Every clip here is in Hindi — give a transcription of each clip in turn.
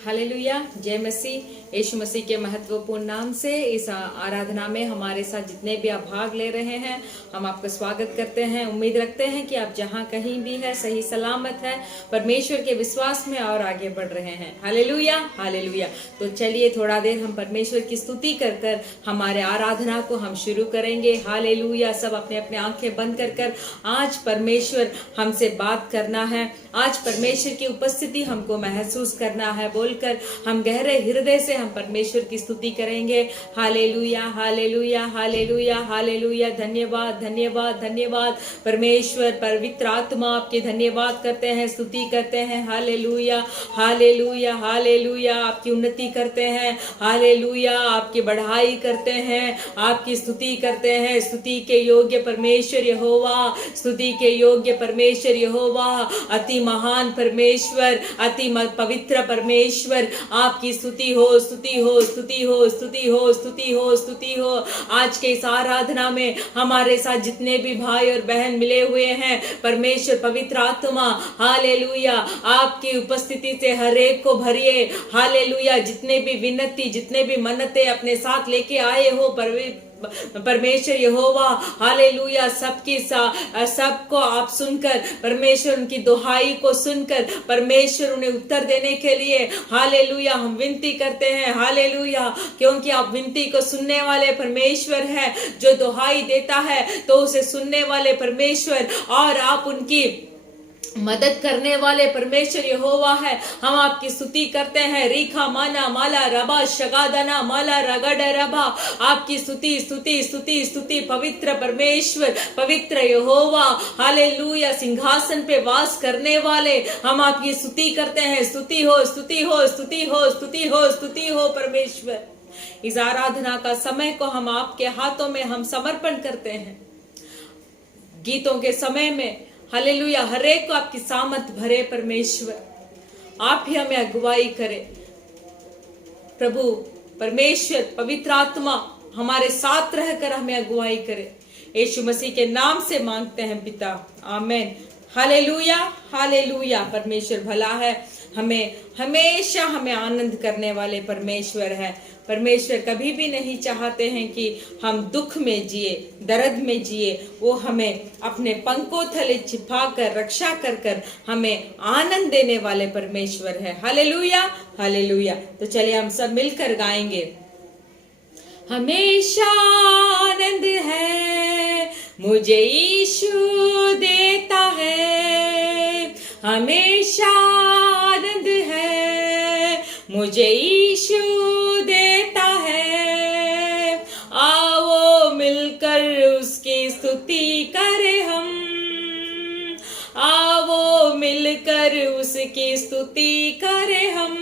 हालेलुया, जय मसीह। यीशु मसीह के महत्वपूर्ण नाम से इस आराधना में हमारे साथ जितने भी आप भाग ले रहे हैं, हम आपका स्वागत करते हैं। उम्मीद रखते हैं कि आप जहां कहीं भी है सही सलामत है, परमेश्वर के विश्वास में और आगे बढ़ रहे हैं। Hallelujah, hallelujah. तो चलिए थोड़ा देर हम परमेश्वर की स्तुति कर कर हमारे आराधना को हम शुरू करेंगे। हालेलुया। सब अपने अपने आंखें बंद कर कर आज परमेश्वर हमसे बात करना है, आज परमेश्वर की उपस्थिति हमको महसूस करना है बोलकर हम गहरे हृदय से हम परमेश्वर की स्तुति करेंगे। हालेलुया, हालेलुया, हालेलुया, हालेलुया। धन्यवाद, धन्यवाद, धन्यवाद परमेश्वर। पवित्र आत्मा आपके धन्यवाद करते हैं, स्तुति करते हैं। हालेलुया, हालेलुया, हालेलुया। आपकी उन्नति करते हैं। हालेलुया, आपकी बढ़ाई करते हैं, आपकी स्तुति करते हैं। स्तुति के योग्य परमेश्वर यहोवा, स्तुति के योग्य परमेश्वर यहोवा, अति महान परमेश्वर, अति पवित्र परमेश्वर, आपकी स्तुति हो, स्तुति हो, स्तुति हो, स्तुति हो, स्तुति हो, स्तुति हो। आज के इस आराधना में हमारे साथ जितने भी भाई और बहन मिले हुए हैं, परमेश्वर पवित्र आत्मा, हालेलुया, आपकी उपस्थिति से हर एक को भरिए। हालेलुया। जितने भी विनती, जितने भी मन्नतें अपने साथ लेके आए हो परमेश्वर यहोवा, हालेलुया, सबको आप सुनकर, परमेश्वर उनकी दुहाई को सुनकर परमेश्वर उन्हें उत्तर देने के लिए, हालेलुया, हम विनती करते हैं। हालेलुया, क्योंकि आप विनती को सुनने वाले परमेश्वर है। जो दुहाई देता है तो उसे सुनने वाले परमेश्वर और आप उनकी मदद करने वाले परमेश्वर यहोवा है। हम आपकी स्तुति करते हैं। रीखा माना माला रबा शगादना माला रगड़ रबा, आपकी स्तुति स्तुति स्तुति स्तुति पवित्र परमेश्वर, पवित्र यहोवा, हालेलुया, सिंहासन पे वास करने वाले, हम आपकी स्तुति करते हैं। स्तुति हो, स्तुति हो, स्तुति हो, स्तुति हो, स्तुति हो परमेश्वर। इस आराधना का समय को हम आपके हाथों में हम समर्पण करते हैं। गीतों के समय में हालेलुया, हर एक को आपकी सामर्थ भरे परमेश्वर, आप ही हमें अगुवाई करें। प्रभु परमेश्वर पवित्र आत्मा हमारे साथ रहकर हमें अगुवाई करे। यीशु मसीह के नाम से मांगते हैं पिता, आमीन। Hallelujah, hallelujah. परमेश्वर भला है, हमें हमेशा हमें आनंद करने वाले परमेश्वर है। परमेश्वर कभी भी नहीं चाहते हैं कि हम दुख में जिए, दर्द में जिए। वो हमें अपने पंखों तले छिपा कर, रक्षा कर कर हमें आनंद देने वाले परमेश्वर है। Hallelujah, hallelujah. तो चलिए हम सब मिलकर गाएंगे। हमेशा आनंद है मुझे यीशु देता है, हमेशा आनंद है मुझे यीशु देता है। आओ मिलकर उसकी स्तुति करें हम, आओ मिलकर उसकी स्तुति करें हम।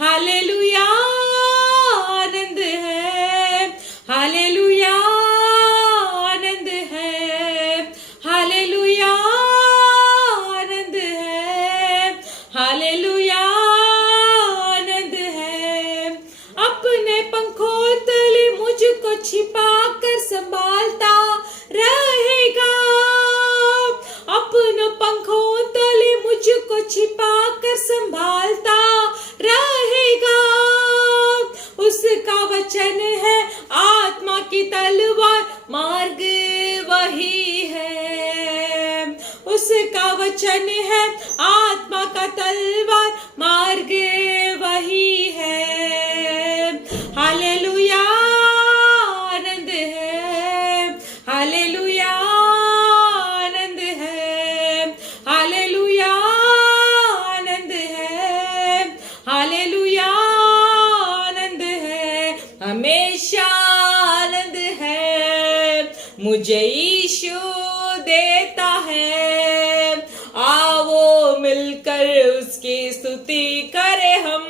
हालेलुया, आनंद है, हालेलुया, आनंद है, हालेलुया, आनंद है, हालेलुया, आनंद है। अपने पंखों तले मुझको छिपा कर संभालता रहेगा, अपने पंखों तले मुझको छिपा कर संभालता रहेगा। उसका वचन है आत्मा की तलवार, मार्ग वही है। उसका वचन है आत्मा का तलवार, मार्ग वही है। हालेलुया, आनंद है, हालेलुया, आनंद है, हालेलुया, आनंद है, हालेलुया, आनंद है। हमेशा आनंद है मुझे यीशु देता है। आओ मिलकर उसकी स्तुति करें हम,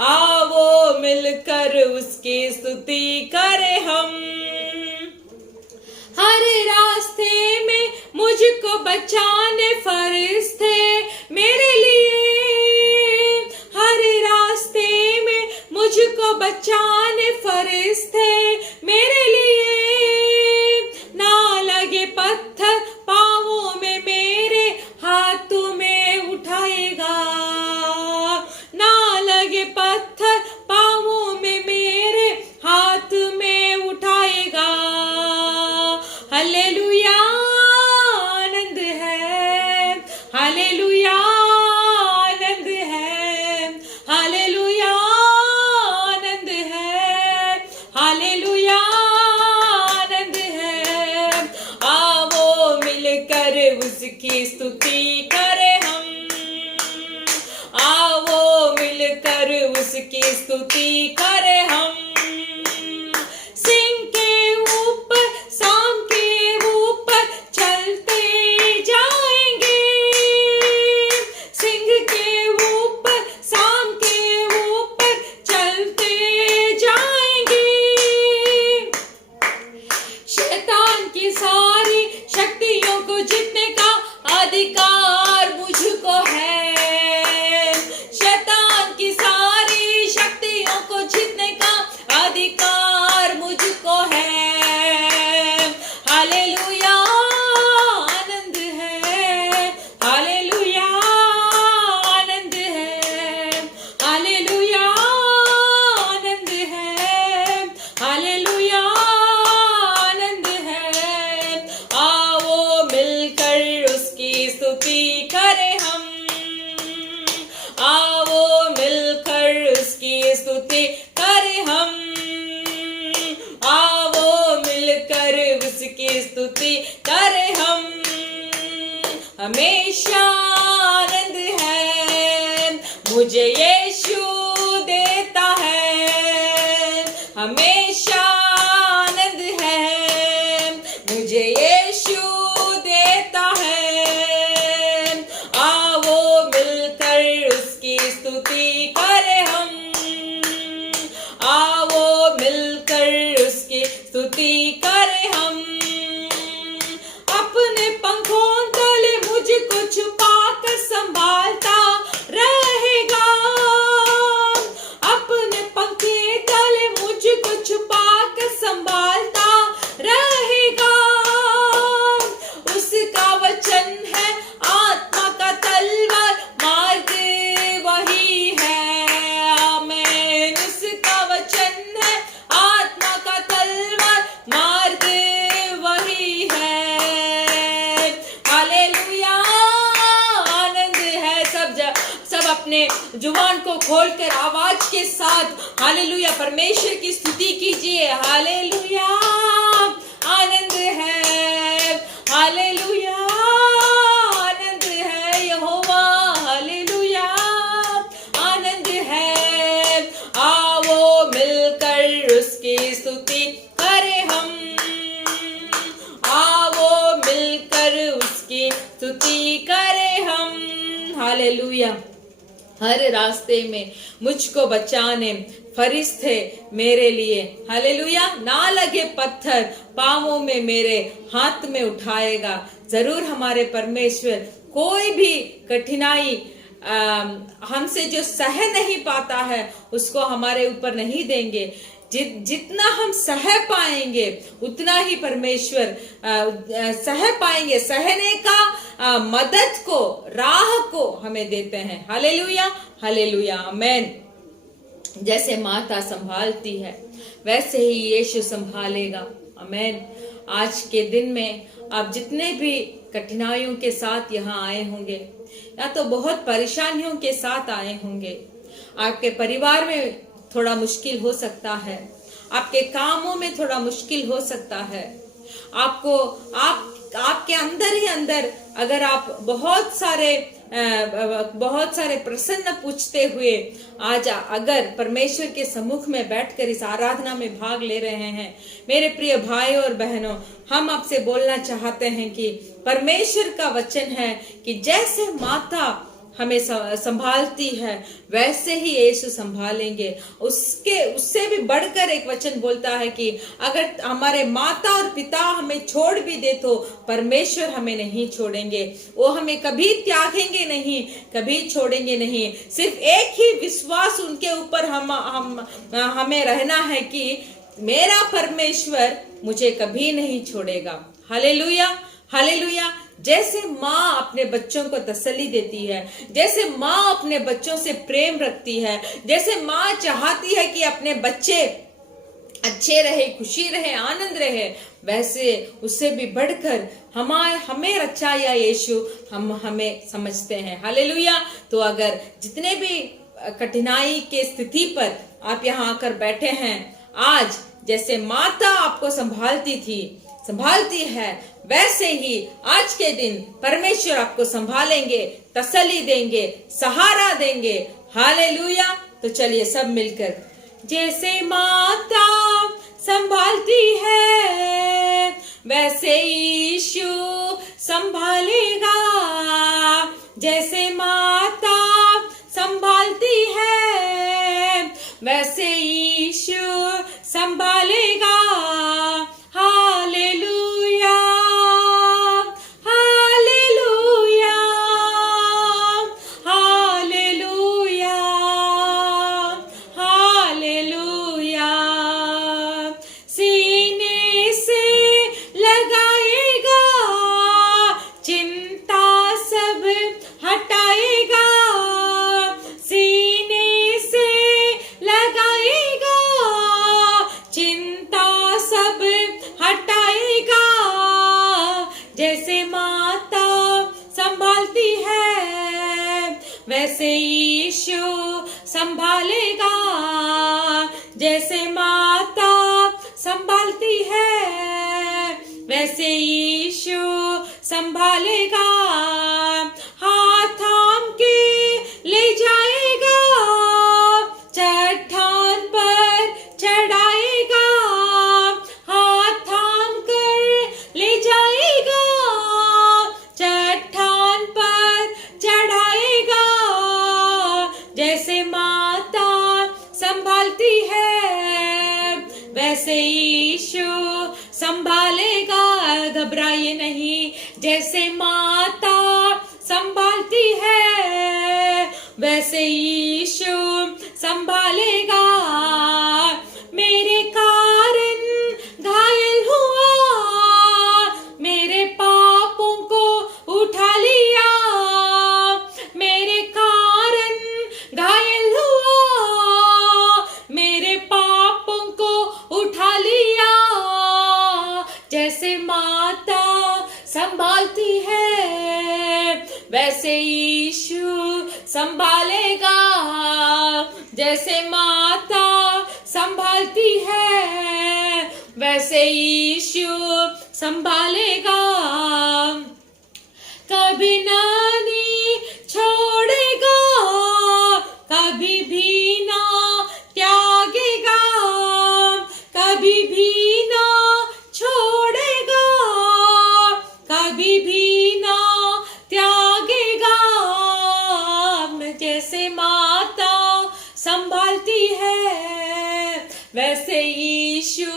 आओ मिलकर उसकी स्तुति करें हम। हर रास्ते में मुझको बचाने फरिश्ते मेरे लिए, हर रास्ते में मुझको बचाने फरिश्ते मेरे लिए। ना लगे पत्थर पाँवों में मेरे, हाथों में उठाएगा। मिलकर उसकी स्तुति करें हम। सिंह के ऊपर, सांप के ऊपर चलते जाएंगे, सिंह के ऊपर, सांप के ऊपर चलते जाएंगे। शैतान की सारी शक्तियों को जीतने का अधिकार मुझको है, शैतान की सारी शक्तियों को जीतने का अधिकार मुझको है। हालेलुया आनंद है, हालेलुया आनंद है, हालेलुया आनंद है, हालेलुया आनंद है। आओ मिलकर उसकी स्तुति करें हम, आओ मिलकर उसकी स्तुति करें हम, आओ मिलकर उसकी स्तुति करें हम। हमेशा आनंद है मुझे यीशु देता है, हमेशा आनंद है मुझे यीशु देता है। आओ मिलकर उसकी स्तुति करें हम, आओ मिलकर उसकी स्तुति करें हम। अपने पंखों तले मुझको छुपाकर संभालता रहेगा, अपने पंखे तले मुझको छुपाकर संभालता रहेगा। उसका वचन है आत्मा का तलवार, मार्ग वही है। आमीन। उसका वचन है आत्मा का तलवार, मार्ग वही है। हालेलुया आनंद है। सब अपने जुबान को खोलकर आवाज के साथ हालेलुया परमेश्वर की स्तुति कीजिए। हालेलुया आनंद है, हालेलुया आनंद है यहोवा, हालेलुया आनंद है। आओ मिलकर उसकी स्तुति करें हम, आओ मिलकर उसकी स्तुति करें हम। हालेलुया। हर रास्ते में मुझको बचाने फरिश्ते मेरे लिए, हालेलुया, ना लगे पत्थर पांवों में मेरे हाथ में उठाएगा। जरूर हमारे परमेश्वर कोई भी कठिनाई हमसे जो सह नहीं पाता है उसको हमारे ऊपर नहीं देंगे। जितना हम सह पाएंगे उतना ही परमेश्वर सह पाएंगे। सहने का मदद को, राह को हमें देते हैं। हालेलुया, हालेलुया, आमेन। जैसे माता संभालती है वैसे ही यीशु संभालेगा। आमेन। आज के दिन में आप जितने भी कठिनाइयों के साथ यहाँ आए होंगे या तो बहुत परेशानियों के साथ आए होंगे, आपके परिवार में थोड़ा मुश्किल हो सकता है, आपके कामों में थोड़ा मुश्किल हो सकता है, आपके अंदर ही अंदर अगर आप बहुत सारे प्रश्न पूछते हुए आज अगर परमेश्वर के सम्मुख में बैठकर इस आराधना में भाग ले रहे हैं, मेरे प्रिय भाइयों और बहनों, हम आपसे बोलना चाहते हैं कि परमेश्वर का वचन है कि जैसे माता हमें संभालती है वैसे ही यीशु संभालेंगे। उससे भी बढ़कर एक वचन बोलता है कि अगर हमारे माता और पिता हमें छोड़ भी दे तो परमेश्वर हमें नहीं छोड़ेंगे, वो हमें कभी त्यागेंगे नहीं, कभी छोड़ेंगे नहीं। सिर्फ एक ही विश्वास उनके ऊपर हमें रहना है कि मेरा परमेश्वर मुझे कभी नहीं छोड़ेगा। Hallelujah, hallelujah. जैसे माँ अपने बच्चों को तसल्ली देती है, जैसे माँ अपने बच्चों से प्रेम रखती है, जैसे माँ चाहती है कि अपने बच्चे अच्छे रहे, खुशी रहे, आनंद रहे, वैसे उससे भी बढ़कर हमें रचाया यीशु हमें समझते हैं। हालेलुया। तो अगर जितने भी कठिनाई के स्थिति पर आप यहाँ आकर बैठे हैं, आज जैसे माता आपको संभालती थी, संभालती है, वैसे ही आज के दिन परमेश्वर आपको संभालेंगे, तसल्ली देंगे, सहारा देंगे। हालेलुया। तो चलिए सब मिलकर, जैसे माता संभालती है वैसे यीशु संभालेगा, जैसे माता संभालती है वैसे यीशु संभालेगा। हालेलुया, हालेलुया, हालेलुया, हालेलुया। सीने से लगाएगा, चिंता सब हटाएगा, सीने से लगाएगा, चिंता सब हटाएगा। जैसे माता संभालती है वैसे यीशु संभालेगा, जैसे माता संभालती है वैसे यीशु संभालेगा। हाथ थाम के ले जाएगा, चट्टान पर चढ़ाएगा, हाथ थाम कर ले जाएगा, चट्टान पर चढ़ाएगा। जैसे माता संभालती है वैसे यीशु संभालेगा। घबराइए नहीं, जैसे माता संभालती है वैसे यीशु संभालेगा। मेरे कारण घायल हुआ, मेरे पापों को उठा लिया, मेरे कारण घायल हुआ, मेरे पापों को उठा लिया। जैसे माता संभालती है वैसे यीशु संभालेगा, जैसे माता संभालती है वैसे यीशु संभालेगा। कभी नहीं छोड़ेगा, कभी भी ना त्यागेगा, कभी भी ना छोड़ेगा, कभी भी ना त्यागेगा। जैसे माता संभालती है वैसे यीशु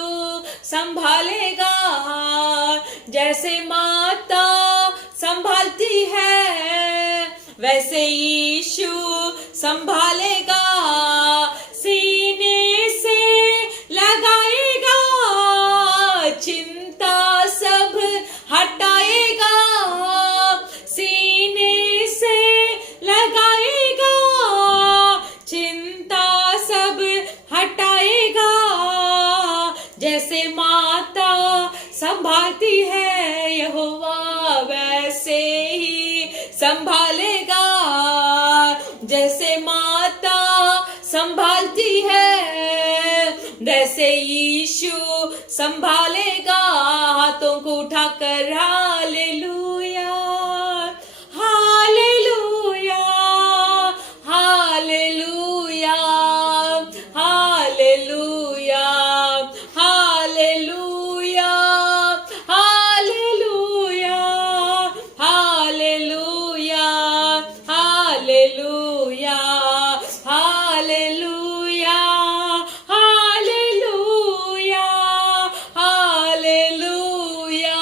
संभालेगा, जैसे माता संभालती है वैसे यीशु संभालेगा। सीने से लगाएगा, चिंता सब हटाएगा, सीने से लगाएगा, चिंता सब हटाएगा। जैसे माता संभालती है यहोवा वैसे ही संभालेगा, जैसे माता संभालती है वैसे यीशु संभालेगा। हाथों को उठाकर हालेलुया, हालेलुया, हालेलुया, हालेलुया, हालेलुया, हालेलुया, हालेलुया, हालेलुया, हालेलुया, हालेलुया, हालेलुया,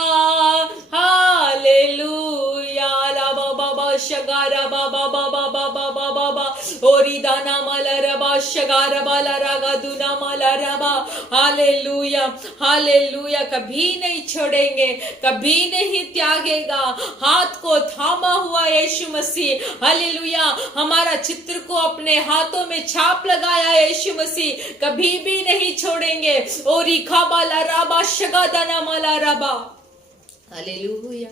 हालेलुया। ला बाबा शगारा बाबा बाबा बाबा बाबा ओरी दाना माला रबा शगारा बाला रागा दुना माला रबा। Hallelujah, hallelujah. कभी नहीं छोड़ेंगे, कभी नहीं त्यागेगा। हाथ को थामा हुआ यीशु मसीह, हालेलुया। हमारा चित्र को अपने हाथों में छाप लगाया यीशु मसीह, कभी भी नहीं छोड़ेंगे। ओरी खाबाला राबा शगा दाना माला रबा। हालेलुया।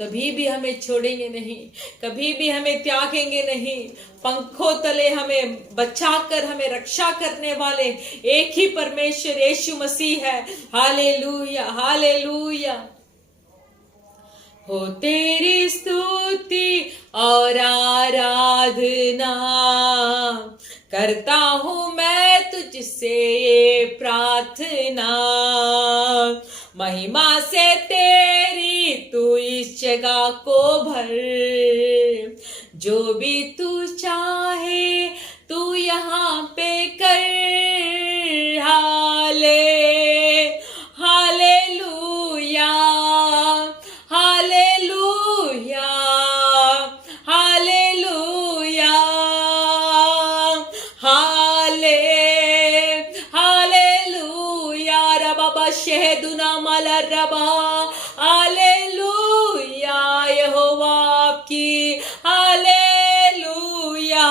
कभी भी हमें छोड़ेंगे नहीं, कभी भी हमें त्यागेंगे नहीं। पंखों तले हमें बचाकर हमें रक्षा करने वाले एक ही परमेश्वर यीशु मसीह है। Hallelujah, hallelujah. हो तेरी स्तुति और आराधना करता हूँ मैं तुझसे ये प्रार्थना, महिमा से तेरी तू इस जगह को भर, जो भी तू चाहे तू यहाँ पे कर। हालेलुया, हालेलुया, हालेलुया, हालेलुया। रबा शहदुना मला रबा, हालेलुया यहोवा आपकी, हालेलुया।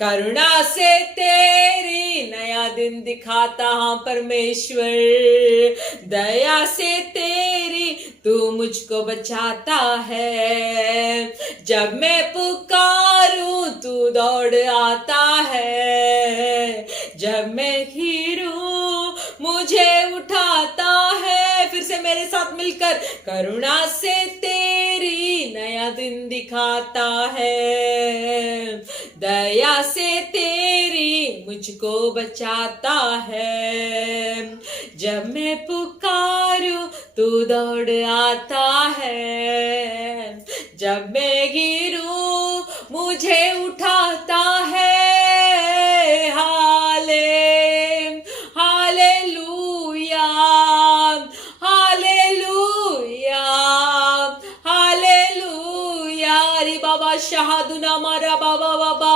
करुणा से तेरी नया दिन दिखाता हाँ परमेश्वर, दया से तेरी तू मुझको बचाता है। जब मैं पुकारूं तू दौड़ आता है, जब मैं घिरूं मुझे उठाता है। फिर से मेरे साथ मिलकर, करुणा से तेरी नया दिन दिखाता है, दया से तेरी मुझको बचाता है। जब मैं पुकारूं तू दौड़ आता है, जब मैं गिरूं मुझे उठाता है। हालेलुया, हालेलुया, हालेलुया। रे बाबा शहादुना मारा बाबा बाबा,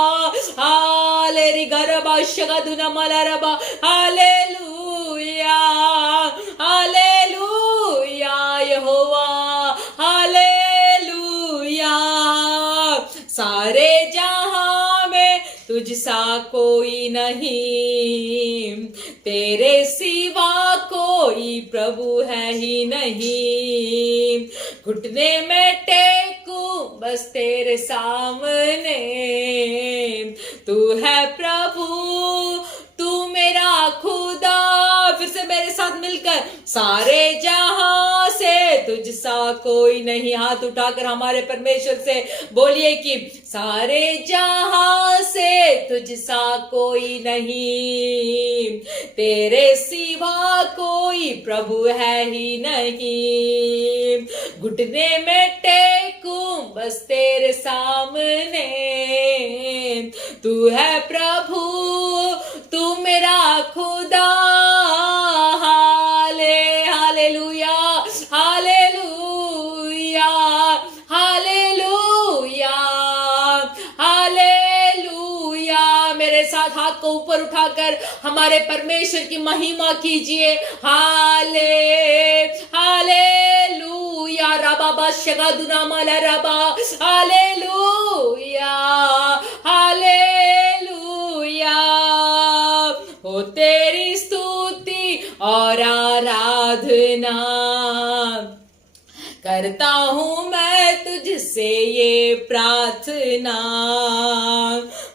हाले रे गरबा शहादुना मारा रबा, हालेलुया, हालेलुया यहोवा, हालेलुया। सारे जहां में तुझ सा कोई नहीं, तेरे सिवा कोई प्रभु है ही नहीं। घुटने में टेकूं बस तेरे सामने, तू है प्रभु तू मेरा खुदा। फिर से मेरे साथ मिलकर, सारे जहां से तुझ सा कोई नहीं। हाथ उठाकर हमारे परमेश्वर से बोलिए कि सारे जहां से तुझ सा कोई नहीं, तेरे सिवा कोई प्रभु है ही नहीं। घुटने में टेकूं बस तेरे सामने, तू है प्रभु तू मेरा खुदा। हालेलुया, हालेलुया, हालेलुया, हालेलुया। मेरे साथ हाथ को ऊपर उठाकर हमारे परमेश्वर की महिमा कीजिए। हालेलुया, रबा शगादुना माला रबा, हालेलुया, हालेलुया। हो तेरी स्तुति और आराधना करता हूँ मैं तुझसे ये प्रार्थना,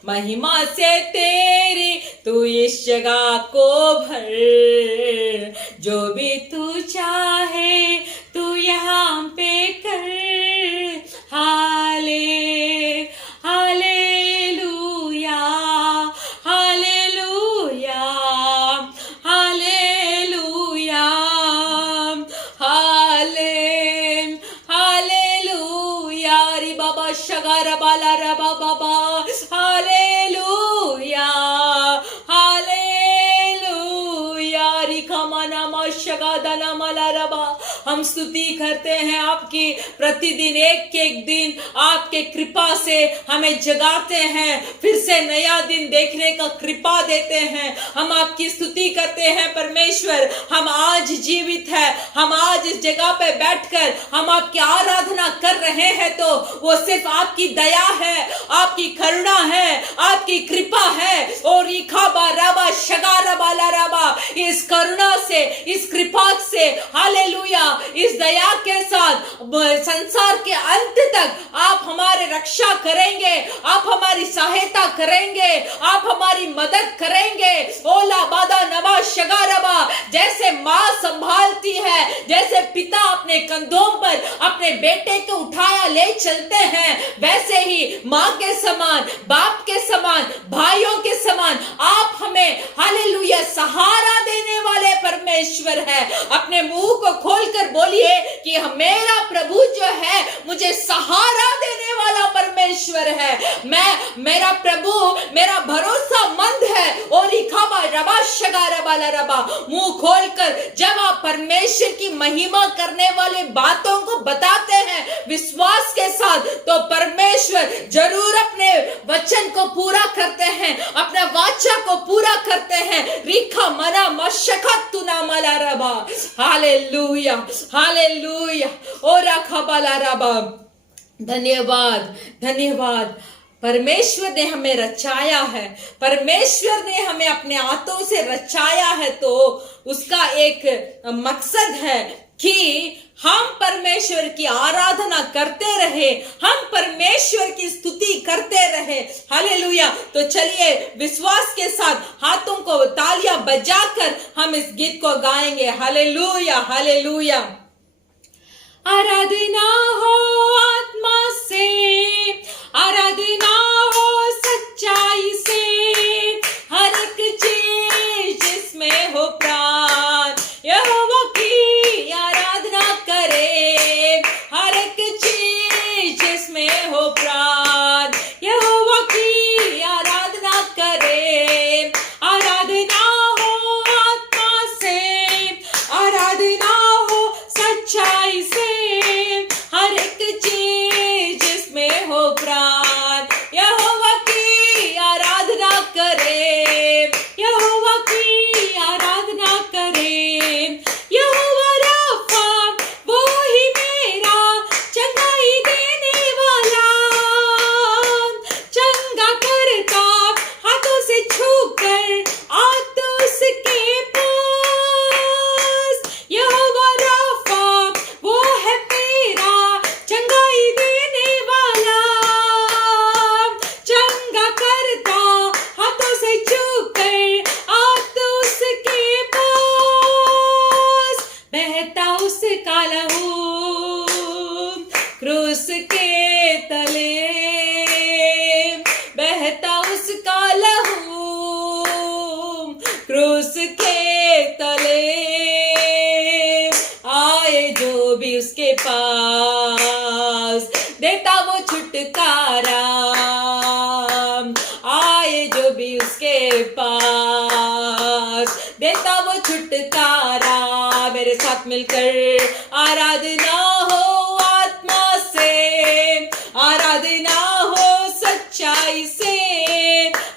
महिमा से तेरी तू इस जगह को भर, जो भी तू चाहे तू यहाँ पे कर। हालेलुया, हालेलुया, हालेलुया, हालेलुया। रे बाबा शगारा बाला रबा बाबा, हालेलुया, हालेलुया। रे खमाना शगादाना मला रबा। हम स्तुति करते हैं आपकी, प्रतिदिन एक एक दिन आपके कृपा से हमें जगाते हैं, फिर से नया दिन देखने का कृपा देते हैं। हम आपकी स्तुति करते हैं परमेश्वर। हम आज जीवित है, हम आज इस जगह पे बैठकर हम आपकी आराधना कर रहे हैं तो वो सिर्फ आपकी दया है, आपकी करुणा है, आपकी कृपा है। और इखाबा रबा शगारबा लारबा, इस करुणा से, इस कृपा से, हालेलुया, इस दया के साथ संसार के अंत तक आप हमारे रक्षा करेंगे, आप हमारी सहायता करेंगे, आप हमारी मदद करेंगे। ओला बादा नवा शगारबा, जैसे माँ संभालती है, जैसे पिता अपने कंधों पर अपने बेटे को उठाया ले चलते हैं, वैसे ही माँ के समान, बाप के समान, भाइयों के समान आप हमें हालेलुया सहारा देने वाले परमेश्वर है। अपने मुंह को खोलकर बोलिए कि मेरा प्रभु जो है मुझे सहारा देने वाला परमेश्वर है। मेरा प्रभु मेरा भरोसामंद है। और इखाबा रबा शगारबा लारबा, मुंह खोलकर जब आप परमेश्वर की महिमा करने वाले बातों को बताते हैं विश्वास के साथ, तो परमेश्वर जरूर अपने वचन को पूरा करते हैं, अपना वाचा को पूरा करते हैं। रिखा मना मशकत तुना मला रबा, हालेलुया हालेलुया। और रखा लारबा, धन्यवाद धन्यवाद। परमेश्वर ने हमें रचाया है, परमेश्वर ने हमें अपने हाथों से रचाया है, तो उसका एक मकसद है कि हम परमेश्वर की आराधना करते रहे, हम परमेश्वर की स्तुति करते रहे। हालेलुया। तो चलिए विश्वास के साथ हाथों को तालियां बजाकर हम इस गीत को गाएंगे। Hallelujah hallelujah. आराधना हो आत्मा से, आराधना हो सच्चाई से, हर एक चीज जिसमें हो प्राण यहोवा की आराधना करे। हर एक चीज जिसमें हो प्राण यहोवा की आराधना करे। आराधना हो आत्मा से, आराधना हो सच्चाई से, हर एक चीज जिसमें हो प्राण यहोवा की आराधना करे। यहोवा की आराधना करे। यहोवा राफा, वो ही मेरा चंगाई देने वाला, चंगा करता हाथों से छूकर आता उसके पास। यहोवा राफा, वो है मेरा चंगाई देने वाला, चंगा करता हाथों से छूकर आता उसके पास। बहता उसका लहू क्रूस के तले, बहता उसका लहू क्रूस के तले। आए जो भी उसके पास, देता वो छुटकारा। आए जो भी उसके पास, देता वो छुटकारा। मेरे साथ मिलकर आराधना हो आत्मा से, आराधना हो सच्चाई से,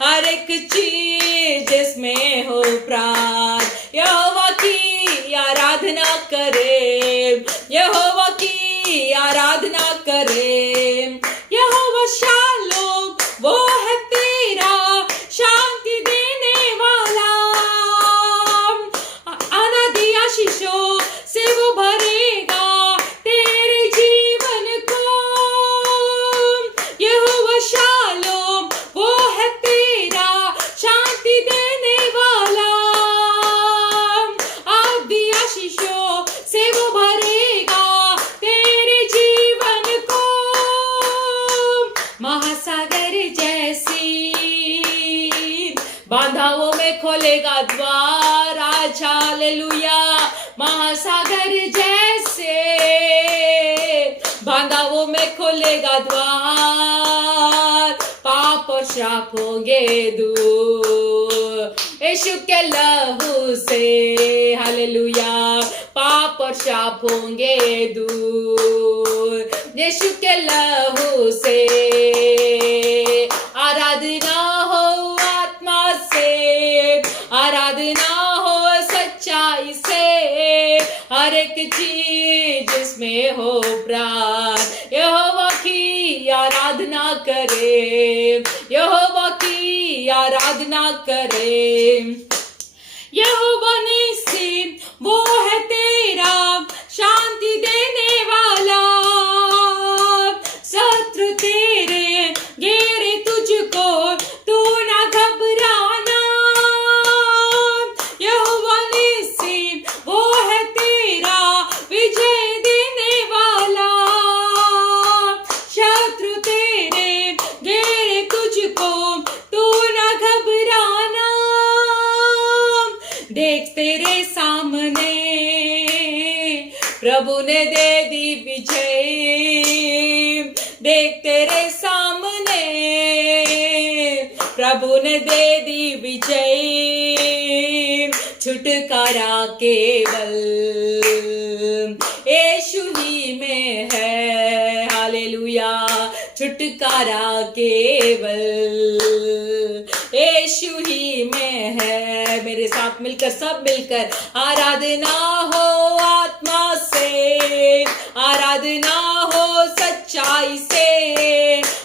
हर एक चीज जिसमें हो प्राण यहोवा की आराधना करे। यहोवा की आराधना करे। यहोवा शालोम, वो है तेरा शांति देने वाला, अनादि आशीषों से वो भरेगा तेरे जीवन को। यहोवा शालोम, वो है तेरा शांति देने वाला, अनादि आशीषों से वो भरेगा तेरे जीवन को। महासागर जैसी बाधाओं में खोलेगा द्वार। आज हालेलुया। महासागर जैसे बाधाओं में खोलेगा द्वार। पाप और श्राप होंगे दूर यीशु के लहू से। हालेलुया। पाप और श्राप होंगे दूर यीशु के लहू से। आराधना हो आत्मा से, आराधना हो सच्चाई से, हर एक चीज जिसमें हो प्राण यहोवा की आराधना करे। यहोवा आराधना करें। यहोवा निस्सी वो है तेरा शांति देने वाला, शत्रु तेरे घेरे तुझको तू ना घबराना। यहोवा निस्सी वो है तेरा विजय देने वाला, शत्रु तेरे घेरे तुझको तू ना घबराना। देख तेरे सामने प्रभु ने दे दी विजय, देख तेरे सामने प्रभु ने दे दी विजय। छुटकारा केवल यीशु ही में है, हालेलुया। छुटकारा केवल यीशु ही में है। मेरे साथ मिलकर, सब मिलकर आराधना हो आत्मा से, आराधना हो सच्चाई से,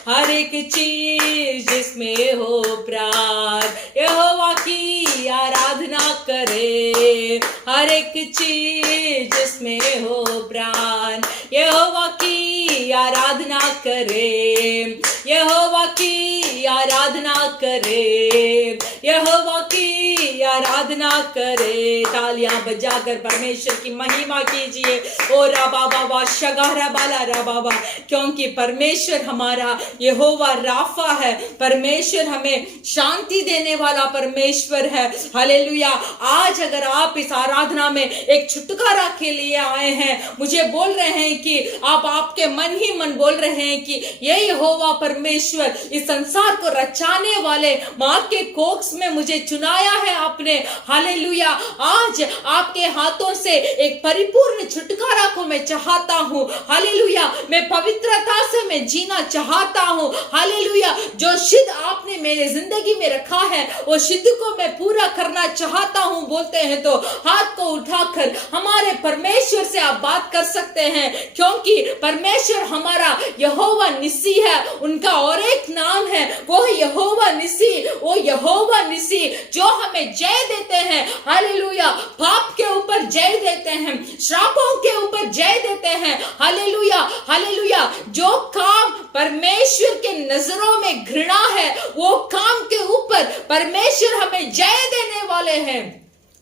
हर एक चीज जिसमें हो प्राण यहोवा की आराधना करे। हर एक चीज जिसमें हो प्राण यहोवा की आराधना करे, यहोवा की आराधना करे, यहोवा की आराधना करे। तालियां बजाकर परमेश्वर की महिमा कीजिए। ओ रा बाबा वा शगारा बाला रा बाबा, क्योंकि परमेश्वर हमारा यहोवा राफा है, परमेश्वर हमें शांति देने वाला परमेश्वर है। हालेलुया। आज अगर आप इस आराधना में एक छुटकारा के लिए आए हैं, मुझे बोल रहे हैं कि आप आपके मन ही मन बोल रहे हैं कि ये यहोवा परमेश्वर इस संसार को रचाने वाले मां के कोक्स में मुझे चुनाया है आपने। हालेलुया। आज आपके हाथों से एक परिपूर्ण छुटकारा को मैं चाहता हूं। हालेलुया। मैं पवित्रता से मैं जीना चाहता हूं। हालेलुया। जो सिद्ध आपने मेरे जिंदगी में रखा है वो सिद्ध को मैं पूरा करना चाहता हूं बोलते हैं तो हाथ को उठाकर हमारे परमेश्वर से आप बात कर सकते हैं, क्योंकि परमेश्वर हमारा यहोवा निसी है। उनका और एक नाम है, वो है यहोवा निसी। वो यहोवा निसी जो हमें जय देते हैं। हालेलुया। पाप के ऊपर जय देते हैं, श्रापों के ऊपर जय देते हैं। हालेलुया। हालेलुया। जो काम परमेश्वर के नजरों में घृणा है वो काम के ऊपर परमेश्वर हमें जय देने वाले हैं।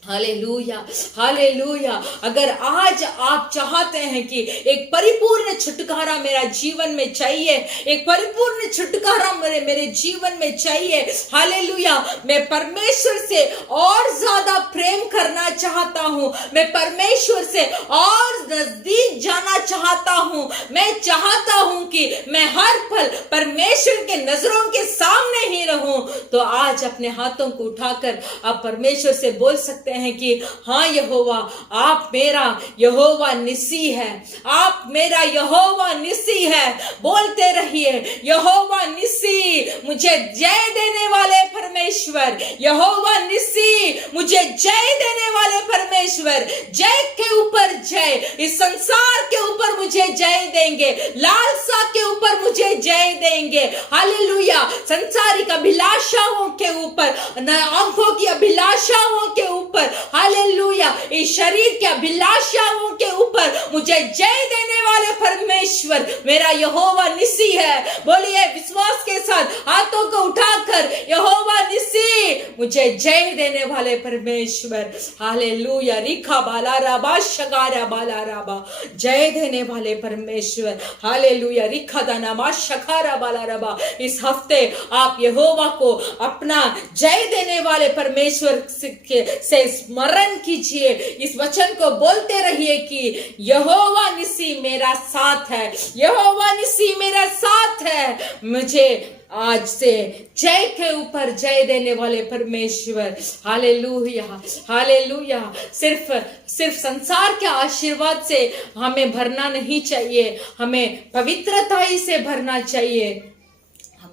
हालेलुया। हालेलुया। अगर आज आप चाहते हैं कि एक परिपूर्ण छुटकारा मेरा जीवन में चाहिए, एक परिपूर्ण छुटकारा मेरे जीवन में चाहिए, हालेलुया, मैं परमेश्वर से और ज्यादा प्रेम करना चाहता हूं, मैं परमेश्वर से और नजदीक जाना चाहता हूं, मैं चाहता हूं कि मैं हर पल परमेश्वर के नजरों के सामने ही रहूं, तो आज अपने हाथों को उठाकर आप परमेश्वर से बोल सकते हैं कि हाँ यहोवा, आप मेरा यहोवा निसी है, आप मेरा यहोवा निसी है। बोलते रहिए, यहोवा निसी मुझे जय देने वाले परमेश्वर, यहोवा निसी मुझे जय देने वाले परमेश्वर। जय के ऊपर जय, इस संसार के ऊपर मुझे जय देंगे, लालसा के ऊपर मुझे जय देंगे। हालेलुया। संसारिक अभिलाषाओं के ऊपर, आंखों की अभिलाषाओं के ऊपर, हालेलुया, इस शरीर के अभिलाषाओं के ऊपर मुझे जय देने वाले परमेश्वर मेरा यहोवा निसी है। बोलिए विश्वास के साथ, हाथों को उठाकर, यहोवा निसी मुझे जय देने वाले परमेश्वर। हालेलुया। रिखा बाला राबा शगारा बाला राबा, जय देने वाले परमेश्वर। हालेलुया। रिखा दानामा शखारा बाला राबा। इस हफ्ते आप यहोवा को अपना जय देने वाले परमेश्वर से स्मरण कीजिए। इस वचन को बोलते रहिए कि यहोवा निसी मेरा साथ है, यहोवा निसी मेरा साथ है। मुझे आज से जय के ऊपर जय देने वाले परमेश्वर। हालेलुया। हालेलुया। सिर्फ संसार के आशीर्वाद से हमें भरना नहीं चाहिए, हमें पवित्रता ही से भरना चाहिए।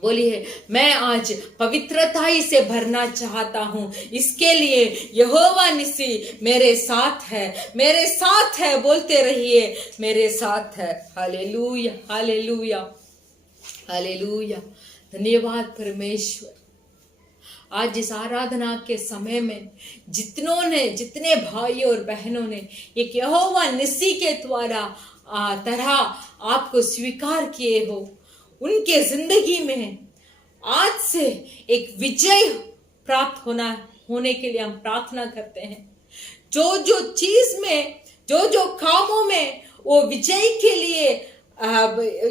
बोलिए, मैं आज पवित्रता ही से भरना चाहता हूं, इसके लिए यहोवा निसी मेरे साथ है, मेरे साथ है। बोलते रहिए, मेरे साथ है। हालेलुया। हालेलुया। हालेलुया। धन्यवाद परमेश्वर। आज इस आराधना के समय में जितने भाइयों और बहनों ने एक यहोवा निस्सी के द्वारा तरह आपको स्वीकार किए हो, उनके जिंदगी में आज से एक विजय प्राप्त होने के लिए हम प्रार्थना करते हैं। जो चीज में, जो कामों में वो विजय के लिए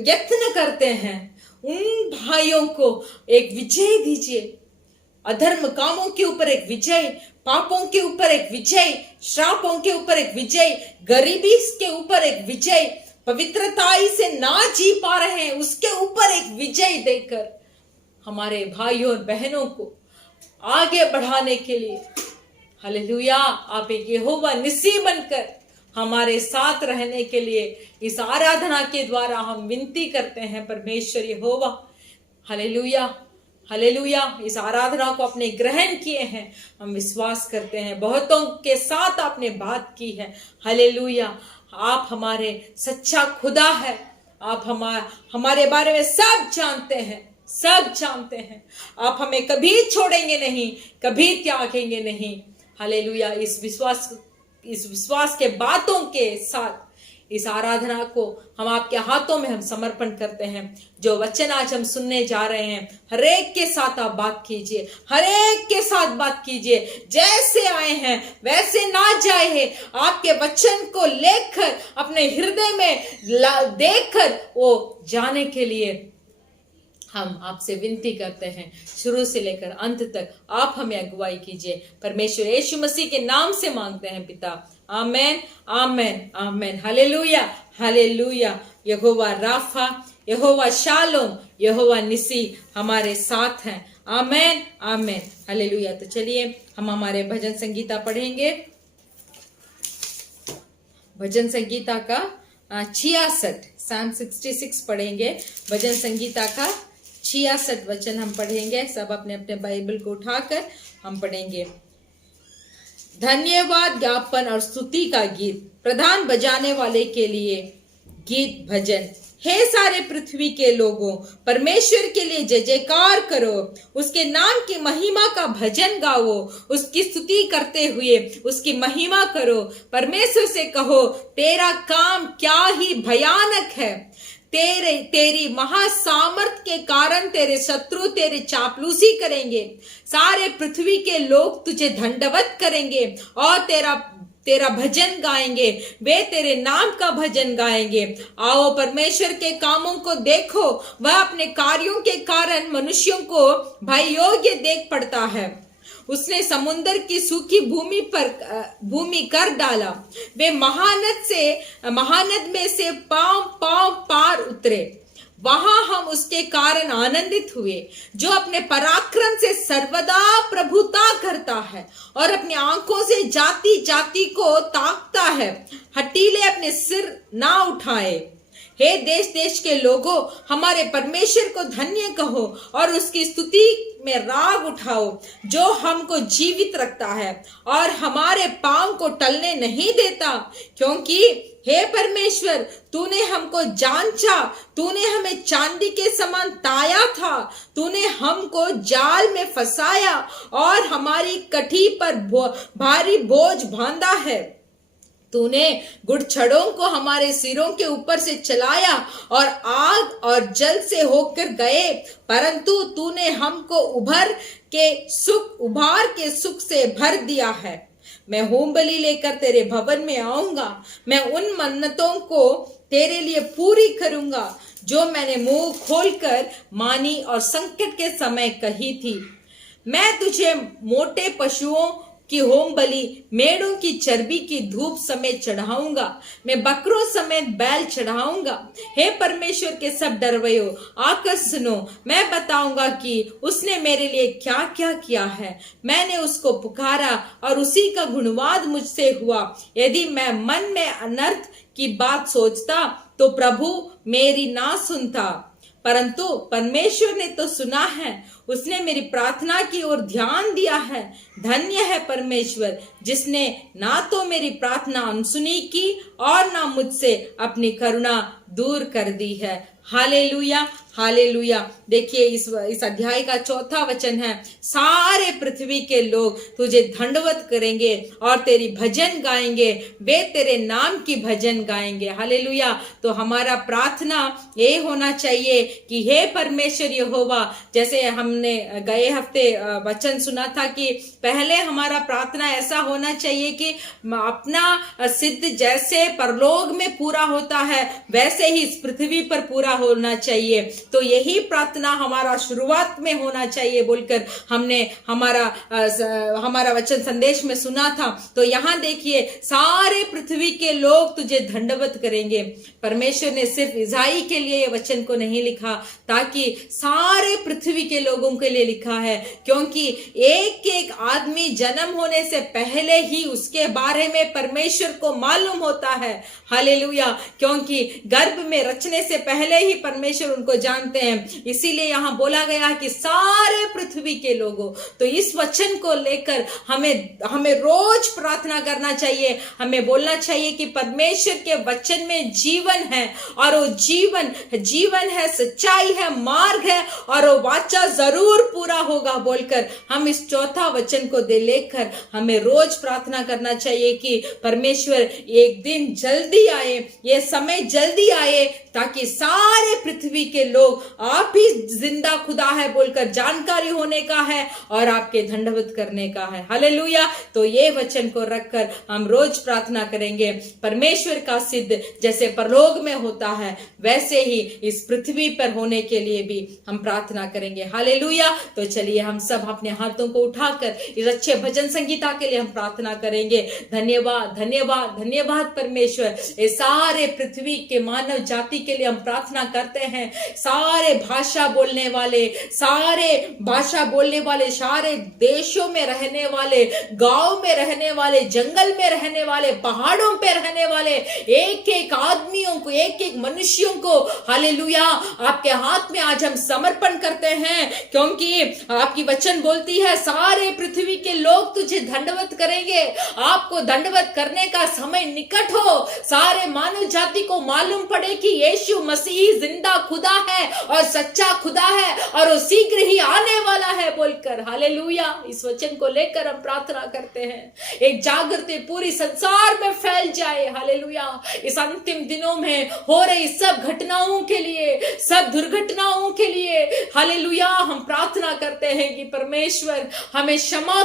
यत्न करते हैं, उन भाइयों को एक विजय दीजिए। अधर्म कामों के ऊपर एक विजय, पापों के ऊपर एक विजय, श्रापों के ऊपर एक विजय, गरीबी के ऊपर एक विजय, पवित्रताई से ना जी पा रहे हैं उसके ऊपर एक विजय देकर हमारे भाइयों और बहनों को आगे बढ़ाने के लिए, हालेलुया, आप एक यहोवा निस्सी बनकर हमारे साथ रहने के लिए इस आराधना के द्वारा हम विनती करते हैं। परमेश्वर यहोवा, हालेलुया, हालेलुया, इस आराधना को आपने ग्रहण किए हैं, हम विश्वास करते हैं बहुतों के साथ आपने बात की है। हालेलुया, आप हमारे सच्चा खुदा है, आप हमारे बारे में सब जानते हैं, सब जानते हैं। आप हमें कभी छोड़ेंगे नहीं, कभी त्यागेंगे नहीं। हालेलुया, इस विश्वास के बातों के साथ इस आराधना को हम आपके हाथों में हम समर्पण करते हैं। जो वचन आज हम सुनने जा रहे हैं, हर एक के साथ आप बात कीजिए, हर एक के साथ बात कीजिए। जैसे आए हैं वैसे ना जाए, आपके वचन को लेकर अपने हृदय में देखकर वो जाने के लिए हम आपसे विनती करते हैं। शुरू से लेकर अंत तक आप हमें अगुवाई कीजिए। परमेश्वर यीशु मसीह के नाम से मांगते हैं पिता, आमेन, आमेन, आमेन। हालेलुया, हालेलुया। यहोवा राफा, यहोवा शालोम, यहोवा निसी हमारे साथ हैं। आमेन, आमेन, हालेलुया। तो चलिए हम हमारे भजन संगीता पढ़ेंगे। भजन संगीता का 66 Psalm 66 पढ़ेंगे। भजन संगीता का 66 वचन हम पढ़ेंगे। सब अपने अपने बाइबल को उठाकर हम पढ़ेंगे। धन्यवाद ज्ञापन और स्तुति का गीत प्रधान बजाने वाले के लिए गीत भजन। हे सारे पृथ्वी के लोगों, परमेश्वर के लिए जय जयकार करो, उसके नाम की महिमा का भजन गाओ, उसकी स्तुति करते हुए उसकी महिमा करो। परमेश्वर से कहो, तेरा काम क्या ही भयानक है। तेरी महासामर्थ के कारण तेरे शत्रु तेरे चापलूसी करेंगे। सारे पृथ्वी के लोग तुझे दंडवत करेंगे और तेरा भजन गाएंगे। वे तेरे नाम का भजन गाएंगे। आओ परमेश्वर के कामों को देखो, वह अपने कार्यों के कारण मनुष्यों को भय योग्य देख पड़ता है। उसने समुद्र की सूखी भूमि कर डाला। वे महानद में से पांव पार उतरे। वहां हम उसके कारण आनंदित हुए, जो अपने पराक्रम से सर्वदा प्रभुता करता है और अपनी आंखों से जाति जाति को ताकता है। हठीले अपने सिर ना उठाए। हे देश देश के लोगों, हमारे परमेश्वर को धन्य कहो और उसकी स्तुति में राग उठाओ, जो हमको जीवित रखता है और हमारे पांव को टलने नहीं देता। क्योंकि हे परमेश्वर, तूने हमको जांचा, तूने हमें चांदी के समान ताया था। तूने हमको जाल में फंसाया और हमारी कठी पर भारी बोझ बांधा है। तूने गुड़छड़ों को हमारे सिरों के ऊपर से चलाया और आग और जल से होकर गए, परंतु तूने हमको उभार के सुख से भर दिया है। मैं होम बलि लेकर तेरे भवन में आऊंगा। मैं उन मन्नतों को तेरे लिए पूरी करूंगा जो मैंने मुंह खोलकर मानी और संकट के समय कही थी। मैं तुझे मोटे पशुओं की होम बलि, मेढ़ों की चर्बी की धूप समेत चढ़ाऊंगा। मैं बकरों समेत बैल चढ़ाऊंगा। हे परमेश्वर के सब डरवैयो, आकर सुनो। मैं बताऊंगा कि उसने मेरे लिए क्या क्या किया है। मैंने उसको पुकारा और उसी का गुणवाद मुझसे हुआ। यदि मैं मन में अनर्थ की बात सोचता तो प्रभु मेरी ना सुनता, परंतु परमेश्वर ने तो सुना है। उसने मेरी प्रार्थना की ओर ध्यान दिया है। धन्य है परमेश्वर जिसने ना तो मेरी प्रार्थना अनसुनी की और ना मुझसे अपनी करुणा दूर कर दी है। Hallelujah, hallelujah. देखिए इस अध्याय का 4था वचन है, सारे पृथ्वी के लोग तुझे दंडवत करेंगे और तेरी भजन गाएंगे, वे तेरे नाम की भजन गाएंगे। हालेलुया। तो हमारा प्रार्थना ये होना चाहिए कि हे परमेश्वर यहोवा, जैसे हमने गए हफ्ते वचन सुना था कि पहले हमारा प्रार्थना ऐसा होना चाहिए कि अपना सिद्ध जैसे परलोक में पूरा होता है वैसे ही इस पृथ्वी पर पूरा होना चाहिए। तो यही प्रार्थना हमारा शुरुआत में होना चाहिए बोलकर हमने हमारा वचन संदेश में सुना था। तो यहाँ देखिए, सारे पृथ्वी के लोग तुझे दंडवत करेंगे। परमेश्वर ने सिर्फ इज़राइल के लिए ये वचन को नहीं लिखा, ताकि सारे पृथ्वी के लोगों के लिए लिखा है, क्योंकि एक एक आदमी जन्म होने से पहले ही उसके बारे में परमेश्वर को मालूम होता है। हालेलुया। क्योंकि गर्भ में रचने से पहले ही परमेश्वर उनको जानते हैं। इसीलिए यहाँ बोला गया कि सारे पृथ्वी के लोगों, तो इस वचन को लेकर हमें रोज प्रार्थना करना चाहिए। हमें बोलना चाहिए कि परमेश्वर के वचन में जीवन है और वो जीवन है, सच्चाई है, मार्ग है और वो वाचा जरूर पूरा होगा बोलकर हम इस 4था वचन को लेकर हमें रोज प्रार्थना करना चाहिए कि परमेश्वर एक दिन जल्दी आए, ये समय जल्दी आए, ताकि सारे पृथ्वी के लोग आप ही जिंदा खुदा है बोलकर जानकारी होने का है और आपके दंडवत करने का है। हालेलुया। तो ये वचन को रखकर हम रोज प्रार्थना करेंगे। परमेश्वर का सिद्ध जैसे परलोक में होता है वैसे ही इस पृथ्वी पर होने के लिए भी हम प्रार्थना करेंगे। हालेलुया। तो चलिए हम सब अपने हाथों को उठाकर इस अच्छे भजन संगीता के लिए हम प्रार्थना करेंगे। धन्यवाद, धन्यवाद, धन्यवाद परमेश्वर। ये सारे पृथ्वी के मानव जाति के लिए हम प्रार्थना करते हैं। सारे भाषा बोलने वाले, सारे देशों में रहने वाले, गांव में रहने वाले, जंगल में रहने वाले, पहाड़ों पे रहने वाले, एक एक आदमियों को, एक एक मनुष्यों को, हालेलुया, आपके हाथ में आज हम समर्पण करते हैं, क्योंकि आपकी वचन बोलती है सारे पृथ्वी के लोग तुझे दंडवत करेंगे। आपको दंडवत करने का समय निकट हो। सारे मानव जाति को मालूम पड़े कि यीशु मसीह जिंदा खुदा है और सच्चा खुदा है और वो शीघ्र ही आने वाला है बोलकर। हालेलुया। इस वचन को लेकर हम प्रार्थना करते हैं, एक जागृति पूरी संसार में फैल जाए। हालेलुया। इस अंतिम दिनों में हो रही सब घटनाओं के लिए, सब दुर्घटनाओं के लिए, हालेलुया, हम प्रार्थना करते हैं कि परमेश्वर हमें क्षमा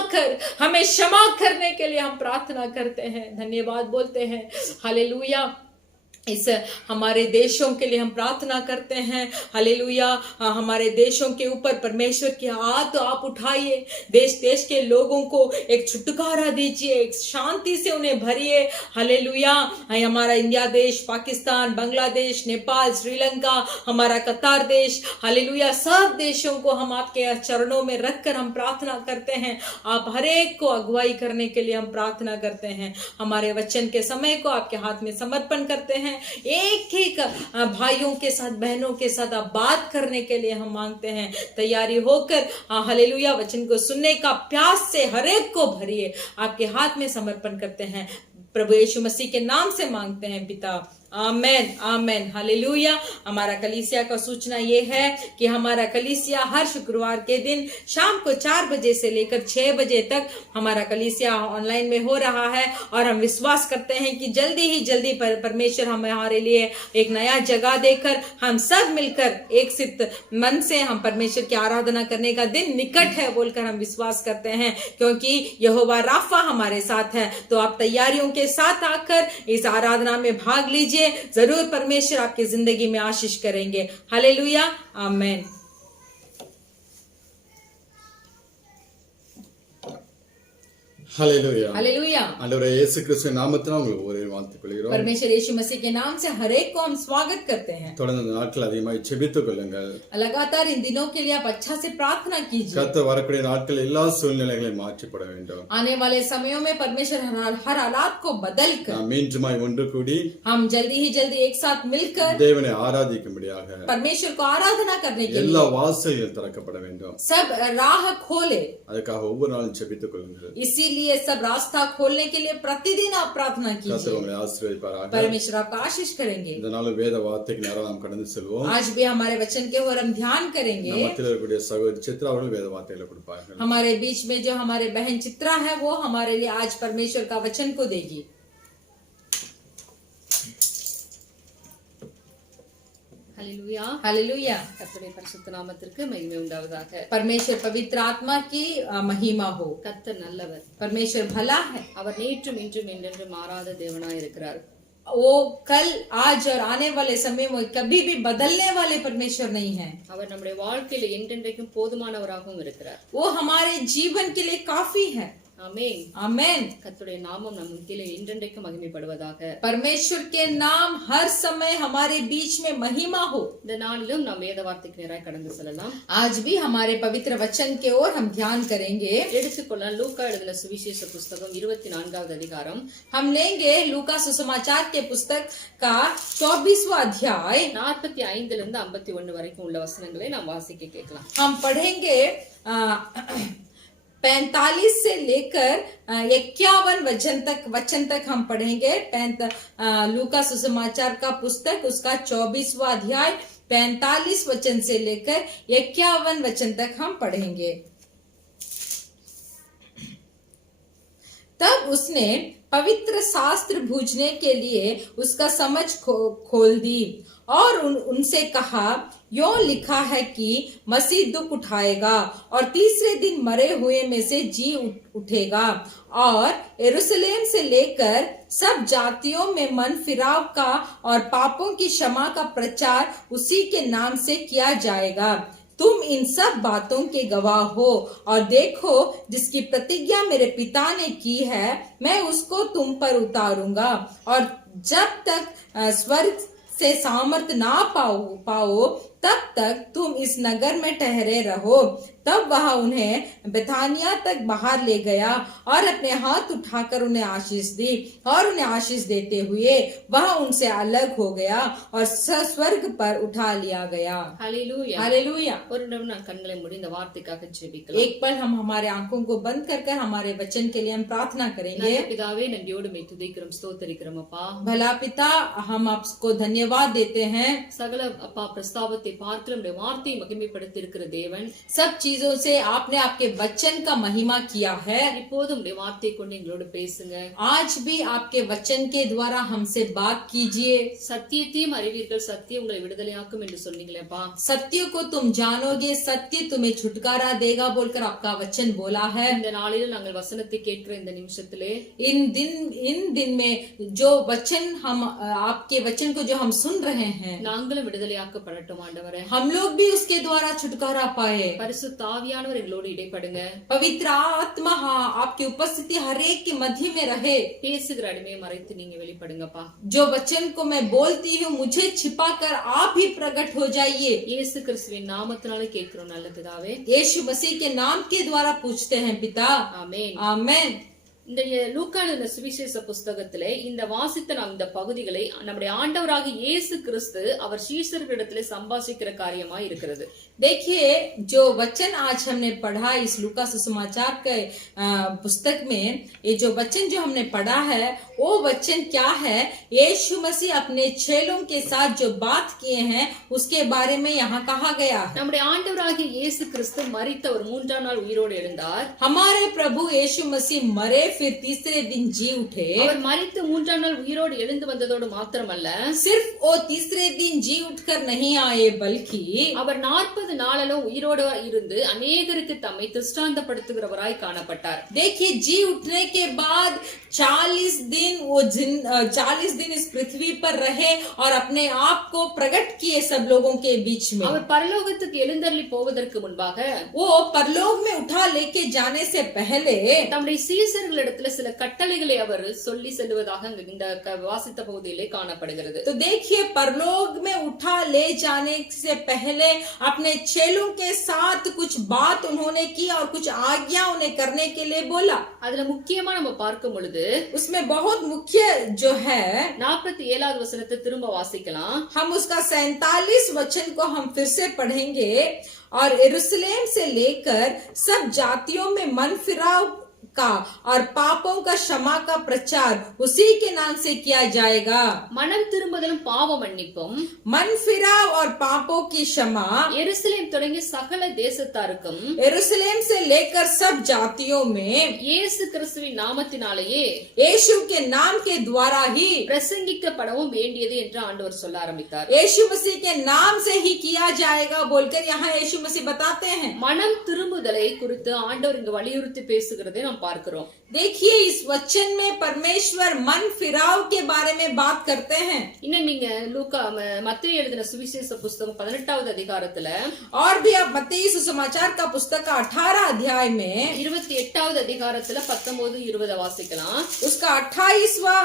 करने के लिए हम प्रार्थना करते हैं। धन्यवाद बोलते हैं। हालेलुया। इस हमारे देशों के लिए हम प्रार्थना करते हैं। हालेलुया। हमारे देशों के ऊपर परमेश्वर की हाथ आप उठाइए। देश देश के लोगों को एक छुटकारा दीजिए, एक शांति से उन्हें भरिए। हालेलुया। हमारा इंडिया देश, पाकिस्तान, बांग्लादेश, नेपाल, श्रीलंका, हमारा कतार देश, हालेलुया, सब देशों को हम आपके चरणों में रखकर हम प्रार्थना करते हैं। आप हर एक को अगुवाई करने के लिए हम प्रार्थना करते हैं। हमारे वचन के समय को आपके हाथ में समर्पण करते हैं। एक एक भाइयों के साथ, बहनों के साथ आप बात करने के लिए हम मांगते हैं। तैयारी होकर हालेलुया वचन को सुनने का प्यास से हर एक को भरिए। आपके हाथ में समर्पण करते हैं। प्रभु यीशु मसीह के नाम से मांगते हैं पिता, आमेन, आमेन, हालेलुया। हमारा कलीसिया का सूचना ये है कि हमारा कलीसिया हर शुक्रवार के दिन शाम को 4 बजे से लेकर 6 बजे तक हमारा कलीसिया ऑनलाइन में हो रहा है और हम विश्वास करते हैं कि जल्दी परमेश्वर हमारे लिए एक नया जगह देकर हम सब मिलकर एक सिद्ध मन से हम परमेश्वर की आराधना करने का दिन निकट है बोलकर हम विश्वास करते हैं, क्योंकि यहोवा राफा हमारे साथ है। तो आप तैयारियों के साथ आकर इस आराधना में भाग लीजिए। जरूर परमेश्वर आपकी जिंदगी में आशीष करेंगे। हालेलुया, आमेन। ஹல்லேலூயா. ஹல்லேலூயா. ஆண்டவரே இயேசு கிறிஸ்துவின் நாமத்தினால் உங்களுக்கு வாழ்த்துக் கொள்கிறோம். परमेश्वर यीशु मसीह के नाम से हर एक को हम स्वागत करते हैं. தொடர்ந்து இந்த நாட்கள் அதிகமாக ஜெபித்துக் கொள்ளுங்கள். लगातार इन दिनों के लिए आप अच्छा से प्रार्थना कीजिए. கர்த்தர் வரக்கூடிய நாட்கள் எல்லா சூழ்நிலைகளையும் மாற்றப்பட வேண்டும். आने वाले समयों में परमेश्वर हर हालात को बदल कर நாம் மீண்டுமாய் ஒன்று கூடி हम जल्दी ही जल्दी एक साथ मिलकर தேவனை ஆராதிக்கும்படியாக परमेश्वर को आराधना करने के எல்லா लिए வாசல்கள் திறக்கப்பட வேண்டும். सब राह खोले. அதுக்காக ஒவ்வொரு நாளும் ஜெபித்துக் கொள்ளுங்கள். इसीलिए सब रास्ता खोलने के लिए प्रतिदिन आप प्रार्थना கர்த்தர் कीजिए. உங்களை ஆசீர்வதிப்பாராக. परमेश्वर आपका आशीष करेंगे. இந்த நாள் வேத வார்த்தைக்கு நேரம் நாம் கடந்து செல்வோம். आज भी हमारे वचन के ओर हम ध्यान करेंगे. நம்ம மத்தியில் இருக்கக்கூடிய சகோதரி சித்ரா அவர்கள் வேத வார்த்தைகளை கொடுப்பார்கள். हमारे बीच में जो हमारे बहन चित्रा है वो हमारे लिए आज परमेश्वर का वचन को देगी. हालेलुया. हालेलुया. கர்த்தருடைய பரிசுத்த நாமத்திற்கு மகிமை உண்டாவதாக. परमेश्वर पवित्र आत्मा की महिमा हो. கர்த்தர் நல்லவர். परमेश्वर भला है. அவர் நேற்றும் இன்றும் என்றென்றும் மாறாத தேவனாய் இருக்கிறார். वो कल आज और आने वाले समय में कभी भी बदलने वाले परमेश्वर नहीं है. அவர் நம்முடைய வாழ்க்கையில என்றென்றைக்கும் போதுமானவராகவும் இருக்கிறார். वो हमारे जीवन के लिए काफी है. ஆமென். आमेन. கர்த்தருடைய நாமம் நம் மத்தியிலே என்றென்றைக்கும் மகிமைப்படுவதாக. परमेश्वर के नाम हर समय हमारे बीच में महिमा हो. இந்த நாளிலும் நாம் வேத வார்த்தைக்கு நேராய் கடந்து செல்லலாம். आज भी हमारे पवित्र वचन के ओर हम ध्यान करेंगे. எடுத்துக்கொள்ள லூக்கா எழுதின சுவிசேஷ புஸ்தகம் 24வது அதிகாரம். हम लेंगे लूका सुसमाचार के पुस्तक का 24वां अध्याय. 45 இருந்து 51 வரைக்கும் உள்ள வசனங்களை நாம் वासिக்க கேட்கலாம். हम पढ़ेंगे 45 से लेकर 51 वचन तक हम पढ़ेंगे. लूका सुसमाचार का पुस्तक उसका 24वां अध्याय 45 वचन से लेकर 51 वचन तक हम पढ़ेंगे. तब उसने पवित्र शास्त्र बूझने के लिए उसका समझ खोल दी और उनसे कहा, यो लिखा है कि मसीह दुख उठाएगा और तीसरे दिन मरे हुए में से जी उठेगा और यरूशलेम से लेकर सब जातियों में मन फिराव का और पापों की क्षमा का प्रचार उसी के नाम से किया जाएगा. तुम इन सब बातों के गवाह हो और देखो, जिसकी प्रतिज्ञा मेरे पिता ने की है मैं उसको तुम पर उतारूंगा. और जब तक स्वर्ग से सामर्थ ना पाओ तब तक तुम इस नगर में ठहरे रहो. तब वह उन्हें बेथानिया तक बाहर ले गया और अपने हाथ उठाकर उन्हें आशीष दी और उन्हें आशीष देते हुए वह उनसे अलग हो गया और स्वर्ग पर उठा लिया गया. हालेलुया. हालेलुया. ஒரு நிமிடம் நான் கண்களை மூடி இந்த வார்த்தைக்காக ஜெபிக்கலாம். एक पल हम हमारे आंखों को बंद कर हमारे वचन के लिए हम प्रार्थना करेंगे. நல்ல பிதாவே, நன்றியோடு மை துதிக்கிறோம், ஸ்தோத்திரிக்கிறோம் அப்பா. भला पिता, हम आपको धन्यवाद देते हैं. சகல அப்பா பிரஸ்தாபத்தை பார்த்து நம்முடைய வார்த்தையை மகிமைப்படுத்தி இருக்கிற தேவன், सब चीजों से आपने आपके वचन का महिमा किया है. இப்போதும் உடைய வார்த்தையை கொண்டு எங்களோடு பேசுங்க. आज भी आपके वचन के द्वारा हमसे बात कीजिए. சத்தியத்தையும் அறிவீர்கள், சத்தியம் உங்களை விடுதலையாக்கும் என்று சொன்னீங்களேப்பா. सत्य को तुम जानोगे, सत्य तुम्हें छुटकारा देगा बोलकर आपका वचन बोला है. இந்த நாளில் நாங்கள் வசனத்தை கேட்கிற இந்த நிமிஷத்திலே इन दिन में जो वचन हम आपके वचन को जो हम सुन रहे हैं, நாங்களும் விடுதலையாக்கப்படட்டும் ஆண்டவரே. हम लोग भी उसके द्वारा छुटकारा पाए. பரிசுத்த ஆவியானவர் எங்களோடு இடைப்படுங்க. पवित्र आत्मा आपकी उपस्थिति हर एक के मध्य में रहे. பேசுகிற அடிமையை மறைத்து நீங்க வெளிப்படுங்கப்பா. जो वचन को मैं बोलती हूँ मुझे छिपाकर आप ही प्रकट हो जाइए. இயேசு கிறிஸ்துவின் நாமத்தினாலே கேட்கிறோம் நல்ல பிதாவே. यीशु मसीह के नाम के द्वारा पूछते हैं पिता. ஆமென். आमेन. இந்த லூக்கா எழுதின சுவிசேஷ புஸ்தகத்திலே இந்த வாசித்த நாம் இந்த பகுதிகளை நம்முடைய ஆண்டவராக இயேசு கிறிஸ்து அவர் சீஷர்களிடத்திலே संभाषिக்கிற காரியமாய் இருக்கிறது. देखिए, जो वचन आज हमने पढ़ा इस लूका सुसमाचार के पुस्तक में, ये जो वचन जो हमने पढ़ा है वो वचन क्या है? यीशु मसीह अपने चेलों के साथ जो बात किए हैं उसके बारे में यहाँ कहा गया है. நம்முடைய ஆண்டவராக இயேசு கிறிஸ்து மரித்த ஒரு 3ஆம் நாள் உயிரோடு எழுந்தார். हमारे प्रभु यीशु मसीह मरे फिर तीसरे दिन जी उठे. அவர் மரித்து 3ஆம் நாள் உயிரோடு எழுந்து வந்ததோடு மாத்திரமல்ல, सिर्फ वो तीसरे दिन जी उठकर नहीं आए बल्कि அவர் 40 நாளெல்லாம் உயிரோடு இருந்து अनेகருக்கு தம்மை திருஷ்டாந்தப்படுத்துகிறவராய் காணப்பட்டார். देखिए, जी उठने के बाद 40 दिन इस पृथ्वी पर रहे और अपने आप को प्रकट किए सब लोगों के बीच में. அவர் பரலோகத்துக்கு எழுந்தருளி போவதற்கு முன்பாக वो परलोक में उठा लेके जाने से पहले தம்முடைய சீஷர்கள் சீசர்களிடத்துல சில கட்டளைகளை அவர் சொல்லி செல்வதாக அங்க இந்த வாசித்த பகுதியிலே காணப்படுகிறது. तो देखिए परलोक में उठा ले जाने से पहले अपने चेलों के साथ कुछ बात उन्होंने की और कुछ आज्ञा उन्हें करने के लिए बोला. அதுல முக்கியமா நம்ம பார்க்கும் பொழுது उसमें बहुत मुख्य जो है 47வது வசனத்தை திரும்ப வாசிக்கலாம். हम उसका 47 वचन को हम फिर से पढ़ेंगे. और यरूशलेम से लेकर सब जातियों में मन फिराव का और पापों का क्षमा का प्रचार उसी के नाम से किया जाएगा. மனம் திரும்புதலும் பாவ மன்னிப்பும் मन फिराव और पापों की क्षमा எருசலேம் தொடங்கி சகல தேசத்தாருக்கும் यरूशलेम से लेकर सब जातियों में இயேசு கிறிஸ்துவின் நாமத்தினாலேயே यीशु के नाम के द्वारा ही பிரசங்கிக்கப்படவும் வேண்டியது என்று ஆண்டவர் சொல்ல ஆரம்பித்தார். यीशु मसीह के नाम से ही किया जाएगा बोलकर यहाँ यीशु मसीह बताते हैं. மனம் திரும்புதலை குறித்து ஆண்டவர் இங்கு வலியுறுத்தி பேசுகிறதை நாம் பார்க்கிறோம். देखिए इस वचन में परमेश्वर मन फिराव के बारे में बात करते हैं. இன்னும் நீங்க லூக்கா மத்தேயு எழுதின சுவிசேஷ புஸ்தகம் 18வது அதிகாரத்துல और भी आप मत्ती सुसमाचार का पुस्तक का 18 अध्याय में 28வது அதிகாரத்துல 19-20 வாசிக்கலாம். उसका 28वां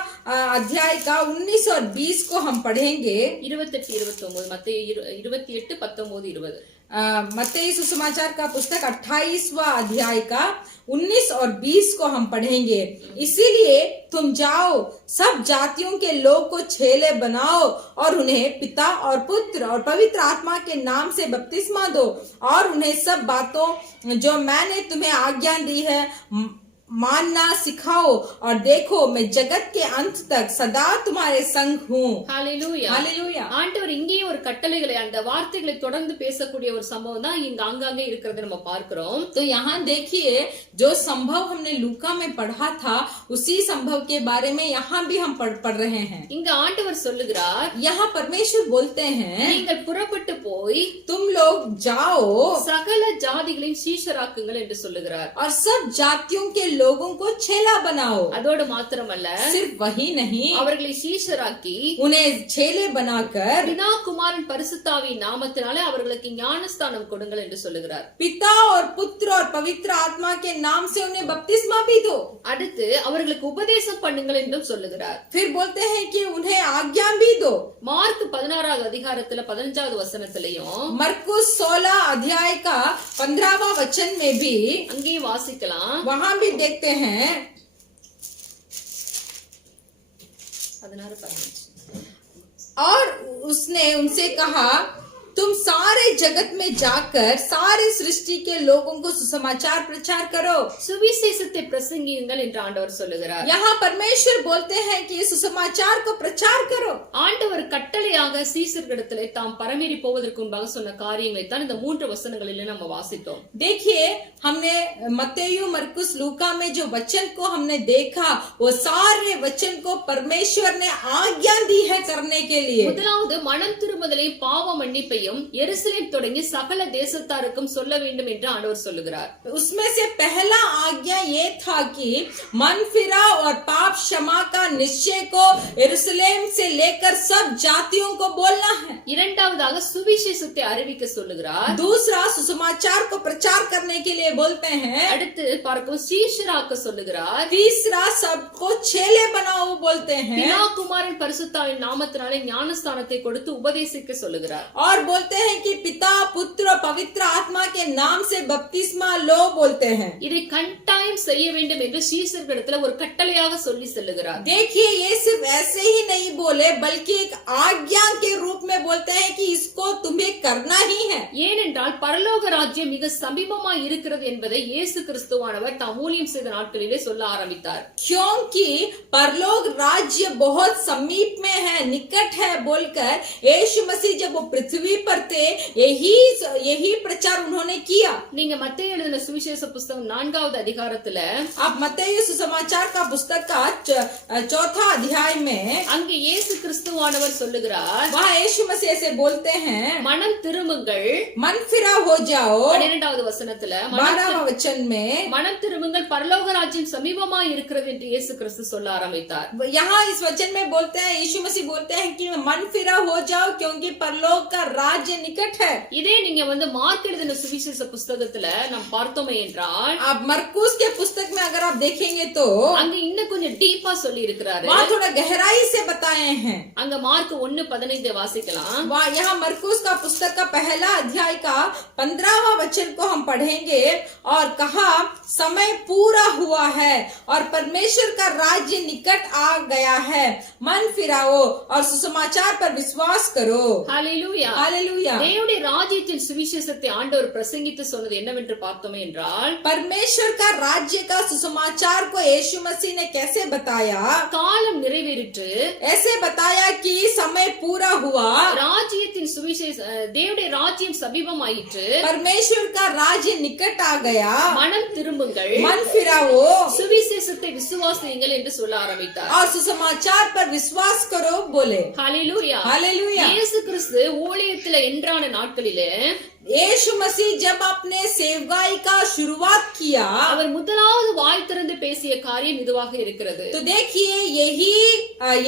अध्याय का 19 और 20 को हम पढ़ेंगे. 28-29 मत्तेयु 28-19-20 मत्ती सुसमाचार का पुस्तक 28वां अध्याय का 19 और 20 को हम पढ़ेंगे. इसीलिए तुम जाओ सब जातियों के लोग को चेले बनाओ और उन्हें पिता और पुत्र और पवित्र आत्मा के नाम से बपतिस्मा दो और उन्हें सब बातों जो मैंने तुम्हें आज्ञा दी है मानना सिखाओ. और देखो मैं जगत के अंत तक सदा तुम्हारे संग हूँ. ஹalleluya. हालेलुया. ஆண்டவர் இங்கேயும் ஒரு கட்டளைகளை அந்த வார்த்தைகளை தொடர்ந்து பேசக்கூடிய ஒரு சம்பவம் தான் இங்க அங்கங்கே இருக்கிறத நம்ம பார்க்கிறோம். तो यहाँ देखिए जो संभव हमने लूका में पढ़ा था उसी संभव के बारे में यहाँ भी हम पढ़ रहे हैं. இங்க ஆண்டவர் சொல்லுகிறார், यहाँ परमेश्वर बोलते हैं நீங்கள் புறப்பட்டு போய் तुम लोग जाओ சகல ஜாதிகளையும் சீஷராக்குங்கள் என்று சொல்லுகிறார். और सब जातियों के लोगों को चेला बनाओ. அதோடு மாத்திரமல்ல, सिर्फ वही नहीं அவர்களை சீஷராக்கி उन्हें चेले बनाकर பிதா குமாரன் பரிசுத்தாவின் நாமத்தினாலே அவர்களுக்கு ஞானஸ்தானம் கொடுங்கள் என்று சொல்லுகிறார். पिता और पुत्र और पवित्र आत्मा के नाम से उन्हें बपतिस्मा भी दो. அடுத்து அவர்களுக்கு உபதேசம் பண்ணுங்கள் என்றும் சொல்லுகிறார். फिर बोलते हैं कि उन्हें आज्ञा भी दो. மார்க் 16வது அதிகாரத்துல 15வது வசனத்திலையும் मरकुस 16 अध्याय का 15वां वचन में भी அங்கேயும் வாசிக்கலாம். वहां भी देखते हैं 16-15 और उसने उनसे कहा तुम सारे जगत में जाकर सारे सृष्टि के लोगों को सुसमाचार प्रचार करो. சுவிசேஷத்தை பிரசங்கியுங்கள் என்று ஆண்டவர் சொல்லுகிறார். यहाँ परमेश्वर बोलते हैं कि सुसमाचार को प्रचार करो. ஆண்டவர் கட்டளையாக சீசர்களிடத்திலே தாம் பரமேறி போவதற்கு முன்பாக சொன்ன காரியங்களை தான் இந்த 3 வசனங்களிலே நம்ம வாசித்தோம். देखिए हमने मत्तेयु मरकुस लूका में जो वचन को हमने देखा वो सारे वचन को परमेश्वर ने आज्ञा दी है करने के लिए. முதலாவது மனம் திரும்புதலை பாவ மன்னிப்பையும் எருசலேம் தொடங்கி சகல தேசத்தாருக்கும் சொல்ல வேண்டும் என்று ஆண்டவர் சொல்லுகிறார். उसमें से पहला आज्ञा ये था कि मन फिरा और पाप क्षमा का निश्चय को यरूशलेम से लेकर सब जातियों को बोलना है. இரண்டாவதாக சுவிசேஷத்தை அறிவிக்க சொல்லுகிறார். दूसरा सुसमाचार को प्रचार करने के लिए बोलते हैं. அடுத்து பார்க்கும் சீஷராக்க சொல்லுகிறார். तीसरा सबको चेले बनाओ बोलते हैं. பிதா குமாரன் பரிசுத்தாவின் நாமத்தினாலே ஞானஸ்தானத்தை கொடுத்து உபதேசிக்க சொல்லுகிறார். और बोलते हैं कि पिता पुत्र और पवित्र आत्मा के नाम से बपतिस्मा लो बोलते हैं. இதை கட்டாயம் செய்ய வேண்டும் என்று சீஷர்களிடத்துல ஒரு கட்டளையாக சொல்லி செல்லுகிறார். देखिए ये सिर्फ ऐसे ही नहीं बोले बल्कि एक आज्ञा के रूप में बोलते हैं कि इसको तुम्हें करना ही है. ஏனென்றால் பரலோக ராஜ்யம் மிக சமீபமாய் இருக்கிறது என்பதை இயேசு கிறிஸ்துவானவர் தாம் ஊழியம் செய்த நாட்களிலே சொல்ல ஆரம்பித்தார். क्योंकि परलोक राज्य बहुत समीप में है, निकट है बोलकर यीशु मसीह जब वो पृथ्वी पर थे यही प्रचार उन्होंने किया. நீங்க மத்தேயு எழுதின சுவிசேஷ புஸ்தகம் 4வது அதிகாரத்துல आप मत्ती सुसमाचार का पुस्तक का 4था अध्याय में அங்கே இயேசு கிறிஸ்துவானவர் சொல்லுகிறார், वहाँ यीशु मसीह से बोलते हैं மனம் திரும்புங்கள். मन फिरा हो जाओ. 12வது வசனத்துல 12वां वचन में மனம் திரும்புங்கள் பரலோக ராஜ்யம் சமீபமா இருக்கிறது என்று இயேசு கிறிஸ்து சொல்ல ஆரம்பித்தார். यहाँ इस वचन में बोलते हैं, यीशु मसीह बोलते हैं कि मन फिरा हो जाओ क्योंकि परलोक का राज्य निकट है। இதே நீங்க மார்க் எழுதின சுவிசேஷ புஸ்தகத்துல நாம் பார்த்தோமே என்றால் आप मरकुस के पुस्तक में अगर आप देखेंगे तो அங்க இன்னும் கொஞ்சம் டீப்பா சொல்லி இருக்கிறாரு. वहाँ थोड़ा गहराई से बताए हैं। அங்க மார்க் 1:15 வாசிக்கலாம். वहाँ यहाँ मरकुस का पुस्तक का पहला अध्याय का 15वां वचन को हम पढ़ेंगे और कहा समय पूरा हुआ है और परमेश्वर का राज्य निकट आ गया है, मन फिराओ और सुसमाचार पर विश्वास करो। ஹalleluya. हालेलुया। தேவனுடைய ராஜ்யத்தின் சுவிசேஷத்தை ஆண்டவர் பிரசங்கித்து சொன்னது என்னவென்று பார்த்தோமே என்றால் परमेश्वर का राज्य का सुसमाचार को यीशु मसीह ने कैसे बताया? காலம் நிறைவேறிற்று, ऐसे बताया कि समय पूरा हुआ, ராஜ்யத்தின் சுவிசேஷ தேவனுடைய ராஜ்யம் சமீபமாயிற்று, परमेश्वर का राज्य निकट आ गया, மனம் திரும்புங்கள், मन फिराओ சுவிசேஷத்தை விசுவாசியுங்கள் என்று சொல்ல ஆரம்பித்தார். और सुसमाचार पर विश्वास करो बोले। ஹalleluya. हालेलुया। இயேசு கிறிஸ்து ஊழியத்துல என்றான நாட்களிலே यीशु मसीह जब अपने सेवकाई का शुरुआत किया அவர் முதலாவது வாய் திறந்து பேசிய காரியம் இதுவாக இருக்கிறது. तो देखिए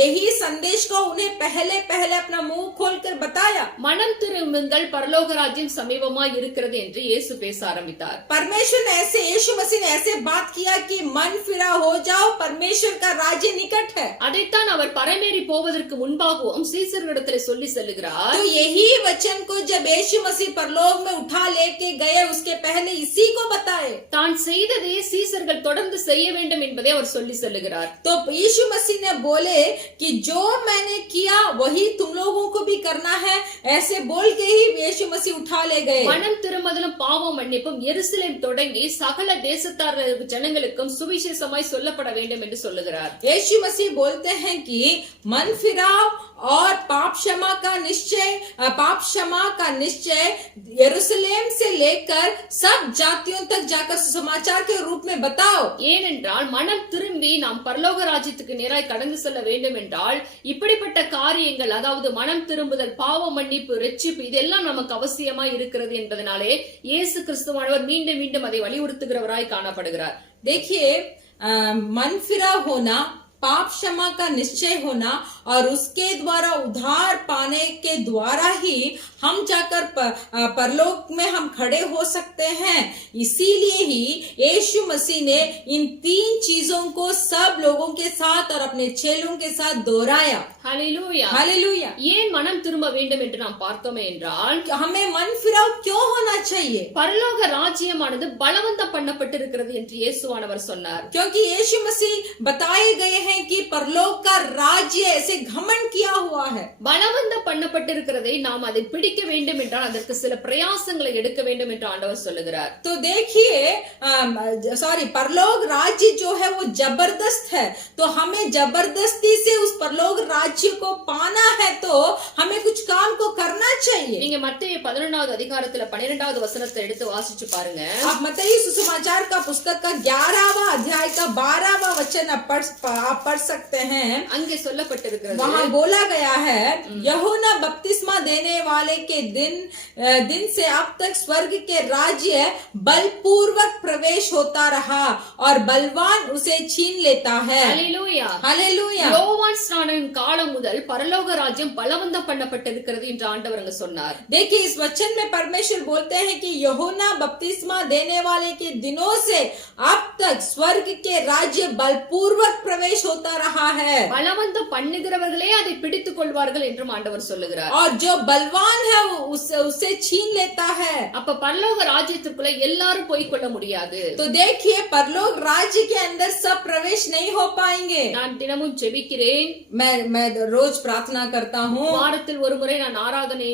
यही संदेश को उन्हें पहले अपना मुंह खोलकर बताया। மனம் திரும்புங்கள் பரலோக ராஜ்யம் சமீபமாய் இருக்கிறது என்று இயேசு பேச ஆரம்பித்தார். परमेश्वर ने ऐसे, यीशु मसीह ने ऐसे बात किया कि मन फिरा हो जाओ, परमेश्वर का राज्य निकट है। அதைத்தான் அவர் பரமேறி போவதற்கு முன்பாகவும் சீசர்களிடத்தில் சொல்லி செல்லுகிறார். तो यही वचन को जब यीशु मसीह परलोक में उठा लेके गए उसके पहले इसी को बताए। தான் செய்ததை சீசர்கள் தொடர்ந்து செய்ய வேண்டும் என்பதை அவர் சொல்லி செல்லுகிறார். तो यीशु मसीह ने बोले कि जो मैंने किया वही तुम लोगों को भी करना है, ऐसे बोल के ही यीशु मसीह उठा ले गए। மனம் திரும்புதலும் பாவ மன்னிப்பும் எருசலேம் தொடங்கி சகல தேசத்தார் ஜனங்களுக்கும் சுவிசேஷமாய் சொல்லப்பட வேண்டும் என்று சொல்லுகிறார். यीशु मसीह बोलते हैं कि मन फिराओ और पाप क्षमा का निश्चय यरूशलेम से लेकर सब जातियों तक जाकर सुसमाचार के रूप में बताओ। ஏனென்றால் மனம் திரும்பி நாம் பரலோக ராஜ்யத்துக்கு நேராய் கடந்து செல்ல வேண்டும் என்றால் இப்படிப்பட்ட காரியங்கள், அதாவது மனம் திரும்புதல், பாவ மன்னிப்பு, ரட்சிப்பு, இதெல்லாம் நமக்கு அவசியமாய் இருக்கிறது என்பதனாலே இயேசு கிறிஸ்துவானவர் மீண்டும் மீண்டும் அதை வலியுறுத்துகிறவராய் காணப்படுகிறார். देखिए मन फिरा होना, पाप क्षमा का निश्चय होना और उसके द्वारा उद्धार पाने के द्वारा ही हम जाकर परलोक में हम खड़े हो सकते हैं। इसीलिए ही यीशु मसीह ने इन 3 चीजों को सब लोगों के साथ और अपने चेलों के साथ दोहराया। ஹalleluya. हालेलुया। ஏன் மனம் திரும்ப வேண்டும் என்று நாம் பார்த்தோமே என்றால் हमें मन फिराव क्यों होना चाहिए? பரலோக ராஜ்யமானது பலவந்தம் பண்ணப்பட்டிருக்கிறது என்று இயேசுவானவர் சொன்னார். क्योंकि यीशु मसीह बताए गए हैं कि परलोक का राज्य ऐसे घमंड किया हुआ है। பலவந்தம் பண்ணப்பட்டிருக்கிறதை நாம் அதை பிடிக்க வேண்டும் என்றால் அதற்கு சில பிரயாசங்களை எடுக்க வேண்டும் என்று ஆண்டவர் சொல்லுகிறார். तो देखिए परलोक राज्य जो है वो जबरदस्त है, तो हमें जबरदस्ती से उस परलोक राज्य को पाना है तो हमें कुछ काम को करना चाहिए। நீங்க மத்தேயு 11வது அதிகாரத்துல 12வது வசனத்தை எடுத்து வாசிச்சு பாருங்க. आप मत्ती सुसमाचार का पुस्तक का 11वां अध्याय का 12वां वचन आप पढ़ सकते हैं। அங்கே சொல்லப்பட்டிருக்கிறது, वहाँ बोला गया है, यूहन्ना बपतिस्मा देने वाले के दिन से अब तक स्वर्ग के राज्य बलपूर्वक प्रवेश होता रहा और बलवान उसे छीन लेता है। ஹalleluya. हालेलुया। யோவான் ஸ்நானனின் காலம் முதல் பரலோக ராஜ்யம் பலவந்தம் பண்ணப்பட்டிருக்கிறது என்று ஆண்டவர் அங்க சொன்னார். देखिए इस वचन में परमेश्वर बोलते हैं कि यूहन्ना बपतिस्मा देने वाले के दिनों से अब तक स्वर्ग के राज्य बलपूर्वक प्रवेश होता रहा है। பலவந்தம் பண்ணுகிறவர்களே அதை பிடித்துக் கொள்வார்கள் என்று ஆண்டவர் சொல்லுகிறார். और जो बलवान है उसे छीन लेता है। அப்ப பரலோக ராஜ்யத்திற்குள்ள எல்லாரும் போய் கொள்ள முடியாது. तो देखिए परलोक राज्य के अंदर सब प्रवेश नहीं हो पाएंगे। நான் தினமும் ஜெபிக்கிறேன், मैं रोज प्रार्थना करता हूँ, வாரத்தில் ஒரு முறை நான் ஆராதனை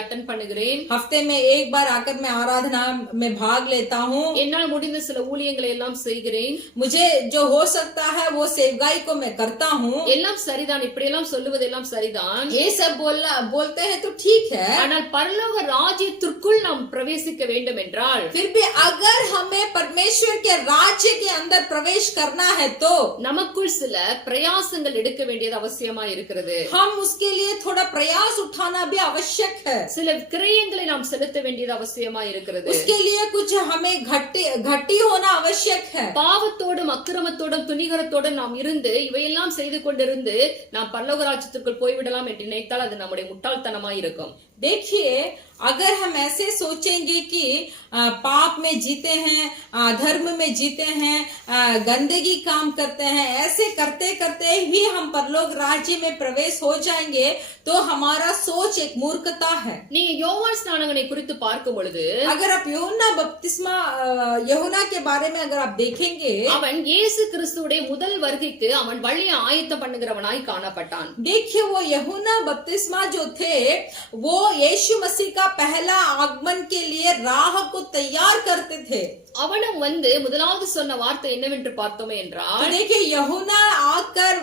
அட்டெண்ட் பண்ணுகிறேன், हफ्ते में एक बार आकर मैं आराधना में भाग लेता हूँ, என்னால் முடிந்த சில ஊழியங்களை எல்லாம் செய்கிறேன், मुझे जो हो सकता है वो सेवकाई को मैं करता हूँ। எல்லாம் சரிதான், இப்படி எல்லாம் சொல்லுவதெல்லாம் சரிதான். ये सब बोलते हैं तो ठीक है, ஆனால் பரலோக ராஜ்யத்திற்குள் நாம் பிரவேசிக்க வேண்டும் என்றால் फिर भी अगर हमें परमेश्वर परमेश्वर के राज्य के अंदर प्रवेश करना है तो நமக்குள் சில பிரயாசங்கள் எடுக்க வேண்டியது அவசியமா இருக்கிறது. हम उसके लिए थोड़ा प्रयास उठाना भी आवश्यक है. சில கிரயங்களை நாம் செலுத்த வேண்டியது அவசியமா இருக்கிறது. उसके लिए कुछ हमें घटी होना आवश्यक है. பாவத்தோடும் அக்கிரமத்தோடும் துணிகரத்தோடும் நாம் இருந்து இவையெல்லாம் செய்து கொண்டிருந்து நாம் பரலோக ராஜ்யத்திற்குள் போய்விடலாம் என்று நினைத்தால் அது நம்முடைய முட்டாள்தனமா இருக்கும். देखिए, अगर हम ऐसे सोचेंगे कि पाप में जीते हैं, धर्म में जीते हैं, गंदगी काम करते हैं, ऐसे करते करते ही हम परलोक राज्य में प्रवेश हो जाएंगे, तो हमारा सोच एक मूर्खता है. நீங்க யோவான் ஸ்நானகனை குறித்து பார்க்கும் பொழுது अगर आप यूहन्ना के बारे में अगर आप देखेंगे, அவன் இயேசு கிறிஸ்துவுடைய முதல் வருகைக்கு அவன் வழியை ஆயத்தம் பண்ணுகிறவனாய் காணப்பட்டான். देखिए वो यूहन्ना बपतिस्मा जो थे वो यीशु मसीह का पहला आगमन के लिए राह को तैयार करते थे. அவனும் முதலாவது சொன்ன வார்த்தை என்னவென்று பார்த்தோமே என்றால், तो देखिए यूहन्ना आकर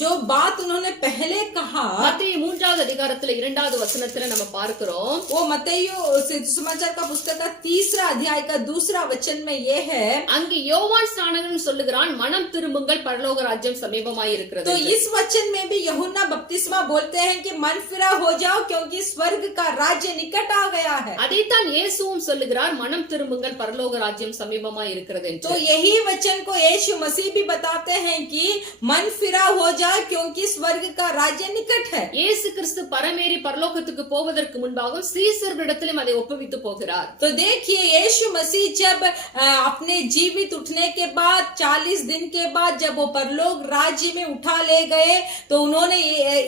जो बात उन्होंने पहले कहा, மத்தேயு 3வது அதிகாரத்துல 2வது வசனத்துல நம்ம பார்க்கிறோம். वो मत्तयु सुसमाचार का पुस्तक का 3रा अध्याय का 2रा वचन में ये है, அங்கே யோவான் ஸ்நானகன் சொல்லுகிறான், மனம் திரும்புங்கள் பரலோக ராஜ்யம் சமீபமாய் இருக்கிறது. तो इस वचन में भी यूहन्ना बपतिस्मा बोलते हैं कि मन फिरा हो जाओ क्योंकि स्वर्ग का राज्य निकट आ गया है. அதைத்தான் இயேசுவும் சொல்லுகிறார், மனம் திரும்புங்கள் பரலோக ராஜ்யம் சமீபமாய் இருக்கிறது என்று. तो यही वचन को यीशु मसीह भी बताते हैं कि मन फिरा हो जाए क्योंकि स्वर्ग का राज्य निकट है. இயேசு கிறிஸ்து பரமேறி பரலோகத்துக்கு போவதற்கு முன்பாக சீசர்களிடத்திலும் அதை ஒப்புவித்து போகிறார். तो देखिए यीशु मसीह जब अपने जीवित उठने के बाद 40 दिन के बाद जब वो परलोक राज्य में उठा ले गए, तो उन्होंने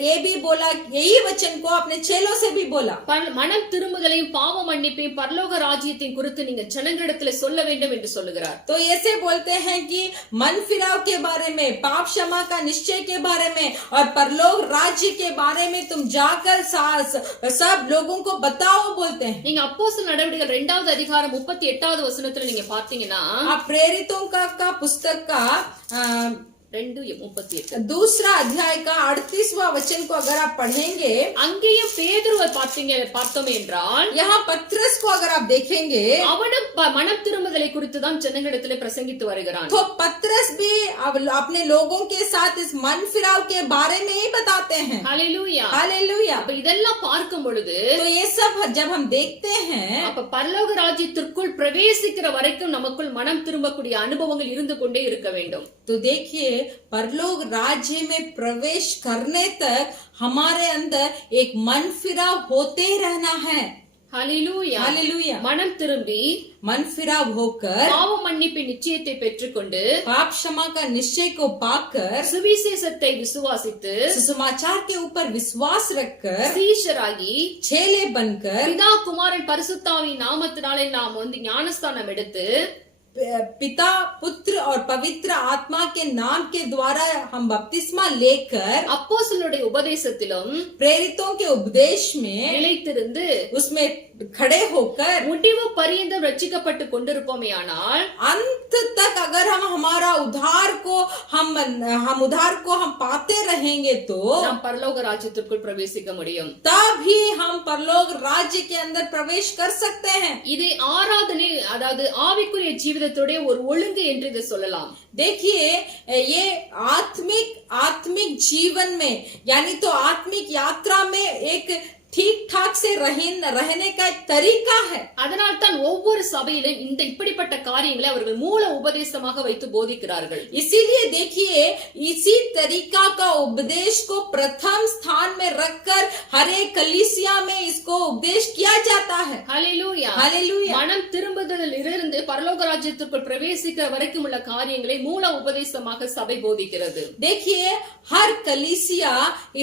ये भी बोला, यही वचन को अपने चेलों से भी बोला, மனம் திரும்புதலையும் பாவ மன்னிப்பையும் பரலோக ராஜ்யத்தையும் குறித்து நீங்க ஜனங்களிடத்துல சொல்ல வேண்டும் என்று சொல்லுகிறார். तो ऐसे बोलते हैं कि मन फिराव के बारे में, पाप क्षमा का निश्चय के बारे में और परलोक राज्य के बारे में तुम जाकर सब लोगों को बताओ बोलते हैं. நீங்க அப்போஸ்தலர் நடவடிக்கைகள் 2வது அதிகாரம் 38வது வசனத்துல நீங்க பாத்தீங்கன்னா, आप प्रेरितों का पुस्तक का 2:38 दूसरा अध्याय का 38वां वचन को अगर आप पढ़ेंगे, அங்கேயும் பேதுருவை பார்த்தோமே என்றால், यहाँ पत्रस को अगर आप देखेंगे, அவனும் மனம் திரும்புதலை குறித்து தான் ஜனங்களிடத்திலே பிரசங்கித்து வருகிறான். तो पत्रस भी अपने लोगों के साथ इस मन फिराव के बारे में ही बताते हैं. ஹalleluya. हालेलुया. அப்ப இதெல்லாம் பார்க்கும் பொழுது, तो ये सब जब हम देखते हैं, அப்ப பரலோக ராஜ்யத்திற்குள் பிரவேசிக்கிற வரைக்கும் நமக்குள் மனம் திரும்பக்கூடிய அனுபவங்கள் இருந்து கொண்டே இருக்க வேண்டும். तो देखिए परलोक राज्य में प्रवेश करने तक हमारे अंदर एक मन फिराव होते रहना है. ஹalleluya. हालेलुया. மனம் திரும்பி मन फिराव होकर பாவ மன்னிப்பின் நிச்சயத்தை பெற்றுக்கொண்டு पाप क्षमा का निश्चय को पाकर சுவிசேஷத்தை விசுவாசித்து सुसमाचार के ऊपर विश्वास रखकर சீஷராகி चेले बनकर பிதா குமாரன் பரிசுத்தாவின் நாமத்தினாலே நாம் ஞானஸ்தானம் எடுத்து पिता पुत्र और पवित्र आत्मा के नाम के द्वारा हम बपतिस्मा लेकर அப்போஸ்தலருடைய உபதேசத்திலும் प्रेरितों के उपदेश में நிலைத்திருந்து उसमें खड़े होकर முடிவு பரியந்தம் ரட்சிக்கப்பட்டு கொண்டிருப்போமேயானால், अंत तक अगर हम हमारा उद्धार को हम पाते रहेंगे तो நாம் பரலோக ராஜ்யத்திற்குள் பிரவேசிக்க முடியும். तभी हम परलोक राज्य के अंदर प्रवेश कर सकते हैं. இதை ஆராதனை, அதாவது ஆவிக்குரிய ஜீவிதத்துடைய ஒரு ஒழுங்கு என்று இதை சொல்லலாம். देखिए ये आत्मिक जीवन में यानी तो आत्मिक यात्रा में एक ठीक ठाक से रहने का एक तरीका है. அதனால் தான் ஒவ்வொரு சபையிலும் இந்த இப்படிப்பட்ட காரியங்களை அவர்கள் மூல உபதேசமாக வைத்து போதிக்கிறார்கள். इसीलिए देखिए इसी तरीका का उपदेश को प्रथम स्थान में रखकर हर एक कलीसिया में इसको उपदेश किया जाता है. ஹalleluya. हालेलुया. மனம் திரும்புதலில் இருந்து பரலோக ராஜ்யத்திற்குள் பிரவேசிக்கிற வரைக்கும் உள்ள காரியங்களை மூல உபதேசமாக சபை போதிக்கிறது. देखिए हर कलीसिया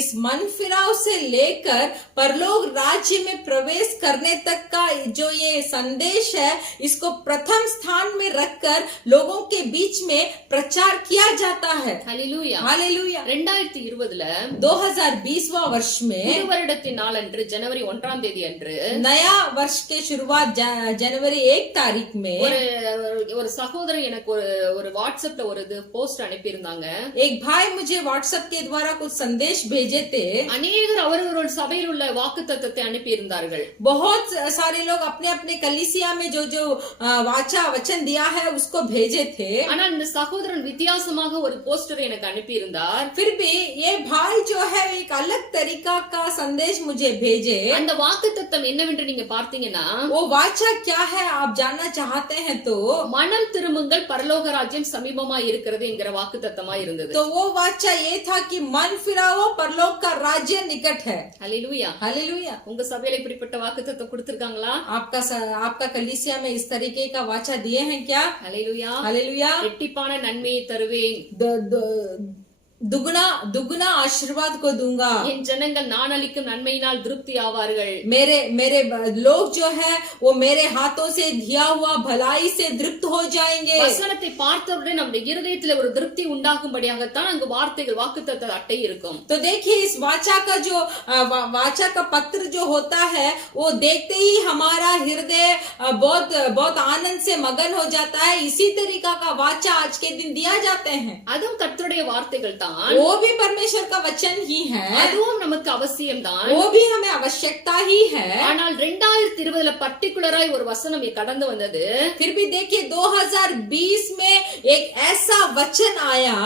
इस मन फिराव से लेकर परलोक राज्य में प्रवेश करने तक का जो ये संदेश है, इसको प्रथम स्थान में रखकर लोगों के बीच में प्रचार किया जाता है. ஹalleluya. हालेलुया. 2020ல 2020वां वर्ष में புது வருடத்தின் நாளன்று ஜனவரி 1ஆம் தேதி அன்று नया वर्ष के शुरुआत जनवरी 1 तारीख में ஒரு சகோதரர் எனக்கு ஒரு வாட்ஸ்அப்ல ஒரு போஸ்ட் அனுப்பி இருந்தாங்க. एक भाई मुझे व्हाट्सएप के द्वारा कुछ संदेश भेजे थे. அநேகர் அவரவர்கள் சபையில் உள்ள வாக்குத்தத்தத்தை அனுப்பி இருந்தார்கள். बहुत सारे लोग अपने अपने कलीसिया में जो जो वाचा वचन दिया है उसको भेजे थे. ஆனா இந்த சகோதரன் வித்தியாசமாக ஒரு போஸ்டர் எனக்கு அனுப்பி இருந்தார். फिर भी ये भाई जो है एक अलग तरीका का संदेश मुझे भेजे. அந்த வாக்குத்தத்தம் என்னவென்று நீங்க பார்த்தீங்கன்னா, वो वाचा क्या है आप जानना चाहते हैं तो மனம் திரும்புங்கள் பரலோக ராஜ்யம் சமீபமா இருக்கிறது என்கிற வாக்குத்தத்தமா இருந்தது. तो वो वाचा ये था कि मन फिराओ परलोक का राज्य निकट है. ஹல்லேலூயா. हालेलुया. உங்க சபையில இப்படிப்பட்ட வாக்குத்தத்தம் கொடுத்திருக்காங்களா? आपका कलीसिया में इस तरीके का वाचा दिए हैं क्या? ஹல்லேலூயா. हालेलुया. ரெட்டிப்பான நன்மையை தருவேன், दुगना दुगना आशीर्वाद को दूंगा. என் ஜனங்கள் நான் அளிக்கும் நன்மையினால் திருப்தி ஆவார்கள். मेरे लोग जो है वो मेरे हाथों से दिया हुआ भलाई से तृप्त हो जाएंगे. வசனத்தை பார்த்தவுடனே நம்முடைய இருதயத்தில் ஒரு திருப்தி உண்டாகும்படியாகத்தான் அங்கு வார்த்தைகள் வாக்குத்தத்த அட்டை இருக்கும். तो देखिए इस वाचा का जो वाचा का पत्र जो होता है वो देखते ही हमारा हृदय बहुत बहुत आनंद से मगन हो जाता है. इसी तरीका का वाचा आज के दिन दिया जाते हैं. அதுவும் கர்த்தருடைய வார்த்தைகள் தான், वो भी परमेश्वर का वचन ही है, அதுவும் நமக்கு அவசியம் தான். वो भी हमें आवश्यकता ही है. ஆனால் 2020 பர்టిక్యులராய் ஒரு வசனம் கடந்து வந்தது. फिर भी देखिए 2020 में एक ऐसा वचन आया,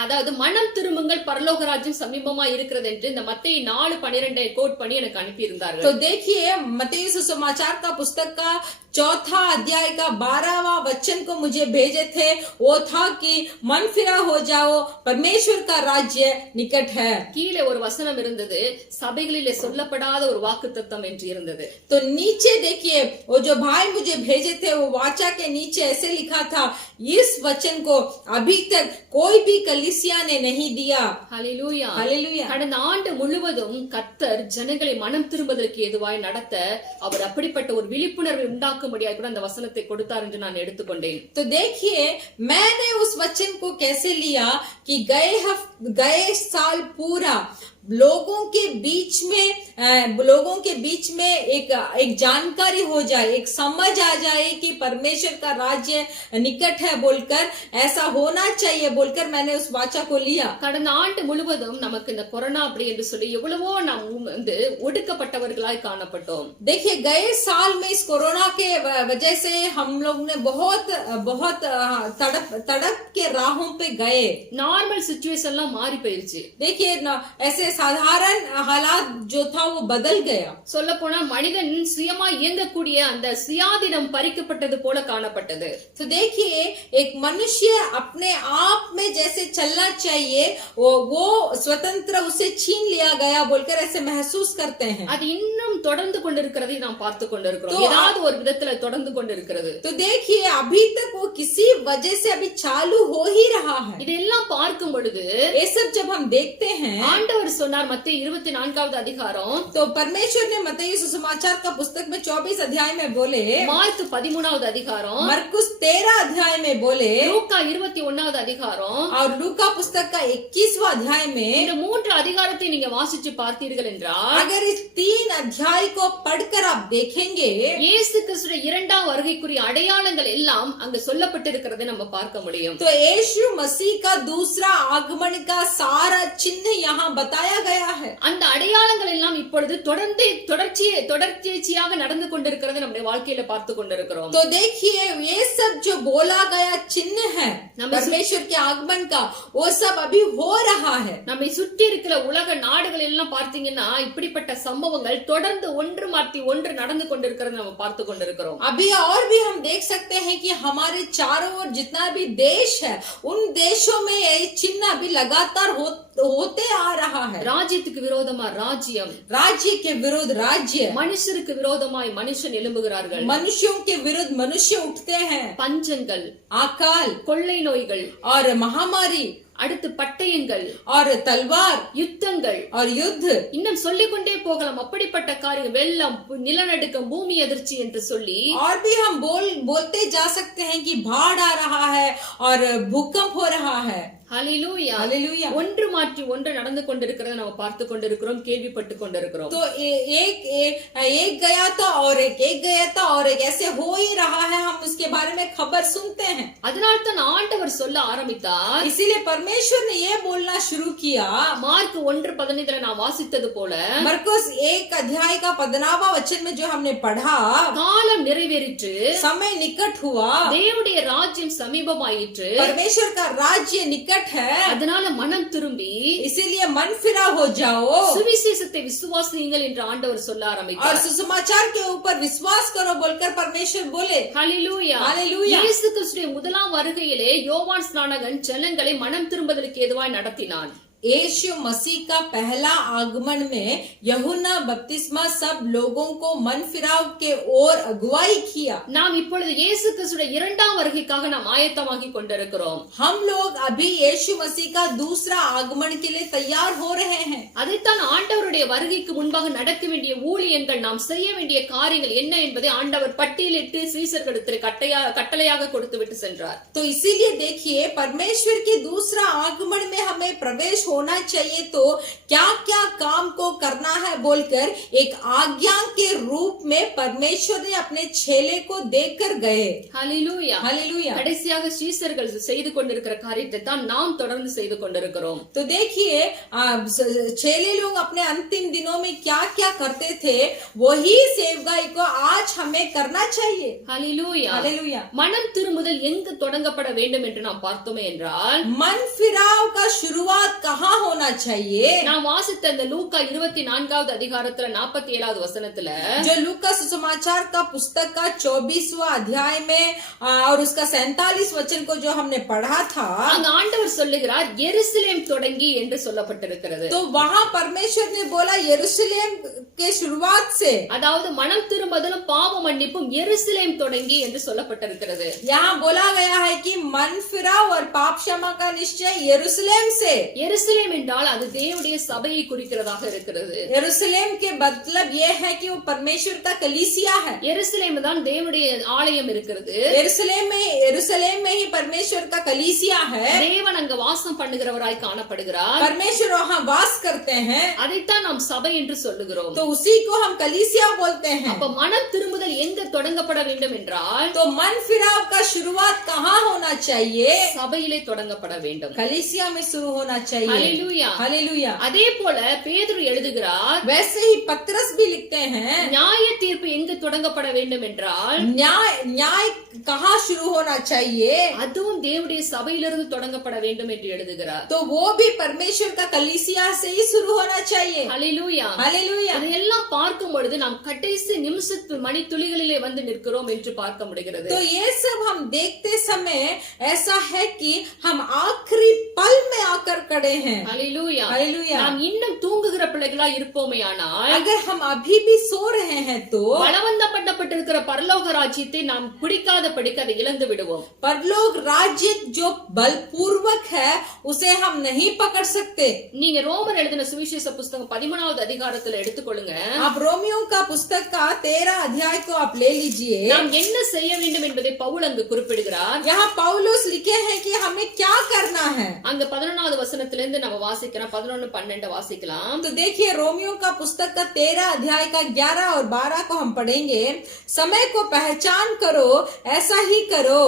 அதாவது மனம் திரும்புங்கள் பரலோக ராஜ்யம் சமீபமா இருக்கிறது என்று இந்த மத்தேயு 4:12 கோட் பண்ணி எனக்கு அனுப்பி இருந்தார்கள். तो देखिए मत्ती सुसमाचार का पुस्तक का 4 अध्याय का 12वां वचन को मुझे भेजे थे. वो था कि मन फिरा हो जाओ परमेश्वर का राज्य निकट है. கீழே ஒரு வசனம் இருந்தது, சபைகளிலே சொல்லப்படாத ஒரு வாக்குத்தத்தம் என்று இருந்தது. तो नीचे देखिए वो जो भाई मुझे भेजे थे वो वाचा के नीचे ऐसे लिखा था, इस वचन को अभी तक कोई भी कलीसिया ने नहीं दिया. ஹல்லேலூயா. हालेलुया. கடந்த ஆண்டு முழுவதும் கர்த்தர் ஜனங்களை மனம் திரும்புவதற்கு ஏதுவாய் நடத்த அவர் அப்படிப்பட்ட ஒரு விழிப்புணர்வை உண்டாக்கும்படியாக கூட அந்த வசனத்தை கொடுத்தார் என்று நான் எடுத்துக்கொண்டேன். तो देखिए मैंने उस वचन को कैसे लिया कि गए साल पूरा लोगों के बीच में एक जानकारी हो जाए, एक समझ आ जाए कि परमेश्वर का राज्य निकट है बोलकर, ऐसा होना चाहिए बोलकर मैंने उस वाचा को लिया. கடந்த ஆண்டு முழுவதும் நமக்கு இந்த கொரோனா அப்படி என்று சொல்லி எவ்வளவோ நாம் ஒடுக்கப்பட்டவர்களாய் காணப்பட்டோம். देखिए गए साल में इस कोरोना के वजह से हम लोग ने बहुत तड़प के राहों पे गए. நார்மல் சிச்சுவேஷன்லாம் மாறி போயிருச்சு. देखिए ऐसे साधारण हालात जो था वो बदल गया. சொல்ல போனா மனிதன் சுயமா இயங்கக்கூடிய அந்த சுயாதீனம் பறிக்கப்பட்டது போல காணப்பட்டது. तो देखिए एक मनुष्य अपने आप में जैसे चलना चाहिए वो स्वतंत्र उसे छीन लिया गया बोलकर ऐसे महसूस करते हैं. அது இன்னும் தொடர்ந்து கொண்டிருக்கிறதை நாம் பார்த்து கொண்டிருக்கிறோம். ஏதாவது ஒரு விதத்துல தொடர்ந்து கொண்டிருக்கிறது. तो देखिए अभी तक वो किसी वजह से अभी चालू हो ही रहा है. இதெல்லாம் பார்க்கும் பொழுது ये सब जब हम देखते हैं, ஆண்டவர் சொன்னார் மத்தேயு 24வது அதிகாரம், तो परमेश्वर ने मत्ती सुसमाचार का पुस्तक में 24 अध्याय में बोले, மார்க் 13வது அதிகாரம், मरकुस 13 अध्याय में बोले, லூக்கா 21வது அதிகாரம் और लूका पुस्तक का 21वां अध्याय में, இந்த 3 அதிகாரத்தை நீங்க வாசிச்சு பார்த்தீர்கள் என்றால், अगर इस 3 अध्याय को पढ़कर आप देखेंगे, இயேசு கிறிஸ்துவின் இரண்டாம் வருகைக்குரிய அடையாளங்கள் எல்லாம் அங்கு சொல்லப்பட்டிருக்கிறதை நம்ம பார்க்க முடியும். तो यीशु मसीह का दूसरा आगमन का सारा चिन्ह यहाँ बताया गया है. அந்த அடையாளங்கள் எல்லாம் இப்பொழுது தொடர்ச்சியாக நடந்து கொண்டிருக்கிறது நம்முடைய வாழ்க்கையில பார்த்து கொண்டிருக்கிறோம். तो देखिए ये सब जो बोला गया चिन्ह है परमेश्वर के आगमन का, वो सब अभी हो रहा है. நம்மை சுற்றி இருக்கிற உலக நாடுகள் எல்லாம் பார்த்தீங்கன்னா இப்படிப்பட்ட சம்பவங்கள் தொடர்ந்து ஒன்று மாற்றி ஒன்று நடந்து கொண்டிருக்கிறது நம்ம பார்த்து கொண்டிருக்கிறோம். अभी और भी हम देख सकते हैं कि हमारे चारों ओर जितना भी देश है उन देशों में ये चिन्ह अभी लगातार होते आ रहा है. ராஜ்யத்துக்கு விரோதமா ராஜ்யம், राज्य के विरुद्ध राज्य, மனுஷருக்கு விரோதமாய் மனுஷன் எழும்புகிறார்கள், मनुष्यों के विरुद्ध मनुष्य उठते हैं. பஞ்சங்கள், अकाल கொள்ளை நோய்கள், और महामारी, அடுத்து பட்டயங்கள், और तलवार, யுத்தங்கள், और युद्ध, இன்னும் சொல்லிக்கொண்டே போகலாம். அப்படிப்பட்ட காரியம், வெள்ளம், நிலநடுக்கம், பூமி அதிர்ச்சி என்று சொல்லி और भी हम बोलते जा सकते हैं कि बाढ़ आ रहा है और भूकंप हो रहा है. ஹல்லேலூயா. हालेलुया. ஒன்று மாற்றி ஒன்று நடந்து கொண்டிருக்கிறத நம்ம பார்த்து கொண்டிருக்கிறோம், கேள்விப்பட்டு கொண்டிருக்கிறோம். तो एक गया था और एक गया था और एक ऐसे हो ही रहा है. हम उसके बारे में खबर सुनते हैं। அதனால்தான் ஆண்டவர் சொல்ல ஆரம்பித்தார். इसीलिए परमेश्वर ने ये बोलना शुरू किया। மார்க் 1:15 நான் வாசித்தது போல मरकुस 1 अध्याय का 15वां वचन में जो हमने पढ़ा, காலம் நிறைவேறிற்று, समय निकट हुआ, தேவனுடைய ராஜ்யம் சமீபமாயிற்று, परमेश्वर का राज्य निकट है, அதனால மனம் திரும்பி इसीलिए मन फिरा हो जाओ சுவிசேஷத்தை விசுவாசியுங்கள் என்று ஆண்டவர் சொல்ல और ஆரம்பித்தார். सुसमाचार के ऊपर विश्वास करो बोलकर परमेश्वर बोले। ஹல்லேலூயா. ஹல்லேலூயா. இயேசு கிறிஸ்துவின் முதலாம் வருகையிலே யோவான் ஸ்நானகன் ஜனங்களை மனம் திரும்புவதற்கு ஏதுவாய் நடத்தினான். यीशु मसीह का पहला आगमन में यूहन्ना बपतिस्मा सब लोगों को मन फिराव के ओर अगुवाई किया। நாம் இப்பொழுது இயேசு கிறிஸ்துவின் இரண்டாம் வருகைக்காக நாம் ஆயத்தமாகிக் கொண்டிருக்கிறோம். हम लोग अभी यीशु मसीह का दूसरा आगमन के लिए तैयार हो रहे हैं। அதைத்தான் ஆண்டவருடைய வருகைக்கு முன்பாக நடக்க வேண்டிய ஊழியங்கள், நாம் செய்ய வேண்டிய காரியங்கள் என்ன என்பதை ஆண்டவர் பட்டியலிட்டு சீசர்களிடத்தில் கட்டளையாக கொடுத்து விட்டு சென்றார். तो इसीलिए देखिए, परमेश्वर के दूसरा आगमन में हमें प्रवेश होना चाहिए तो क्या क्या काम को करना है बोलकर एक आज्ञा के रूप में परमेश्वर ने अपने चेले को देकर गए। ஹல்லேலூயா. हालेलुया। கடைசியாக சீசர்கள் செய்து கொண்டிருக்கிற காரியத்தை தான் நாம் தொடர்ந்து செய்து கொண்டிருக்கிறோம். तो देखिए, चेले लोग अपने अंतिम दिनों में क्या क्या करते थे, वही सेवकाई को आज हमें करना चाहिए। ஹல்லேலூயா. हालेलुया। மனம் திரும்புதல் எங்கு தொடங்கப்பட வேண்டும் என்று நாம் பார்த்தோமே என்றால், मन फिराव का शुरुआत कहाँ होना चाहिए? நாம் வாசித்த இந்த லூக்கா 24வது அதிகாரத்துல 47வது வசனத்துல जो लूका सुसमाचार का पुस्तक का 24वां अध्याय में और उसका 47 वचन को जो हमने पढ़ा था, அங்க ஆண்டவர் சொல்லுகிறார் எருசலேம் தொடங்கி என்று சொல்லப்பட்டிருக்கிறது. तो वहाँ परमेश्वर ने बोला यरूशलेम के शुरुआत से, அதாவது மனம் திரும்புதலும் பாவ மன்னிப்பும் எருசலேம் தொடங்கி என்று சொல்லப்பட்டிருக்கிறது. यहाँ बोला गया है कि मन फिराव और पाप क्षमा का निश्चय यरूशलेम से। எருசலேம் என்றால் அது தேவனுடைய சபையை குறிக்கிறதாக இருக்கிறது. यरूशलेम के मतलब ये है कि वो परमेश्वर का कलीसिया है। எருசலேம் தான் தேவனுடைய ஆலயம் இருக்கிறது. यरूशलेम में ही परमेश्वर का कलीसिया है। தேவன் அங்க வாசம் பண்ணுகிறவராய் காணப்படுகிறார். परमेश्वर वहाँ वास करते हैं, அதைத்தான் நாம் சபை என்று சொல்லுகிறோம். तो उसी को हम कलीसिया बोलते हैं। அப்ப மனம் திரும்புதல் எங்க தொடங்கப்பட வேண்டும் என்றால், तो मन फिराव का शुरुआत कहाँ होना चाहिए? சபையிலே தொடங்கப்பட வேண்டும். कलीसिया में शुरू होना चाहिए। ஹல்லேலூயா. हालेलुया। அதே போல பேதுரு எழுதுகிறார், वैसे ही पतरस भी लिखते हैं, நியாய தீர்ப்பு எங்கு தொடங்கப்பட வேண்டும் என்றால், न्याय कहाँ शुरू होना चाहिए? அதுவும் தேவனுடைய சபையிலிருந்து தொடங்கப்பட வேண்டும் என்று எழுதுகிறார். तो वो भी परमेश्वर का कलीसिया से ही शुरू होना चाहिए। ஹல்லேலூயா. हालेलुया। அதையெல்லாம் பார்க்கும் பொழுது நாம் கடைசி நிமிஷத்து மணித்துளிகளிலே வந்து நிற்கிறோம் என்று பார்க்க முடிகிறது. तो ये सब हम देखते समय ऐसा है कि हम आखिरी पल में आकर खड़े हैं। ஹல்லேலூயா. हालेलुया। நாம் இன்னும் தூங்குகிற பிள்ளைகளா இருப்போமேயானால், अगर हम अभी भी सो रहे हैं तो பலவந்தப்பட்டிருக்கிற பரலோக ராஜ்யத்தை நாம் பிடிக்காதபடிக்கு அதை இழந்து விடுவோம். परलोक राज्य जो बलपूर्वक है उसे हम नहीं पकड़ सकते। நீங்க ரோமர் எழுதின சுவிசேஷ புஸ்தகம் 13வது அதிகாரத்துல எடுத்துக்கொள்ளுங்க. आप रोमियो का पुस्तक का 13 अध्याय को आप ले लीजिए। நாம் என்ன செய்ய வேண்டும் என்பதை பவுல் அங்கு குறிப்பிடுகிறார். यहाँ पौलुस लिखे हैं कि हमें क्या करना है। அங்க 11வது வசனத்திலிருந்து நம்ம வாசிக்கிறோம். 11 12 வாசிக்கலாம். तो देखिए, रोमियो का पुस्तक का 13 अध्याय का 11 और 12 को हम पढ़ेंगे। समय को पहचान करो, ऐसा ही करो,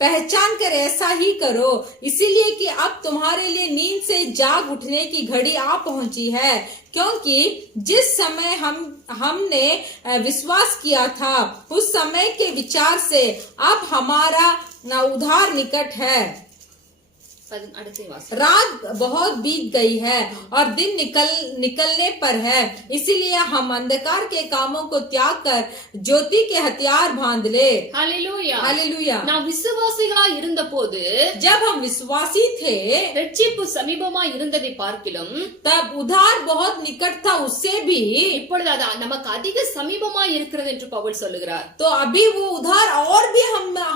पहचान कर ऐसा ही करो, इसीलिए कि अब तुम्हारे लिए नींद से जाग उठने की घड़ी आ पहुंची है, क्योंकि जिस समय हमने विश्वास किया था उस समय के विचार से अब हमारा उद्धार निकट है। रात बहुत बीत गई है और दिन निकलने पर है, इसीलिए हम अंधकार के कामों को त्याग कर ज्योति के हथियार बांध ले। ஹல்லேலூயா. हालेलुया। நாம் விசுவாசிகளா இருந்தபோது, जब हम विश्वासी थे ரட்சிப்பு சமீபமா இருந்ததை பார்க்கிலும், तब उद्धार बहुत निकट था, उससे भी இப்பொழுது அது நமக்கு அதிக சமீபமா இருக்கிறது என்று பவுல் சொல்லுகிறார். तो अभी वो उद्धार और भी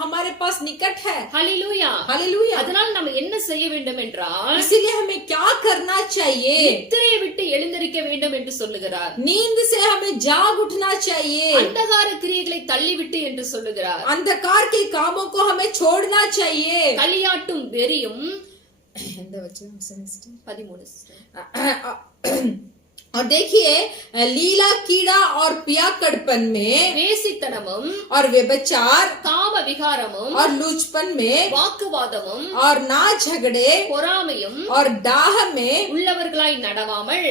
हमारे पास निकट है। ஹல்லேலூயா. हालेलुया। அதனால நம்ம என்ன செய்ய வேண்டும் என்றால், इसीलिए हमें क्या करना चाहिए? நித்திரையை விட்டு எழுந்திருக்க வேண்டும் என்று சொல்லுகிறார். नींद से हमें जाग उठना चाहिए। அந்தகார கிரியைகளை தள்ளிவிட்டு என்று சொல்லுகிறார். अंधकार के कामों को हमें छोड़ना चाहिए। களியாட்டும் வெறியும் 13 और देखिए लीला कीड़ा और पियाकड़पन में வேசித்தனமும் और व्यभिचार காம விகாரமும் और लूचपन में வாக்குவாதமும் और ना झगड़े பொறாமையும் और डाह में உள்ளவர்களாய் நடவாமல்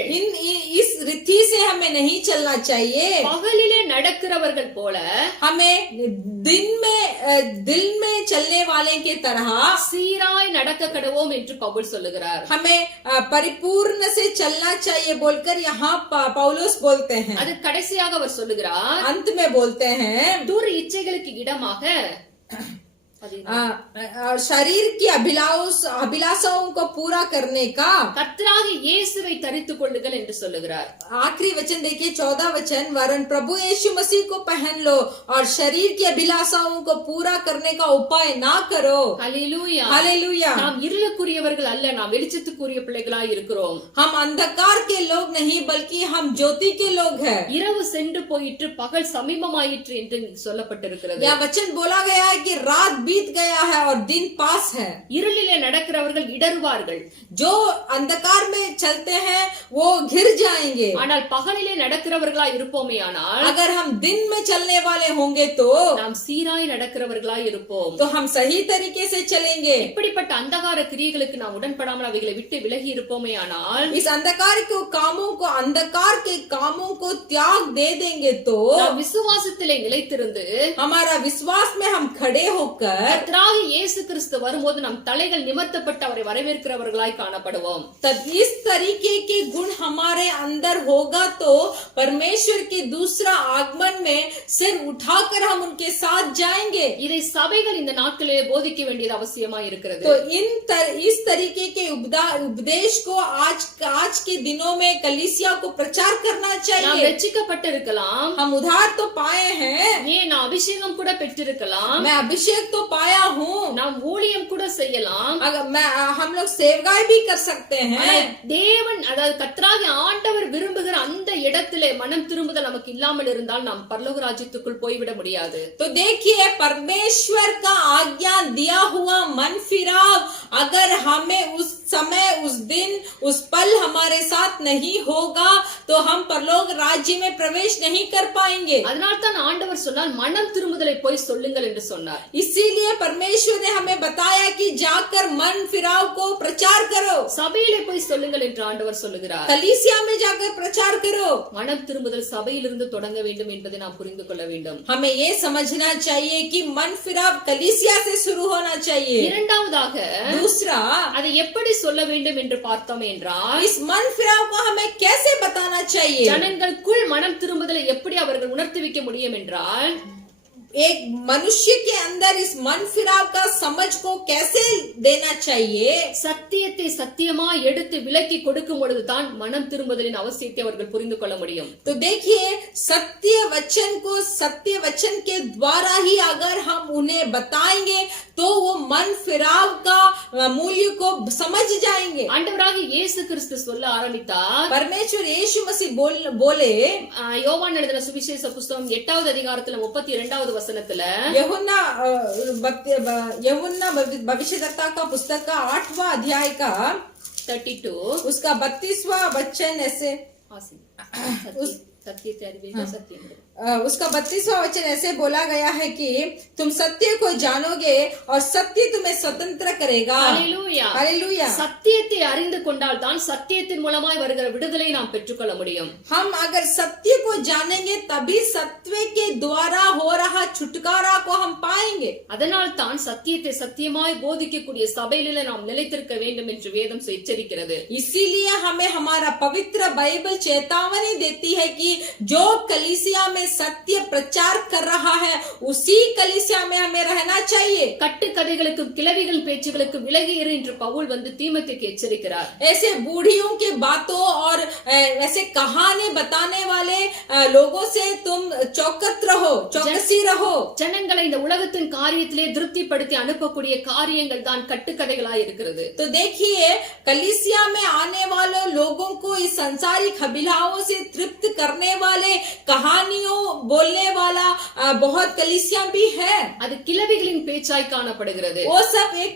इस रीति से हमें नहीं चलना चाहिए। பகலிலே நடக்கிறவர்கள் போல हमें दिल में चलने वाले के तरह சீராய் நடக்க கடவோம் என்று பவுல் சொல்லுகிறார். हमें परिपूर्ण से चलना चाहिए बोलकर यहाँ पौलुस बोलते हैं। அது கடைசியாக அவர் சொல்லுகிறார், अंत में बोलते हैं துர் இச்சைகளுக்கு இடமாக और शरीर की अभिलाषाओं को पूरा करने का கர்த்தராகிய இயேசுவை தரித்துக் கொள்ளுங்கள் என்று சொல்லுகிறார். आखिरी वचन देखिए 14 वचन, वरन प्रभु यीशु मसीह को पहन लो और शरीर की अभिलाषाओं को पूरा करने का उपाय ना करो। ஹல்லேலூயா. हालेलुया। நாம் இருளுக்குரியவர்கள் அல்ல, நாம் வெளிச்சத்துக்குரிய பிள்ளைகளாய் இருக்கிறோம். हम अंधकार के लोग नहीं बल्कि हम ज्योति के लोग हैं। இரவு சென்று போயிற்று, பகல் சமீபமாயிற்று என்று சொல்லப்பட்டிருக்கிறது. यह वचन बोला गया है कि रात बीत गया है और दिन पास है। இருளிலே நடக்கிறவர்கள் இடறுவார்கள், जो अंधकार में चलते हैं वो घिर जाएंगे। ஆனால் பகலிலே நடக்கிறவர்களாய் இருப்போமேயானால் अगर हम दिन में चलने वाले होंगे तो நாம் சீராய் நடக்கிறவர்களாய் இருப்போம். हम सही तरीके से चलेंगे। இப்படிப்பட்ட அந்தகார கிரியைகளுக்கு நாம் உடன்படாமல் அவைகளை விட்டு விலகி இருப்போமேயானால் इस अंधकार के कामों को त्याग दे देंगे तो நாம் விசுவாசத்திலே நிலைத்திருந்து हमारा विश्वास में हम खड़े होकर கர்த்தராகிய இயேசு கிறிஸ்து வரும்போது நம் தலைகள் நிமிர்த்தப்பட்டு அவரை வரவேற்கிறவர்களாய் காணப்படுவோம். तब इस तरीके के गुण हमारे अंदर होगा तो परमेश्वर के दूसरा आगमन में सिर उठाकर हम उनके साथ जाएंगे। இதை சபைகள் இந்த நாட்களிலே போதிக்க வேண்டியது அவசியமா இருக்கிறது. तो इस तरीके के उपदेश को आज के दिनों में कलीसिया को प्रचार करना நாம் चाहिए। ரட்சிக்கப்பட்டிருக்கலாம், हम उधार तो पाए हैं, ஏன் அபிஷேகம் கூட பெற்றிருக்கலாம், मैं अभिषेक तो पाया हूँ, நாம் ஊழியம் கூட செய்யலாம். हम लोग सेवकाई भी कर सकते हैं। ஆனால் தேவன், அதாவது கர்த்தராகிய ஆண்டவர் விரும்புகிற அந்த இடத்திலே மனம் திரும்புதல் நமக்கு இல்லாமல் இருந்தால் நாம் பரலோக ராஜ்யத்துக்குள் போய்விட முடியாது. तो देखिए परमेश्वर का आज्ञा दिया हुआ मन फिराव अगर हमें उस समय उस दिन उस पल हमारे साथ नहीं होगा तो हम परलोक राज्य में प्रवेश नहीं कर पाएंगे। அதனால் தான் ஆண்டவர் சொன்னார், மனம் திரும்புதலை போய் சொல்லுங்கள் என்று சொன்னார். इसीलिए परमेश्वर ने हमें बताया कि जाकर मन फिराव को प्रचार करो, சபையிலே போய் சொல்லுங்கள் என்று ஆண்டவர் சொல்லுகிறார். कलीसिया में जाकर प्रचार करो। மனம் திரும்புதல் சபையிலிருந்து தொடங்க வேண்டும் என்பதை நாம் புரிந்து கொள்ள வேண்டும். हमें ये समझना चाहिए कि मन फिराव कलीसिया से शुरू होना चाहिए। இரண்டாவதாக दूसरा, அதை எப்படி சொல்ல வேண்டும் என்று பார்த்தோம் என்றால், इस मन फिराव को हमें कैसे बताना चाहिए। ஜனங்களுக்குள் மனம் திரும்புதலை எப்படி அவர்கள் உணர்த்துவிக்க முடியும் என்றால், एक मनुष्य के अंदर इस मन फिराव का समझ को कैसे देना चाहिए। சத்தியத்தை சத்தியமாய் எடுத்து விலக்கி கொடுக்கும் பொழுதுதான் மனம் திரும்புதலின் அவசியத்தை அவர்கள் புரிந்து கொள்ள முடியும். तो देखिए सत्य वचन के द्वारा ही अगर हम उन्हें बताएंगे तो वो मन फिराव का मूल्य को समझ जाएंगे। ஆண்டவராகிய இயேசு கிறிஸ்து சொல்ல ஆரம்பித்தார். परमेश्वर यीशु मसीह बोले யோவான் எழுதின சுவிசேஷ புஸ்தகம் 8வது அதிகாரத்துல 32வது वसनத்துல, यूहन्ना भविष्यद्वक्ता का पुस्तक का 8वां अध्याय का 32 उसका 32वां वचन ऐसे சத்தியத்தை அறிவீர்கள், சத்தியம் उसका 32वां वचन ऐसे बोला गया है कि तुम सत्य को जानोगे और सत्य तुम्हें स्वतंत्र करेगा। Hallelujah, hallelujah. சத்தியத்தை அறிந்து கொண்டால் தான் சத்தியத்தின் மூலமாய் வருகிற விடுதலை நாம் பெற்றுக்கொள்ள முடியும். हम अगर सत्य को जानेंगे तभी सत्य के द्वारा हो रहा छुटकारा को हम पाएंगे। அதனால் தான் சத்தியத்தை சத்தியமாய் போதிக்கக்கூடிய சபையிலே நாம் நிலைத்திருக்க வேண்டும் என்று வேதம் எச்சரிக்கிறது. इसीलिए हमें हमारा पवित्र बाइबल चेतावनी देती है कि जो कलीसिया में सत्य प्रचार कर रहा है उसी कलीसिया में हमें रहना चाहिए। கட்டுக்கதைகளுக்கும் கிளவிகள் பேச்சுகளுக்கும் விலகி இரு என்று பவுல் வந்து தீமோத்தேயுக்கு எச்சரிக்கிறார். ऐसे बूढ़ियों के बातों और ऐसे कहानी बताने वाले लोगों से तुम चौकसी रहो। ஜனங்களை இந்த உலகத்தின் காரியத்திலே திருப்திப்படுத்தி அனுப்பக்கூடிய காரியங்கள் தான் கட்டுக்கதைகளாய் இருக்கிறது. तो देखिए कलीसिया में आने वाले लोगों को इस संसारिक अभिलाषाओं से तृप्त करने वाले कहानियों बोलने वाला बहुत कलीसिया भी है। அது கிழவிகளின் பேச்சாய் காணப்படுகிறது. वो सब एक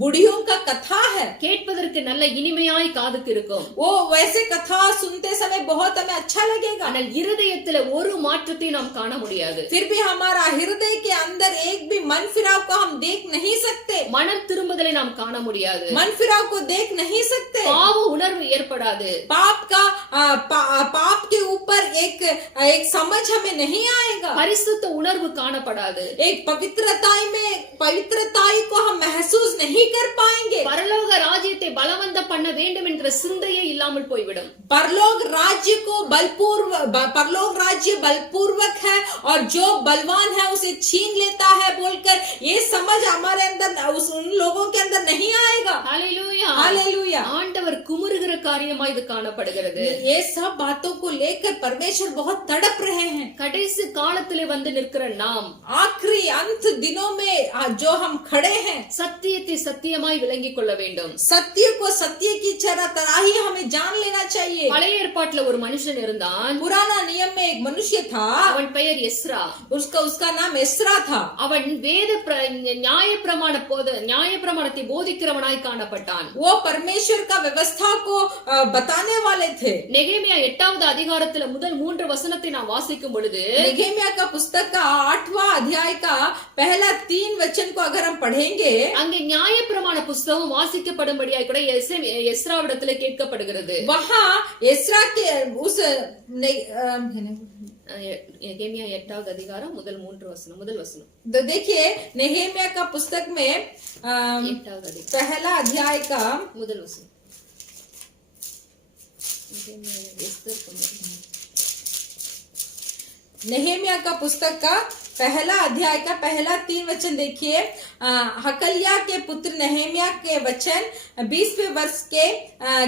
बुढ़ियों का कथा है। கேட்பதற்கு நல்ல இனிமையாய் காதுக்கு இருக்கும். वो वैसे कथा सुनते समय बहुत हमें अच्छा लगेगा, ஆனால் இருதயத்துல ஒரு மாற்றத்தை நாம் காண முடியாது. फिर भी हमारा हृदय के अंदर एक भी मन फिराव को हम देख नहीं सकते। மனம் திரும்புதலை நாம் காண முடியாது. मन फिराव को देख नहीं सकते। பாவ உணர்வு ஏற்படாது. पाप के ऊपर एक समझ हमें नहीं आएगा। பரிசுத்த உணர்வு காணப்படாது. एक पवित्रताई को हम महसूस नहीं कर पाएंगे। பரலோக ராஜ்யத்தை பலவந்த பண்ண வேண்டும் என்ற சிந்தையே இல்லாமல் போய்விடும். परलोक राज्य बलपूर्वक है और जो बलवान है उसे छीन लेता है बोलकर ये समझ हमारे अंदर उन लोगों के अंदर नहीं आएगा। Hallelujah, hallelujah. ஆண்டவர் குமுறுகிற காரியமா இது காணப்படுகிறது. ये सब बातों को लेकर परमेश्वर बहुत तड़प रहे हैं। கடைசி காலத்திலே வந்து நிற்கிற நாம் आखिरी अंत दिनों में जो हम खड़े हैं, சத்தியத்தை சத்தியமாய் விளங்கிக் கொள்ள வேண்டும். सत्य को सत्य की तरह ही हमें जान लेना चाहिए। பழைய ஏற்பாட்டுல ஒரு மனுஷன் இருந்தான். पुराना नियम में एक मनुष्य था, அவன் பெயர் எஸ்ரா. उसका नाम एस्रा था। அவன் வேத நியாயப்பிரமாணத்தை போதிக்கிறவனாய் காணப்பட்டான். वो परमेश्वर का व्यवस्था को बताने वाले थे। நெகேமியா 8வது அதிகாரத்துல முதல் 3 வசனத்தை நான் வாசிக்கும் பொழுது, नेहेमिया का पुस्तक का 8वां अध्याय का पहला 3 वचन को अगर हम पढ़ेंगे, அங்கே நியாயப்பிரமாண புஸ்தகம் வாசிக்கப்படும்படியாய் கூட எஸ்ராவிடத்துல கேட்கப்படுகிறது. वहाँ एस्रा के उस நெகேமியா 8வது அதிகாரம் முதல் 3 வசனம். முதல் வசனம். तो देखिए नेहेमिया का पुस्तक में 8வது அதிகாரம் पहला अध्याय का முதல் வசனம். नेहेमिया का पुस्तक का पहला अध्याय का पहला 3 वचन देखिए। हकलिया के पुत्र नेहेमिया के वचन 20वें वर्ष के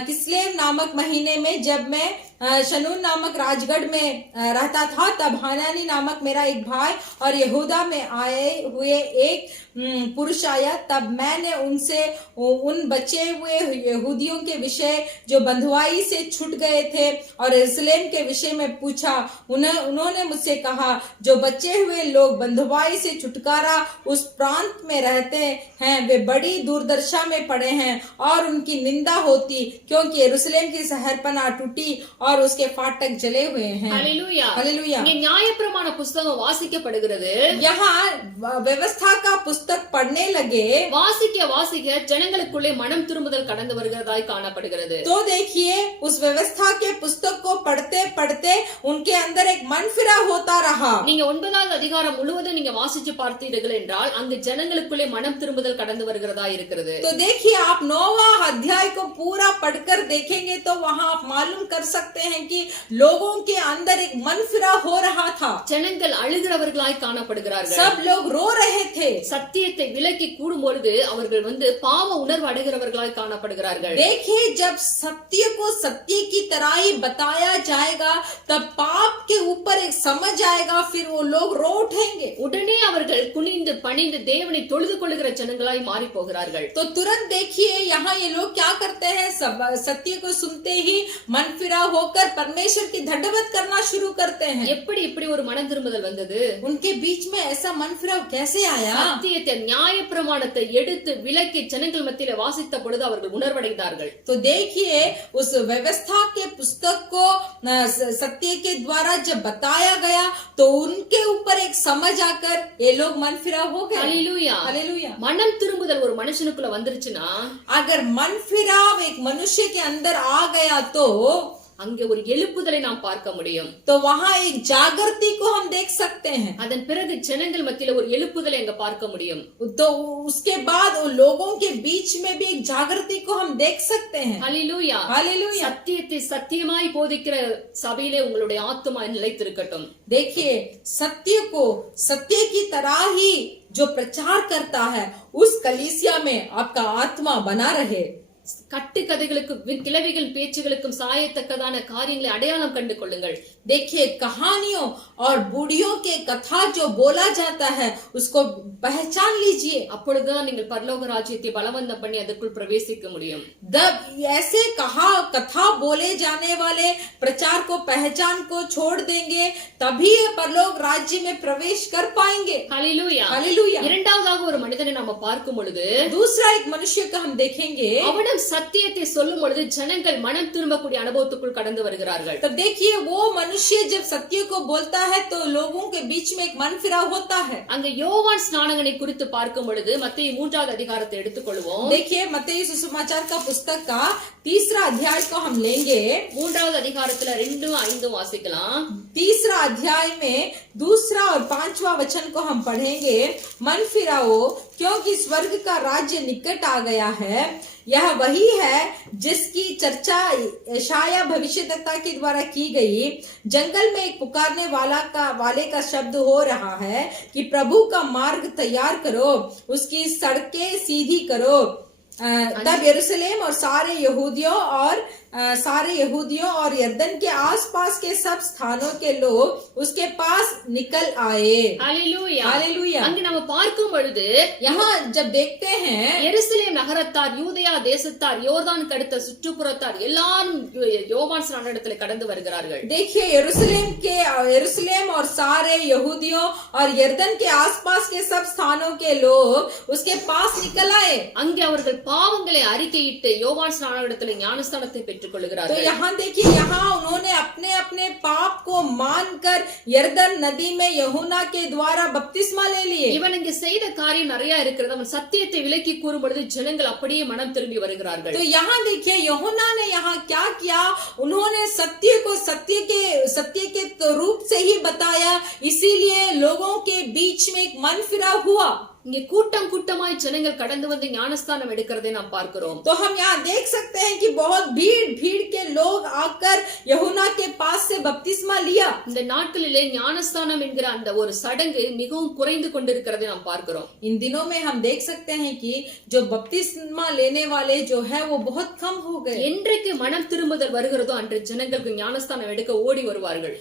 किस्लेव नामक महीने में जब मैं शनून नामक राजगढ़ में रहता था, तब हानानी नामक मेरा एक भाई और यहूदा में आए हुए एक पुरुष आया। तब मैंने उनसे उन बचे हुए यहूदियों के विषय जो बंधुआई से छूट गए थे और यरूशलेम के विषय में पूछा। उन्होंने मुझसे कहा, जो बचे हुए लोग बंधुआई से छुटकारा उस प्रांत में रहते हैं वे बड़ी दुर्दशा में पड़े हैं और उनकी निंदा होती, क्योंकि यरूशलेम की शहरपनाह टूटी और उसके फाटक जले हुए हैं। Hallelujah, hallelujah. இங்கே நியாயப்பிரமாண புஸ்தகம் வாசிக்கப்படுகிறது. यहाँ व्यवस्था का पुस्तक पढ़ने लगे, வாசிக்க ஜனங்களுக்குள்ளே மனம் திரும்புதல் கடந்து வருகிறதாய் காணப்படுகிறது. तो देखिए उस व्यवस्था के पुस्तक को पढ़ते पढ़ते उनके अंदर एक मन फिरा होता रहा। நீங்க 9வது அதிகாரம் முழுவதும் நீங்க வாசிச்சு பார்த்தீர்கள் என்றால் அங்கு ஜனங்களுக்குள்ளே மனம் திரும்புதல் கடந்து வருகிறதா இருக்கிறது. तो देखिए आप 9वां अध्याय को पूरा पढ़कर देखेंगे तो वहाँ आप मालूम कर सकते हैं कि लोगों के अंदर एक मन फिरा हो रहा था। ஜனங்கள் அழுகிறவர்களாய் காணப்படுகிறார்கள். सब लोग रो रहे थे। சத்தியத்தை விலக்கி கூடும் பொழுது அவர்கள் பாவ உணர்வு அடைகிறவர்களாய் காணப்படுகிறார்கள். देखिए जब सत्य को सत्य की तरह ही बताया जाएगा तब पाप के ऊपर एक समझ आएगा, फिर वो लोग रो उठेंगे। உடனே அவர்கள் குனிந்து பணிந்து தேவனை தொழுது கொள்ளுகிற ஜனங்களாய் மாறி போகிறார்கள். तो तुरंत देखिए यहाँ ये लोग क्या करते हैं, सत्य को सुनते ही मन फिरा होकर परमेश्वर की दंडवत करना शुरू करते हैं। எப்படி இப்படி ஒரு மனம் திரும்புதல் வந்தது? उनके बीच में ऐसा मन फिराव कैसे आया? சத்தியத்தை நியாயப்பிரமாணத்தை எடுத்து விலக்கி ஜனங்கள் மத்தியில வாசித்த பொழுது அவர்கள் உணர்வடைந்தார்கள். तो देखिए उस व्यवस्था के पुस्तक को सत्य के द्वारा जब बताया गया तो उनके ऊपर एक समझ आकर ये लोग मन फिराव हो गए। Hallelujah, hallelujah. மனம் திரும்புதல் ஒரு மனுஷனுக்குள்ள வந்துருச்சுன்னா, अगर मन फिराव एक मनुष्य के अंदर आ गया तो அங்கே ஒரு எழுப்புதலை நாம் பார்க்க முடியும். तो वहाँ एक जागृति को हम देख सकते हैं। அதன் பிறகு ஜனங்கள் மத்தியில ஒரு எழுப்புதலை அங்க பார்க்க முடியும். तो उसके बाद उन लोगों के बीच में भी एक जागृति को हम देख सकते हैं। Hallelujah, hallelujah. சத்தியத்தை சத்தியமாய் போதிக்கிற சபையிலே உங்களுடைய ஆத்துமா நிலைத்திருக்கட்டும். देखिए सत्य को सत्य की तरह ही जो प्रचार करता है उस कलीसिया में आपका आत्मा बना रहे। கட்டுக்கதைகளுக்கும் கிளவிகள் பேச்சுகளுக்கும் சாயத்தக்கதான காரியங்களை அடையாளம் கண்டு கொள்ளுங்கள். देखिए, कहानियों और बूढ़ियों के कथा जो बोला जाता है उसको पहचान लीजिए। அப்பொழுதுதான் நீங்கள் பரலோக ராஜ்யத்தை பலவந்தம் பண்ணி அதற்குள் பிரவேசிக்க முடியும். जब ऐसे कथा बोले जाने वाले प्रचार को पहचान को छोड़ देंगे तभी परलोक राज्य में प्रवेश कर पाएंगे। ஹல்லேலூயா. हालेलुया। இரண்டாவதாக ஒரு மனிதனை நாம பார்க்கும் பொழுது दूसरा एक मनुष्य का हम देखेंगे, அவனும் சத்தியத்தை சொல்லும் பொழுது ஜனங்கள் மனம் திரும்பக்கூடிய அனுபவத்துக்குள் கடந்து வருகிறார்கள். तब देखिए वो मनुष्य जब सत्य को बोलता है तो लोगों के बीच में एक मन फिराव होता है। அங்க யோவான் ஸ்நானகனை குறித்து பார்க்கும் பொழுது மத்தேயு 3வது அதிகாரத்தை எடுத்துக்கொள்வோம். देखिए, मत्ती सुसमाचार का पुस्तक का 3रा अध्याय को हम लेंगे। 3வது அதிகாரத்துல 2-5 வாசிக்கலாம். 3रा अध्याय में 2 और 5वां वचन को हम पढ़ेंगे। मन फिराओ क्योंकि स्वर्ग का राज्य निकट आ गया है। यह वही है जिसकी चर्चा यशाया भविष्यद्वक्ता के द्वारा की गई। जंगल में एक पुकारने वाले का शब्द हो रहा है कि प्रभु का मार्ग तैयार करो, उसकी सड़कें सीधी करो। तब यरूशलेम और सारे यहूदियों और यरदन के आसपास के सब स्थानों के लोग उसके पास निकल आए। ஹல்லேலூயா. हालेलुया। அங்க நம்ம பார்க்கும் பொழுது यहाँ जब देखते हैं எருசலேம் நகரத்தார், யூதேயா தேசத்தார், யோர்தான் அடுத்த சுற்றுப்புறத்தார் எல்லாரும் யோவான் ஸ்நானகனிடத்துல கடந்து வருகிறார்கள். देखिए, यरूशलेम और सारे यहूदियों और यरदन के आसपास के सब स्थानों के लोग उसके पास निकल आए। அங்கே அவர்கள் பாவங்களை அறிக்கையிட்டு யோவான் ஸ்நானகனிடத்துல ஞானஸ்தானத்தை பெற்றுக் तो கொள்கிறார்கள். यहाँ देखिए, यहाँ उन्होंने अपने अपने पाप को मानकर यरदन नदी में यूहन्ना के द्वारा बपतिस्मा ले लिए। இவன் இங்க செய்த காரியம் நிறைய இருக்கிறது. அவன் சத்தியத்தை விலக்கி கூறும் பொழுது ஜனங்கள் அப்படியே மனம் திரும்பி வருகிறார்கள். तो यहाँ देखिए, यूहन्ना ने यहाँ क्या किया, उन्होंने सत्य के रूप से ही बताया, इसीलिए लोगों के बीच में एक मन फिराव हुआ। இங்கே கூட்டம் கூட்டமாய் ஜனங்கள் கடந்து வந்து ஞானஸ்தானம் எடுக்கிறதை நாம் பார்க்கிறோம். तो हम यहाँ देख सकते हैं कि बहुत भीड़ के लोग आकर यूहन्ना के पास से बपतिस्मा लिया। இந்த நாட்களிலே ஞானஸ்தானம் என்கிற அந்த ஒரு சடங்கு மிகவும் குறைந்து கொண்டிருக்கிறதை நாம் பார்க்கிறோம். इन दिनों में हम देख सकते हैं कि जो बपतिस्मा लेने वाले जो है वो बहुत कम हो गए। என்றைக்கு மனம் திரும்புதல் வருகிறதோ அன்று ஜனங்களுக்கு ஞானஸ்தானம் எடுக்க ஓடி வருவார்கள்.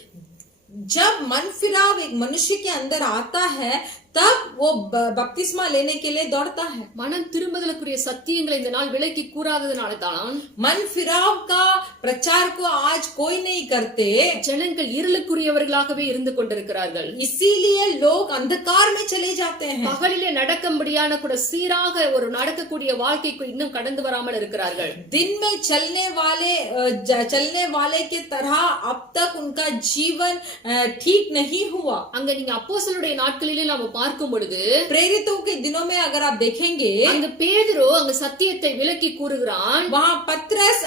जब मन फिराव एक मनुष्य के अंदर आता है तब वो बपतिस्मा लेने के लिए दौड़ता है। மனம் திரும்புதலுக்குரிய சத்தியங்களை இந்த நாள் விலக்கி கூறாததனால தான் मन फिराव का प्रचार को आज कोई नहीं करते, ஜனங்கள் இருளுக்குரியவர்களாகவே இருந்து கொண்டிருக்கிறார்கள். इसीलिए लोग अंधकार में चले जाते हैं। பகலிலே நடக்கும்படியான கூட சீராக ஒரு நடக்கக்கூடிய வாழ்க்கைக்கு இன்னும் கடந்து வராமல் இருக்கிறார்கள். दिन में चलने वाले के तरह अब तक उनका जीवन ठीक नहीं हुआ। அங்க நீங்க அப்போஸ்தலருடைய நாட்களிலே நாம பார்க்கும் பொழுது प्रेरितों के दिनों में अगर आप देखेंगे, அங்க பேதுரு அங்க சத்தியத்தை விலக்கி கூறுகிறான். वहाँ पतरस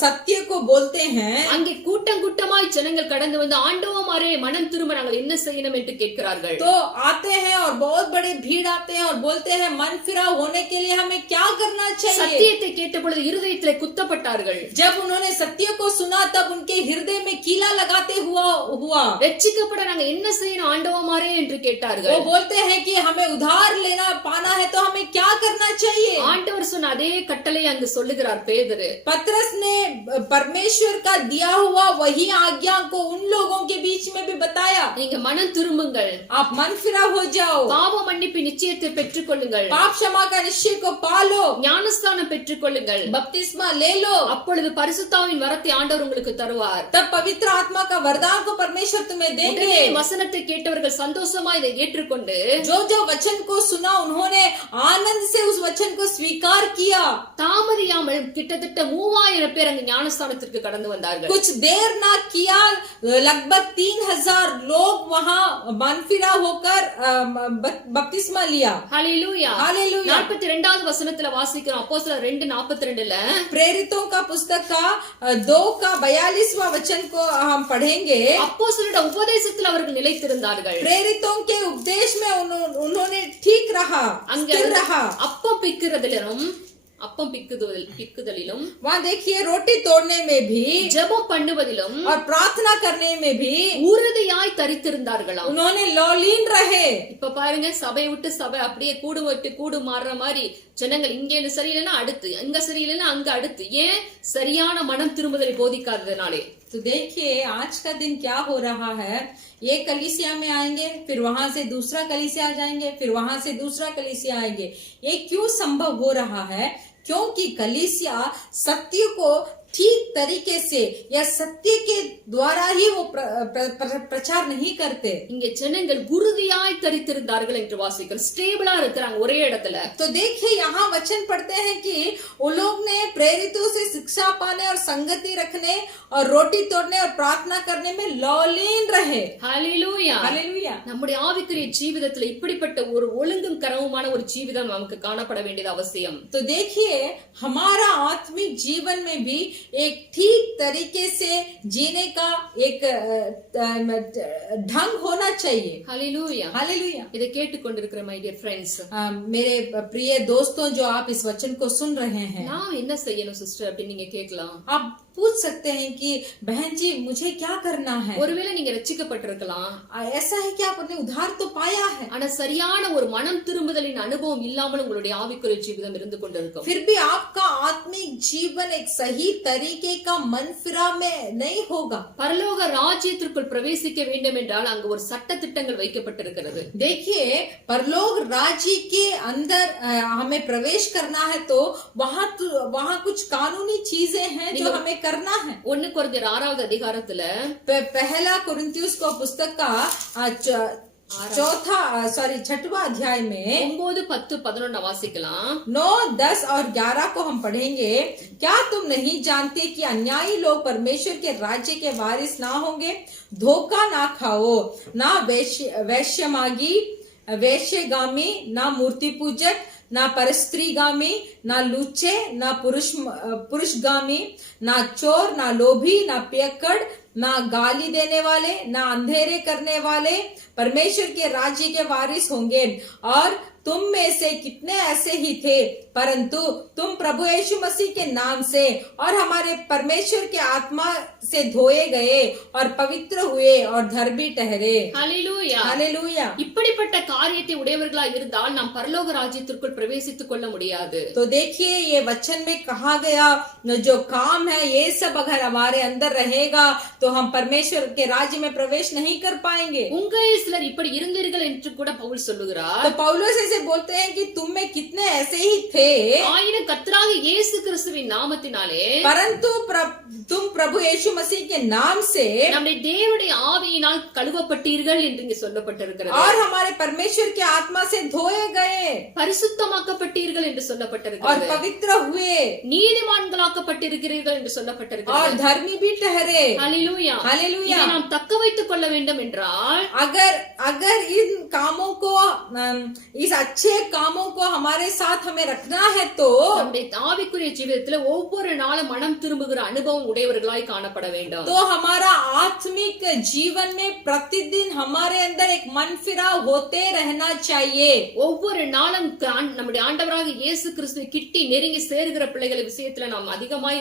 सत्य को बोलते हैं। அங்கே கூட்டம் கூட்டமாய் ஜனங்கள் கடந்து வந்து ஆண்டவமாரே மனம் திரும்ப நாங்கள் என்ன செய்யணும் என்று கேட்கிறார்கள். तो आते हैं और बहुत बड़े भीड़ आते हैं और बोलते हैं मन फिराव होने के लिए हमें क्या करना चाहिए। சத்தியத்தை கேட்ட பொழுது இருதயத்திலே குத்தப்பட்டார்கள். जब उन्होंने सत्य को सुना तब उनके हृदय में कीला लगाते हुआ ரட்சிக்கப்பட நாங்க என்ன செய்யணும் ஆண்டவமாரே என்று கேட்டார்கள். वो बोलते हैं कि हमें उधार पाना है तो हमें क्या करना चाहिए। ஆண்டவர் சொன்ன அதே கட்டளை அங்கு சொல்லுகிறார் பேதுரு. पतरस ने परमेश्वर का दिया हुआ वही आज्ञा को उन लोगों के बीच में भी बताया। நீங்க மனம் திரும்புங்கள், आप मन फिराव हो जाओ, பாவ மன்னிப்பு நிச்சயத்தை பெற்றுக் கொள்ளுங்கள், पाप क्षमा का निश्चय को पालो, ஞானஸ்தானம் பெற்றுக் கொள்ளுங்கள், बपतिस्मा ले लो, அப்பொழுது பரிசுத்தாவின் வரத்தை ஆண்டவர் உங்களுக்கு தருவார். तब पवित्र आत्मा का वरदान को परमेश्वर तुम्हें देंगे। உடனே வசனத்தை கேட்டவர்கள் சந்தோஷமா இதை ஏற்றுக்கொண்டு जो वचन को सुना उन्होंने आनंद से उस वचन को स्वीकार किया। தாமதியாமல் கிட்டத்தட்ட 3000 பேர் அங்கு ஞானஸ்தானத்திற்கு கடந்து வந்தார்கள். कुछ देर ना किया, लगभग 3000 लोग वहाँ मनफिरा होकर बपतिस्मा लिया। ஹல்லேலூயா. हालेलुया। 42வது வசனத்துல வாசிக்கிறோம். அப்போஸ்தலர் 2:42ல प्रेरितों का पुस्तक का 2:42 वचन को हम पढ़ेंगे। அப்போஸ்தலருடைய உபதேசத்தில் அவர்கள் நிலைத்திருந்தார்கள். प्रेरितों के उपदेश में उन्होंने ठीक रहा, அங்க स्थिर रहा। அப்பம் பிக்கிறதிலும் அப்பம் பிக்குதலிலும் वहाँ देखिए रोटी तोड़ने में भी ஜெபம் பண்ணுவதிலும் और प्रार्थना करने में भी உறுதியாய் தரித்திருந்தார்களாம். उन्होंने लौलीन रहे. இப்ப பாருங்க, சபையை விட்டு சபை அப்படியே கூடு விட்டு கூடு மாறுற மாதிரி ஜனங்கள் இங்க சரியில்லைன்னா அடுத்து, அங்க சரியில்லைன்னா அங்க அடுத்து. ஏன்? சரியான மனம் திரும்புதலை போதிக்காததுனாலே. तो देखिए आज का दिन क्या हो रहा है. एक कलीसिया में आएंगे, फिर वहां से दूसरा कलीसिया जाएंगे, फिर वहां से दूसरा कलीसिया आएंगे. ये क्यों संभव हो रहा है? क्योंकि कलीसिया सत्य को ठीक तरीके से या सत्य के द्वारा ही वो प्रचार नहीं करते. இங்க ஜனங்கள் உறுதியாய் தரித்திருந்தார்கள் என்று வாசிக்கிறோம். ஸ்டேபிளா இருக்கிறாங்க ஒரே இடத்துல. तो देखिए यहाँ वचन पढ़ते हैं कि वो लोग ने प्रेरितों से शिक्षा पाने और संगति रखने और रोटी तोड़ने और प्रार्थना करने में लौलीन रहे. ஹalleluya. हालेलुया. நம்முடைய ஆவிக்குரிய ஜீவிதத்துல இப்படிப்பட்ட ஒரு ஒழுங்கும் கரவுமான ஒரு ஜீவிதம் நமக்கு காணப்பட வேண்டியது அவசியம். तो देखिए हमारा आत्मिक जीवन में भी एक ठीक तरीके से जीने का एक ढंग होना चाहिए. ஹalleluya. हालेलुया. இதை கேட்டுக்கொண்டிருக்கிற my dear friends, मेरे प्रिय दोस्तों जो आप इस वचन को सुन रहे हैं, நான் என்ன செய்யணும் சிஸ்டர் அப்படின்னு நீங்க கேட்கலாம். आप पूछ सकते हैं कि बहन जी मुझे क्या करना है. ஒருவேளை நீங்க ரட்சிக்கப்பட்டிருக்கலாம், ऐसा है कि आपने उद्धार तो पाया है, ஆனா சரியான ஒரு மனம் திரும்புதலின் அனுபவம் இல்லாமல் உங்களுடைய ஆவிக்குரிய ஜீவிதம் இருந்து கொண்டிருக்கும். फिर भी आपका आत्मिक जीवन एक सही तरीके का मन फिरा में नहीं होगा. பரலோக ராஜ்யத்திற்குள் பிரவேசிக்க வேண்டும் என்றால் அங்கு ஒரு சட்ட திட்டங்கள் வைக்கப்பட்டிருக்கிறது. देखिए परलोक राज्य के अंदर हमें प्रवेश करना है तो वहाँ कुछ कानूनी चीजें हैं जो हमें करना है. 1 கொரிந்தியர் 6வது அதிகாரத்துல पहला कुरिन्थियुस को पुस्तक का छठवां अध्याय में 9, 10, 11 வாசிக்கலாம். 9, 10 और 11 को हम पढ़ेंगे. क्या तुम नहीं जानते कि अन्यायी लोग परमेश्वर के राज्य के वारिस ना होंगे. धोखा ना खाओ, ना वैश्यगामी, ना मूर्ति पूजक, ना परस्त्रीगामी, ना लुच्चे, ना पुरुषगामी, ना चोर, ना लोभी, ना पियक्कड़, ना गाली देने वाले, ना अंधेरे करने वाले परमेश्वर के राज्य के वारिस होंगे. और तुम में से कितने ऐसे ही थे, परंतु तुम प्रभु यीशु मसीह के नाम से और हमारे परमेश्वर के आत्मा से धोए गए और पवित्र हुए और धर्मी ठहरे. ஹalleluya. हालेलुया. இப்படிப்பட்ட காரியத்தை உடையவர்களாய் இருந்தால் நாம் பரலோக ராஜ்யத்திற்குள் பிரவேசித்துக் கொள்ள முடியாது. तो देखिए ये वचन में कहा गया जो काम है ये सब अगर हमारे अंदर रहेगा तो हम परमेश्वर के राज्य में प्रवेश नहीं कर पाएंगे. உங்களில் சிலர் இப்படி இருந்தீர்கள் என்று கூட பவுல் சொல்லுகிறார். तो पौलुस ऐसे बोलते हैं कि तुम में कितने ऐसे ही थे, ஆயினும் கர்த்தராகிய இயேசு கிறிஸ்துவின் நாமத்தினாலே परंतु तुम प्रभु यीशु मसीह के नाम से நம்முடைய தேவனுடைய ஆவியினால் கழுவப்பட்டீர்கள் என்று இங்கே சொல்லப்பட்டிருக்கிறது. और हमारे परमेश्वर के आत्मा से धोए गए பரிசுத்தமாக்கப்பட்டீர்கள் என்று और சொல்லப்பட்டிருக்கிறது. पवित्र हुए நீதிமான்களாக்கப்பட்டிருக்கிறீர்கள் என்று और சொல்லப்பட்டிருக்கிறது. धर्मी भी ठहरे. ஹalleluya. हालेलुया. இதை நாம் தக்க வைத்துக் கொள்ள வேண்டும் என்றால் अगर इन कामों को इस अच्छे कामों को हमारे साथ हमें रखना है तो நம்முடைய ஆவிக்குரிய ஜீவிதத்துல ஒவ்வொரு நாளும் மனம் திரும்புகிற அனுபவம் உடையவர்களாய் காணப்பட வேண்டும். तो हमारा आत्मिक जीवन में प्रतिदिन हमारे अंदर एक मन फिरा होते रहना चाहिए. ஒவ்வொரு நாளும் நம்முடைய ஆண்டவராக இயேசு கிறிஸ்துவை கிட்டி நெருங்கி சேர்கிற பிள்ளைகளை விஷயத்துல நாம் அதிகமாய்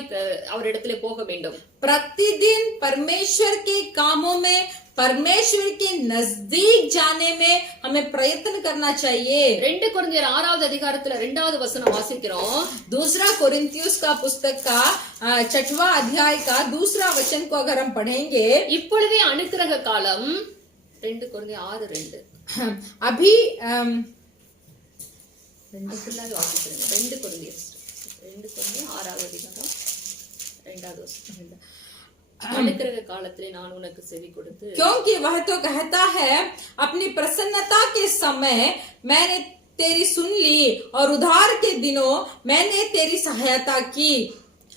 அவரிடத்திலே போக வேண்டும். प्रतिदिन परमेश्वर के कामों में परमेश्वर के नजदीक जाने में हमें प्रयत्न करना चाहिए. 2 கொரிந்தியர் 6வது அதிகாரத்துல 2வது வசனம் வாசிக்கிறோம். दूसरा कोरिन्थियुस का पुस्तक का 6वां अध्याय का दूसरा वचन को अगर हम पढ़ेंगे, இப்பொழுதே அனுக்கிரக காலம். 2 கொரிந்தியர் 6:2 अभी 2 ஃபுல்லாவே வாசிக்கிறேன். 2 கொரிந்தியர் 6வது அதிகாரம் 2வது வசனம். அனுக்கிரக காலத்திலே நான் உனக்கு செவி கொடுத்து, क्योंकि वह तो कहता है अपनी प्रसन्नता के समय मैंने तेरी सुन ली और उधार के दिनों मैंने तेरी सहायता की.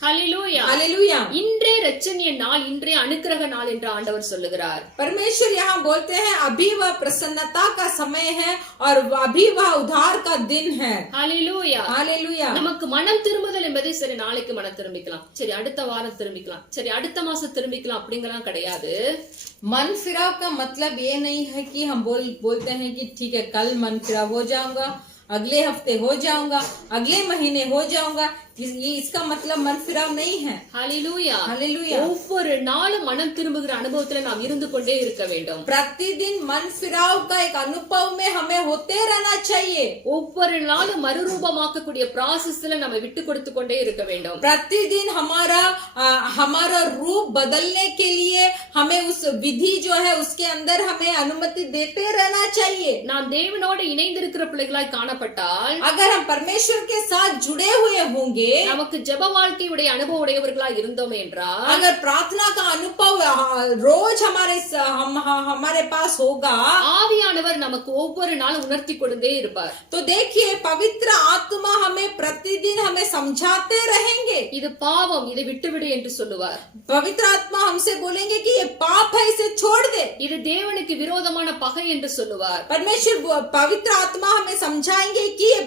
ஹalleluya. हालेलुया. இன்றே இரட்சணிய நாள், இன்றே அனுக்கிரக நாள் என்று ஆண்டவர் சொல்லுகிறார். परमेश्वर यहाँ बोलते हैं अभी वह प्रसन्नता का समय है और अभी वह उधार का दिन है. ஹalleluya. हालेलुया. நமக்கு மனம் திரும்புதல் என்பதை சரி நாளைக்கு மனம் திரும்பிக்கலாம், சரி அடுத்த வாரம் திரும்பிக்கலாம், சரி அடுத்த மாசம் திரும்பிக்கலாம் அப்படிங்கலாம் கிடையாது. मन फिराव का मतलब ये नहीं है कि हम बोलते हैं कि ठीक है कल मन फिराव हो जाऊंगा, अगले हफ्ते हो जाऊंगा, अगले महीने हो जाऊंगा। ये इसका मतलब मन फिराव नहीं है। ஹalleluya. हालेलुया। ஒவ்வொரு நாளும் மனம் திரும்புகிற அனுபவத்துல நாம் இருந்து கொண்டே இருக்க வேண்டும். प्रतिदिन मन फिराव का एक अनुभव में हमें होते रहना चाहिए। ஒவ்வொரு நாளும் மறுரூபமாக்கக்கூடிய ப்ராசஸ்ல நம்ம விட்டு கொடுத்து கொண்டே இருக்க வேண்டும். प्रतिदिन हमारा रूप बदलने के लिए हमें उस विधि जो है उसके अंदर हमें अनुमति देते रहना चाहिए। நாம் தேவனோடு இணைந்திருக்கிற பிள்ளைகளாய் காணப்பட்டால், अगर हम परमेश्वर के साथ जुड़े हुए होंगे, நமக்கு ஜெப வாழ்க்கையுடைய அனுபவம் உடையவர்களாய் இருந்தோம் என்றால், अगर प्रार्थना का अनुभव रोज हमारे पास होगा, ஆவியானவர் நமக்கு ஒவ்வொரு நாளும் உணர்த்தி கொண்டே இருப்பார். तो देखिए पवित्र आत्मा हमें प्रतिदिन हमें समझाते रहेंगे। இது பாவம், இதை விட்டுவிடு என்று சொல்லுவார். पवित्र आत्मा हमसे बोलेंगे कि ये पाप है, इसे छोड़ दे। இது தேவனுக்கு விரோதமான பகை என்று சொல்லுவார். परमेश्वर पवित्र आत्मा हमें समझाएंगे कि ये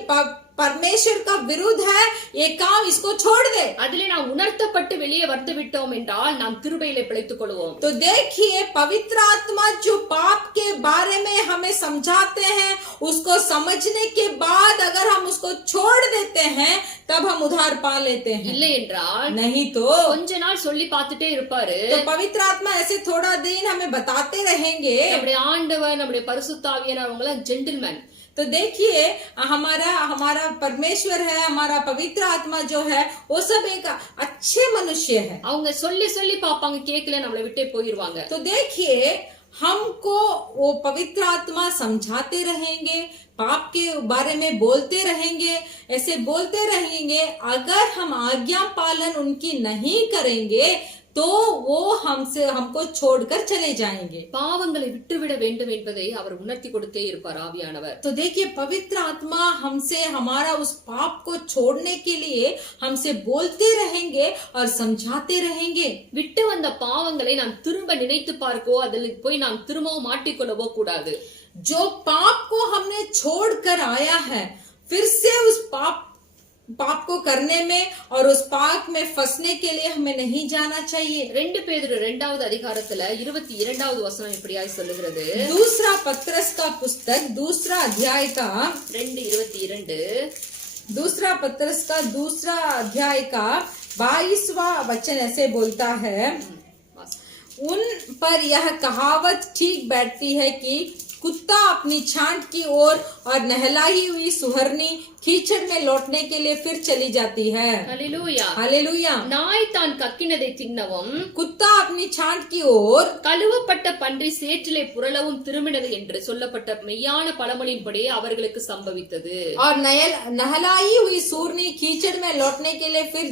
परमेश्वर का विरुद्ध है, ये काम इसको छोड़ दे। அதிலே நாம் உணர்த்தப்பட்டு வெளியே வந்து விட்டோம் என்றால் நாம் கிருபையிலே பிழைத்துக் கொள்வோம். तो देखिए पवित्र आत्मा जो पाप के बारे में हमें समझाते हैं, उसको समझने के बाद अगर हम उसको छोड़ देते हैं तब हम उद्धार पा लेते हैं। இல்லை என்றால் नहीं तो கொஞ்ச நாள் சொல்லி பார்த்துட்டே இருப்பாரு. तो पवित्र आत्मा ऐसे थोड़ा दिन हमें बताते रहेंगे। நம்முடைய ஆண்டவர், நம்முடைய பரிசுத்த ஆவியானவர் அவங்க எல்லாம் ஜென்டில்மேன். तो देखिए हमारा परमेश्वर है, हमारा पवित्र आत्मा जो है वो सब एक अच्छे मनुष्य है। அவங்க சொல்லி சொல்லி பாப்பாங்க, கேக்கல நம்மளை விட்டே போயிருவாங்க. तो देखिए हमको वो पवित्र आत्मा समझाते रहेंगे, पाप के बारे में बोलते रहेंगे, ऐसे बोलते रहेंगे। अगर हम आज्ञा पालन उनकी नहीं करेंगे तो वो हमको छोड़कर चले जाएंगे। பாவங்களை விட்டுவிட வேண்டும் என்பதை அவர் உணர்த்தி கொடுத்தே இருப்பார் ஆவியானவர். तो देखिए पवित्र आत्मा हमसे हमारा उस पाप को छोड़ने के लिए हमसे बोलते रहेंगे और समझाते रहेंगे। விட்டு வந்த பாவங்களை நாம் திரும்ப நினைத்து பார்க்கவோ அதில் போய் நாம் திரும்பவும் மாட்டிக்கொள்ளவோ கூடாது. जो पाप को हमने छोड़कर आया है, फिर से उस पाप को करने में और उस पाप में फंसने के लिए हमें नहीं जाना चाहिए। 2 பேதுரு 2வது அதிகாரத்துல 22வது வசனம் இப்படியாய் சொல்லுகிறது. दूसरा पत्रस का पुस्तक 2 अध्याय का 2:22 दूसरा पत्रस का 2 अध्याय का 22वां वचन ऐसे बोलता है, उन पर यह कहावत ठीक बैठती है कि कुत्ता अपनी छांट की ओर और नहलाई हुई सुहरनी कीचड़ में लौटने के लिए फिर चली जाती है। ஹல்லேலூயா. हालेलुया। நாய் தான் கக்கினதை தின்னவும், कुत्ता अपनी छांट की ओर கழுவப்பட்ட பன்றி சேற்றிலே புரளவும் திரும்பினது என்று சொல்லப்பட்ட மெய்யான பழமொழியின்படி அவர்களுக்கு சம்பவித்தது. और नहलाई हुई सूरनी कीचड़ में लौटने के लिए फिर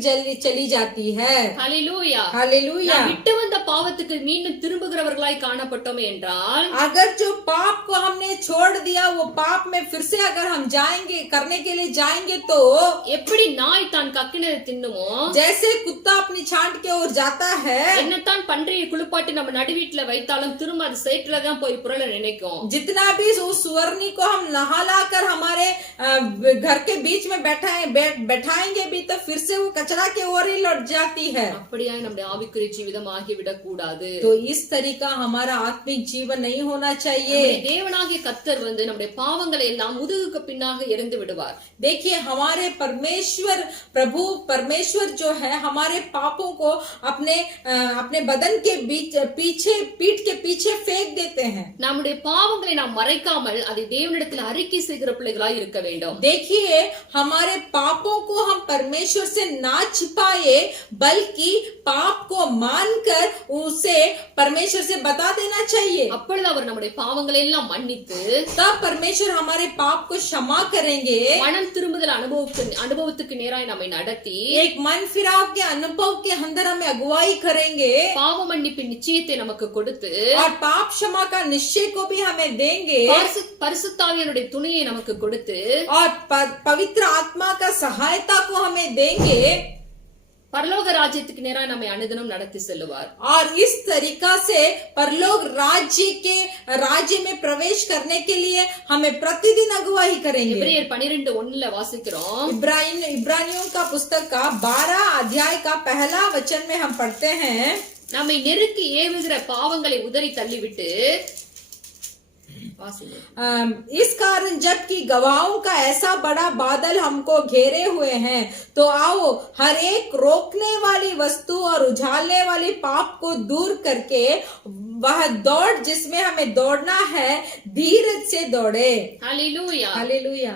चली जाती है। ஹல்லேலூயா. हालेलुया। நாம் விட்டு வந்த பாவத்துக்கு மீண்டும் திரும்புகிறவர்களாய் காணப்பட்டோம் என்றால், अगर जो पाप को हमने छोड़ दिया वो पाप में फिर से अगर हम जाएंगे करने के लिए जाएंगे तो எப்படி நாய் தான் கக்கினதை தின்னுமோ, जैसे कुत्ता अपनी छांट के ओर जाता है, என்னத்தான் பன்றியை குளிப்பாட்டி நம்ம नடுவீட்டுல வைத்தாலும் திரும்ப அது சேற்றுல தான் போய் புரள நினைக்கும். जितना भी उस सुअरनी को हम नहला कर हमारे घर के बीच में बैठाएंगे भी तो फिर से वो कचरा के ओर ही लौट जाती है। அப்படியாய் நம்முடைய ஆவிக்குரிய ஜீவிதம் ஆகிவிடக் கூடாது. तो इस तरीका हमारा आत्मिक जीवन नहीं होना चाहिए। நம்முடைய தேவனாகிய கர்த்தர் நம்முடைய பாவங்களை எல்லாம் முதுகுக்கு பின்னாக எறிந்து விடுவார். देखिए हमारे परमेश्वर जो है हमारे पापों को अपने बदन के पीछे पीठ के पीछे फेंक देते हैं। நம்முடைய பாவங்களை நாம் மறைக்காமல் அதை தேவனிடத்தில் அறிக்கை செய்கிற பிள்ளைகளாய் இருக்க வேண்டும். देखिए हमारे पापों को हम परमेश्वर से ना छिपाए बल्कि पाप को मानकर उसे परमेश्वर से बता देना चाहिए। அப்பொழுது அவர் நம்முடைய பாவங்களை எல்லாம் மன்னித்து तब परमेश्वर हमारे पाप को क्षमा करेंगे, மனம் திரும்புதல் அனுபவத்துக்கு நேராய் நம்மை நடத்தி एक मन फिराव के अनुभव के अंदर हमें अगुवाई करेंगे பாவ மன்னிப்பின் நிச்சயத்தை நமக்கு கொடுத்து और पाप क्षमा का निश्चय को भी हमें देंगे பரிசுத்தாவியனுடைய துணையை நமக்கு கொடுத்து और पवित्र आत्मा का सहायता को हमें देंगे பரலோக ராஜ்யத்துக்கு நேராக நம்மை அனுதினம் நடத்தி செல்லுவார். और इस तरीका से परलोक राज्य में प्रवेश करने के लिए हमें प्रतिदिन अगुवाई करेंगे। எபிரேயர் 12:1 வாசிக்கிறோம். इब्रानियों का पुस्तक का 12 अध्याय का पहला वचन में हम पढ़ते हैं, நம்மை நெருக்கி ஏவுகிற பாவங்களை உதறி தள்ளிவிட்டு வாசிங்க. इस कारण जबकि गवाहों का ऐसा बड़ा बादल हमको घेरे हुए हैं, तो आओ हर एक रोकने वाली वस्तु और उझालने वाली पाप को दूर करके वह दौड़ जिसमें हमें दौड़ना है धीरज से दौड़े। ஹல்லேலூயா. हालेलुया।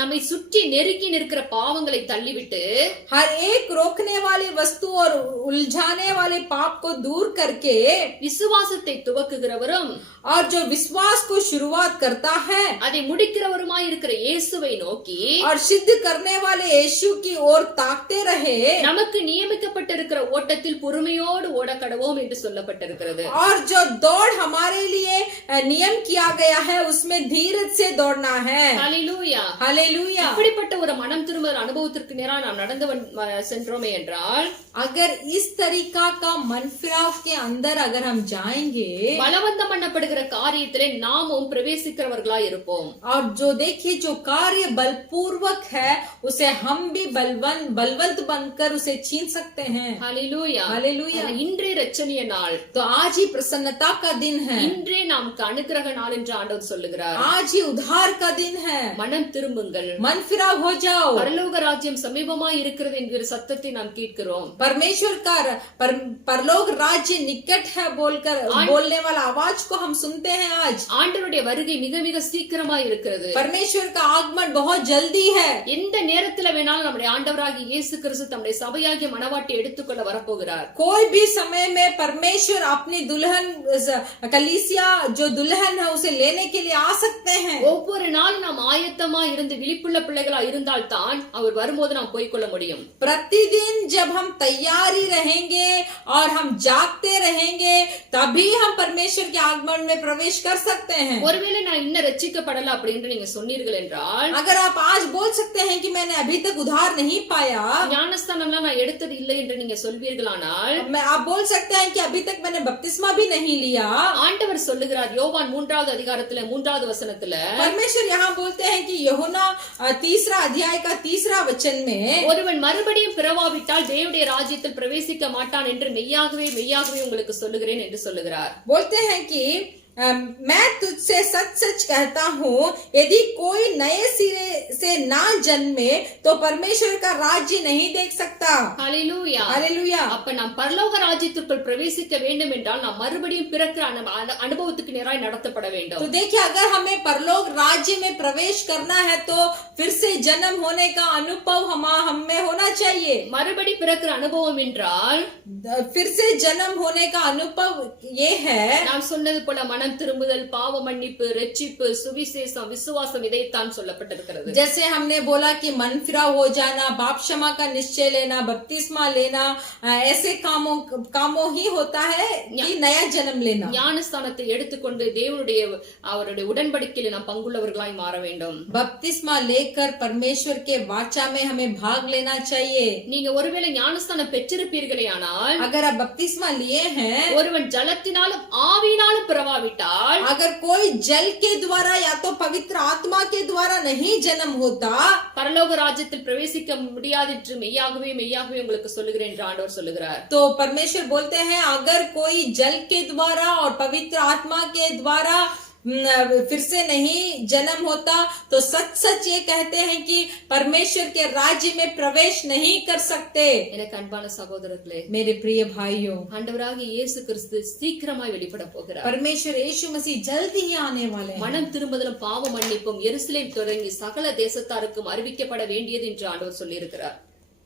நம்மை சுற்றி நெருக்கி நிற்கிற பாவங்களை தள்ளிவிட்டு हर एक रोकने वाली वस्तु और उलझाने वाले पाप को दूर करके விசுவாசத்தை துவக்குகிறவரும் और जो विश्वास को शुरुआत करता है அதை முடிக்கிறவருமாய் இருக்கிற இயேசுவை நோக்கி और सिद्ध करने वाले यीशु की ओर ताकते रहे, நமக்கு நியமிக்கப்பட்டிருக்கிற ஓட்டத்தில் பொறுமையோடு ஓடக்கடவோம் என்று சொல்லப்பட்டிருக்கிறது. और जो दौड़ हमारे लिए नियम किया गया है उसमें धीरज से दौड़ना है। ஹல்லேலூயா. हालेलुया। இப்படிப்பட்ட ஒரு மனம் திரும்புதல் அனுபவத்திற்கு நேரா நாம் நடந்து சென்றோமே என்றால் अगर इस तरीका का मन फिराव के अंदर अगर हम जाएंगे பலவந்தம் பண்ணப்படுகிற காரியத்திலே நாமும் பிரவேசிக்கிறவர்களாய் இருப்போம். और जो देखिए जो कार्य बलपूर्वक है उसे हम भी बलवंत बनकर उसे छीन सकते हैं। ஹல்லேலூயா. हालेलुया। இன்றே இரட்சணிய நாள், तो आज ही प्रसन्नता का दिन है, இன்றே நமக்கு அனுக்கிரக நாள் என்று ஆண்டவர் சொல்லுகிறார். आज ही उद्धार का दिन है। மனம் திரும்புங்கள், मन फिराव हो जाओ, பரலோக ராஜ்யம் சமீபமாய் இருக்கிறது என்கிற சத்தத்தை நாம் கேட்கிறோம். परमेश्वर का परलोक राज्य निकट है बोलकर बोलने वाला आवाज को हम सुनते हैं। आज ஆண்டவருடைய வருகை மிக மிக சீக்கிரமாய் இருக்கிறது. परमेश्वर का आगमन बहुत जल्दी है। எந்த நேரத்துல வேணாலும் நம்முடைய ஆண்டவராகிய இயேசு கிறிஸ்து தம்முடைய சபையாகிய மணவாட்டி எடுத்துக்கொள்ள வரப்போகிறார். कोई भी समय में परमेश्वर अपनी दुल्हन कलीसिया जो दुल्हन है उसे लेने के लिए आ सकते हैं। ஒவ்வொரு நாளும் நாம் ஆயத்தமா இருந்து விழிப்புள்ள பிள்ளைகளா இருந்தால் தான் அவர் வரும்போது நாம் போய்க்கொள்ள முடியும். प्रतिदिन जब हम तैयारी रहेंगे और हम जागते रहेंगे तभी हम परमेश्वर के आगमन में प्रवेश कर सकते हैं। ஒருவேளை நான் இன்னும் ரட்சிக்கப்படல அப்படின்னு நீங்க சொன்னீர்கள் என்றால், अगर आप आज बोल सकते हैं कि मैंने अभी तक उद्धार नहीं पाया, ஞானஸ்தானம்லாம் நான் எடுத்தது இல்லை என்று நீங்க சொல்வீர்களானால், आप बोल सकते हैं कि अभी तक मैंने बपतिस्मा भी नहीं लिया, ஆண்டவர் சொல்லுகிறார் யோவான் 3வது அதிகாரத்துல 3வது வசனத்துல, परमेश्वर यहाँ बोलते हैं कि यूहन्ना 3 अध्याय का 3 वचन में ஒருவன் மறுபடியும் பிறவாவிட்டால் தேவனுடைய ராஜ்யத்தில் பிரவேசிக்க மாட்டான் என்று மெய்யாகவே மெய்யாகவே உங்களுக்கு சொல்லுகிறேன் என்று சொல்லுகிறார். बोलते हैं कि मैं तुझसे सच सच कहता हूँ यदि कोई नए सिरे से ना जन्मे तो परमेश्वर का राज्य नहीं देख सकता। ஹல்லேலூயா. हालेलुया। அப்ப நாம் பரலோக ராஜ்யத்திற்குள் பிரவேசிக்க வேண்டும் என்றால் நாம் மறுபடியும் பிறக்கிற அனுபவத்துக்கு நேராய் நடத்தப்பட तो வேண்டும். देखिए अगर हमें परलोक राज्य में प्रवेश करना है तो फिर से जन्म होने का अनुभव हम में होना चाहिए। மறுபடி பிறக்கிற அனுபவம் என்றால் फिर से जन्म होने का अनुभव ये है, நான் சொன்னது போல மனம் திரும்புதல், பாவ மன்னிப்பு, ரட்சிப்பு, சுவிசேஷம், விசுவாசம், இதைத்தான் சொல்லப்பட்டிருக்கிறது. जैसे हमने बोला कि मन फिराव हो जाना, बाप क्षमा का निश्चय लेना, बपतिस्मा लेना, ऐसे कामों ही होता है कि नया जन्म लेना। ஞானஸ்தானத்தை எடுத்துக்கொண்டு அவருடைய உடன்படிக்கையில் நாம் பங்குள்ளவர்களாய் மாற வேண்டும். बपतिस्मा लेकर परमेश्वर के वाचा में हमें भाग लेना चाहिए। நீங்க ஒருவேளை ஞானஸ்தானம் பெற்றிருப்பீர்களே ஆனால், अगर आप बपतिस्मा लिए हैं, ஒருவன் ஜலத்தினாலும் ஆவியினாலும் பிறவாவிட்டால், अगर कोई जल के द्वारा या तो पवित्र आत्मा के द्वारा नहीं जन्म होता, பரலோக ராஜ்யத்தில் பிரவேசிக்க முடியாது என்று மெய்யாகவே மெய்யாகவே உங்களுக்கு சொல்லுகிறேன் என்று ஆண்டவர் சொல்லுகிறார். तो परमेश्वर बोलते हैं अगर कोई जल के द्वारा और पवित्र आत्मा के द्वारा फिर से नहीं जन्म होता तो सच सच ये कहते हैं कि परमेश्वर के राज्य में प्रवेश नहीं कर सकते। எனக்கு அன்பான சகோதரர்களே, मेरे प्रिय भाइयों, ஆண்டவராகிய இயேசு கிறிஸ்து சீக்கிரமாய் வெளிப்பட போகிறார். परमेश्वर यीशु मसीह जल्दी ही आने वाले हैं। மனம் திரும்புதலும் பாவ மன்னிப்பும் எருசலேம் தொடங்கி சகல தேசத்தாருக்கும் அறிவிக்கப்பட வேண்டியது என்று ஆண்டவர் சொல்லியிருக்கிறார்.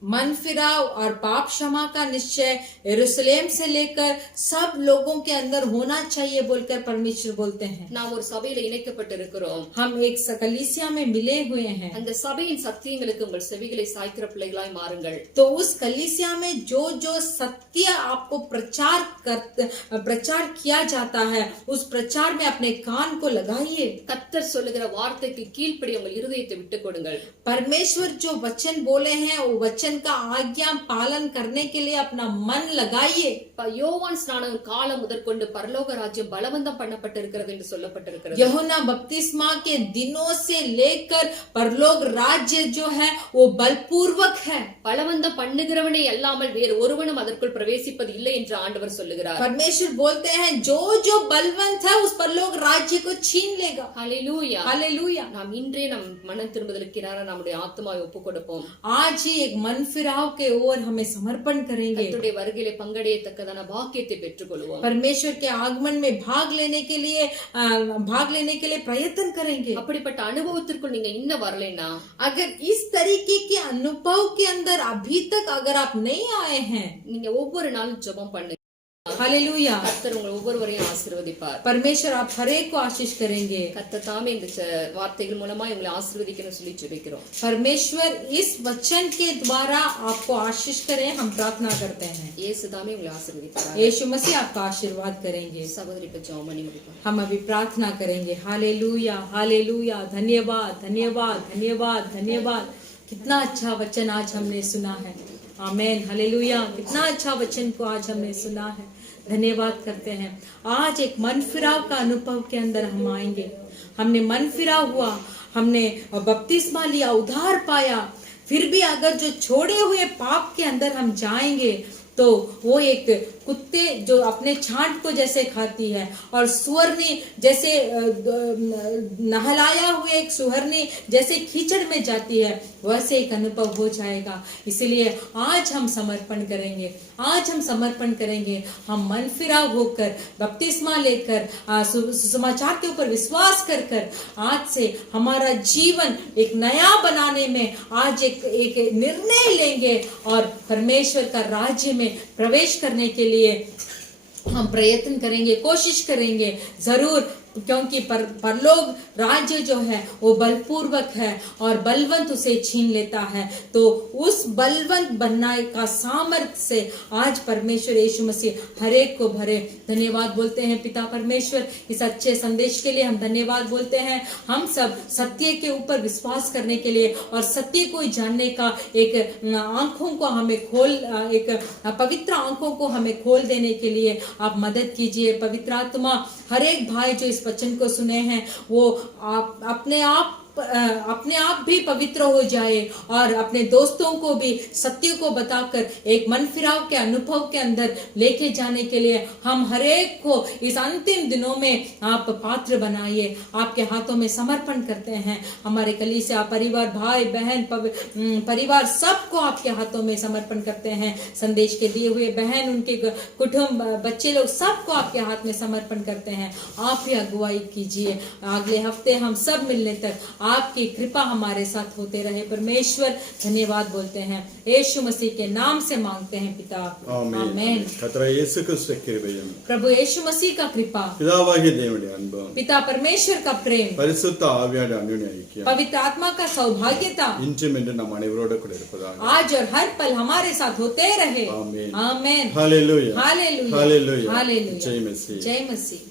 मन फिराव और पाप क्षमा का निश्चय यरूशलेम से लेकर सब लोगों के अंदर होना चाहिए बोलकर परमेश्वर बोलते हैं। நாம் ஒரு சபையில இணைக்கப்பட்டிருக்கிறோம். हम एक कलीसिया में मिले हुए हैं। அந்த சபையின் சத்தியங்களுக்கு உங்கள் செவிகளை சாய்க்கிற பிள்ளைகளாய் மாறுங்கள். तो उस कलीसिया में जो जो सत्य आपको प्रचार किया जाता है उस प्रचार में अपने कान को लगाइए। கர்த்தர் சொல்லுகிற வார்த்தைக்கு கீழ்ப்படி உங்கள் இருதயத்தை விட்டுக் கொடுங்கள். परमेश्वर जो वचन बोले हैं वो वचन वचन का आज्ञा पालन करने के लिए अपना मन लगाइए। யோவான் ஸ்நானம் காலம் முதற்கொண்டு பரலோக ராஜ்யம் பலவந்தம் பண்ணப்பட்டிருக்கிறது என்று சொல்லப்பட்டிருக்கிறது. यूहन्ना बपतिस्मा के दिनों से लेकर परलोक राज्य जो है वो बलपूर्वक है। பலவந்தம் பண்ணுகிறவனே அல்லாமல் வேறு ஒருவனும் அதற்குள் பிரவேசிப்பது இல்லை என்று ஆண்டவர் சொல்லுகிறார். परमेश्वर बोलते हैं जो जो बलवंत है उस परलोक राज्य को छीन लेगा। ஹalleluya. हालेलुया। நாம் இன்றே நம் மனம் திரும்புதலுக்காக நம்முடைய ஆத்மாவை ஒப்புக்கொடுப்போம். आज ही एक मन फिराव के ओर हमें समर्पण करेंगे। கர்த்தருடைய வருகையிலே பங்கடையத்தக்கதான பாக்கியத்தை பெற்றுக்கொள்வோம். परमेश्वर के आगमन में भाग लेने के लिए प्रयत्न करेंगे। அப்படிப்பட்ட அனுபவத்திற்குள் நீங்க இன்னும் வரலைன்னா, अगर इस तरीके के अनुभव के अंदर अभी तक अगर आप नहीं आए हैं, நீங்க ஒவ்வொரு நாளும் ஜெபம் பண்ணுங்க. हालेलुया। கர்த்தர் உங்களை ஒவ்வொருவரையும் ஆசீர்வதிப்பார். परमेश्वर आप हर एक को आशीष करेंगे। கர்த்தர் தாமே இந்த வார்த்தைகள் மூலமா உங்களை ஆசீர்வதிக்கணும்னு சொல்லி ஜெபிக்கிறோம். परमेश्वर इस वचन के द्वारा आपको आशीष करें, हम प्रार्थना करते हैं। இயேசு தாமே உங்களை ஆசீர்வதிப்பார். यीशु मसीह आपका आशीर्वाद करेंगे। சகோதரி இப்ப ஜெபம் பண்ணி முடிப்போம். हम अभी प्रार्थना करेंगे। Hallelujah, hallelujah. धन्यवाद, धन्यवाद, धन्यवाद, धन्यवाद। कितना अच्छा वचन आज हमने सुना है। आमेन, हालेलुया। कितना अच्छा वचन को आज हमने सुना है। धन्यवाद करते हैं। आज एक मन फिराव का अनुभव के अंदर हम आएंगे। हमने मन फिराव हुआ, हमने बपतिस्मा लिया, उद्धार पाया, फिर भी अगर जो छोड़े हुए पाप के अंदर हम जाएंगे तो वो एक कुत्ते जो अपने छांट को जैसे खाती है और सुअरनी जैसे नहलाया हुए एक सुअरनी जैसे कीचड़ में जाती है, वैसे एक अनुभव हो जाएगा। इसलिए आज हम समर्पण करेंगे, आज हम समर्पण करेंगे। हम मन फिराव होकर बपतिस्मा लेकर सुसमाचार के ऊपर विश्वास कर आज से हमारा जीवन एक नया बनाने में आज एक निर्णय लेंगे और परमेश्वर का राज्य में प्रवेश करने के लिए हम प्रयत्न करेंगे, कोशिश करेंगे जरूर, क्योंकि परलोक राज्य जो है वो बलपूर्वक है और बलवंत उसे छीन लेता है। तो उस बलवंत बनने का सामर्थ्य से आज परमेश्वर यीशु मसीह हर एक को भरे। धन्यवाद बोलते हैं पिता परमेश्वर, इस अच्छे संदेश के लिए हम धन्यवाद बोलते हैं। हम सब सत्य के ऊपर विश्वास करने के लिए और सत्य को जानने का एक आंखों को हमें एक पवित्र आंखों को हमें खोल देने के लिए आप मदद कीजिए। पवित्र आत्मा हर एक भाई जो इस वचन को सुने हैं वो अपने आप भी पवित्र हो जाए और अपने दोस्तों को भी सत्य को बताकर एक मन फिराव के अनुभव के अंदर लेके जाने के लिए हम हर एक को इस अंतिम दिनों में आप पात्र बनाइए। आपके हाथों में समर्पण करते हैं। हमारे कलीसिया परिवार, भाई बहन, परिवार सबको आपके हाथों में समर्पण करते हैं। संदेश के दिए हुए बहन, उनके कुटुंब, बच्चे लोग सबको आपके हाथ में समर्पण करते हैं। आप ही अगुवाई कीजिए। अगले हफ्ते हम सब मिलने तक आपकी कृपा हमारे साथ होते रहे। परमेश्वर धन्यवाद बोलते हैं, यीशु मसीह के नाम से मांगते हैं पिता, आमीन। கர்த்தராகிய இயேசு கிறிஸ்துவின் கிருபையும் प्रभु यीशु मसीह का कृपा, பிதாவாகிய தேவனுடைய அன்பும் पिता परमेश्वर का प्रेम, பரிசுத்த ஆவியானவருடைய அந்யோன்ய ஐக்கியம் पवित्र आत्मा का सौभाग्यता இன்றும் என்று நம் அனைவரோடு கூட இருப்பதாக आज और हर पल हमारे साथ होते रहे। आमीन। आमीन। हालेलुया, हालेलुया, हालेलुया, हालेलुया। जय मसीह। जय मसीह।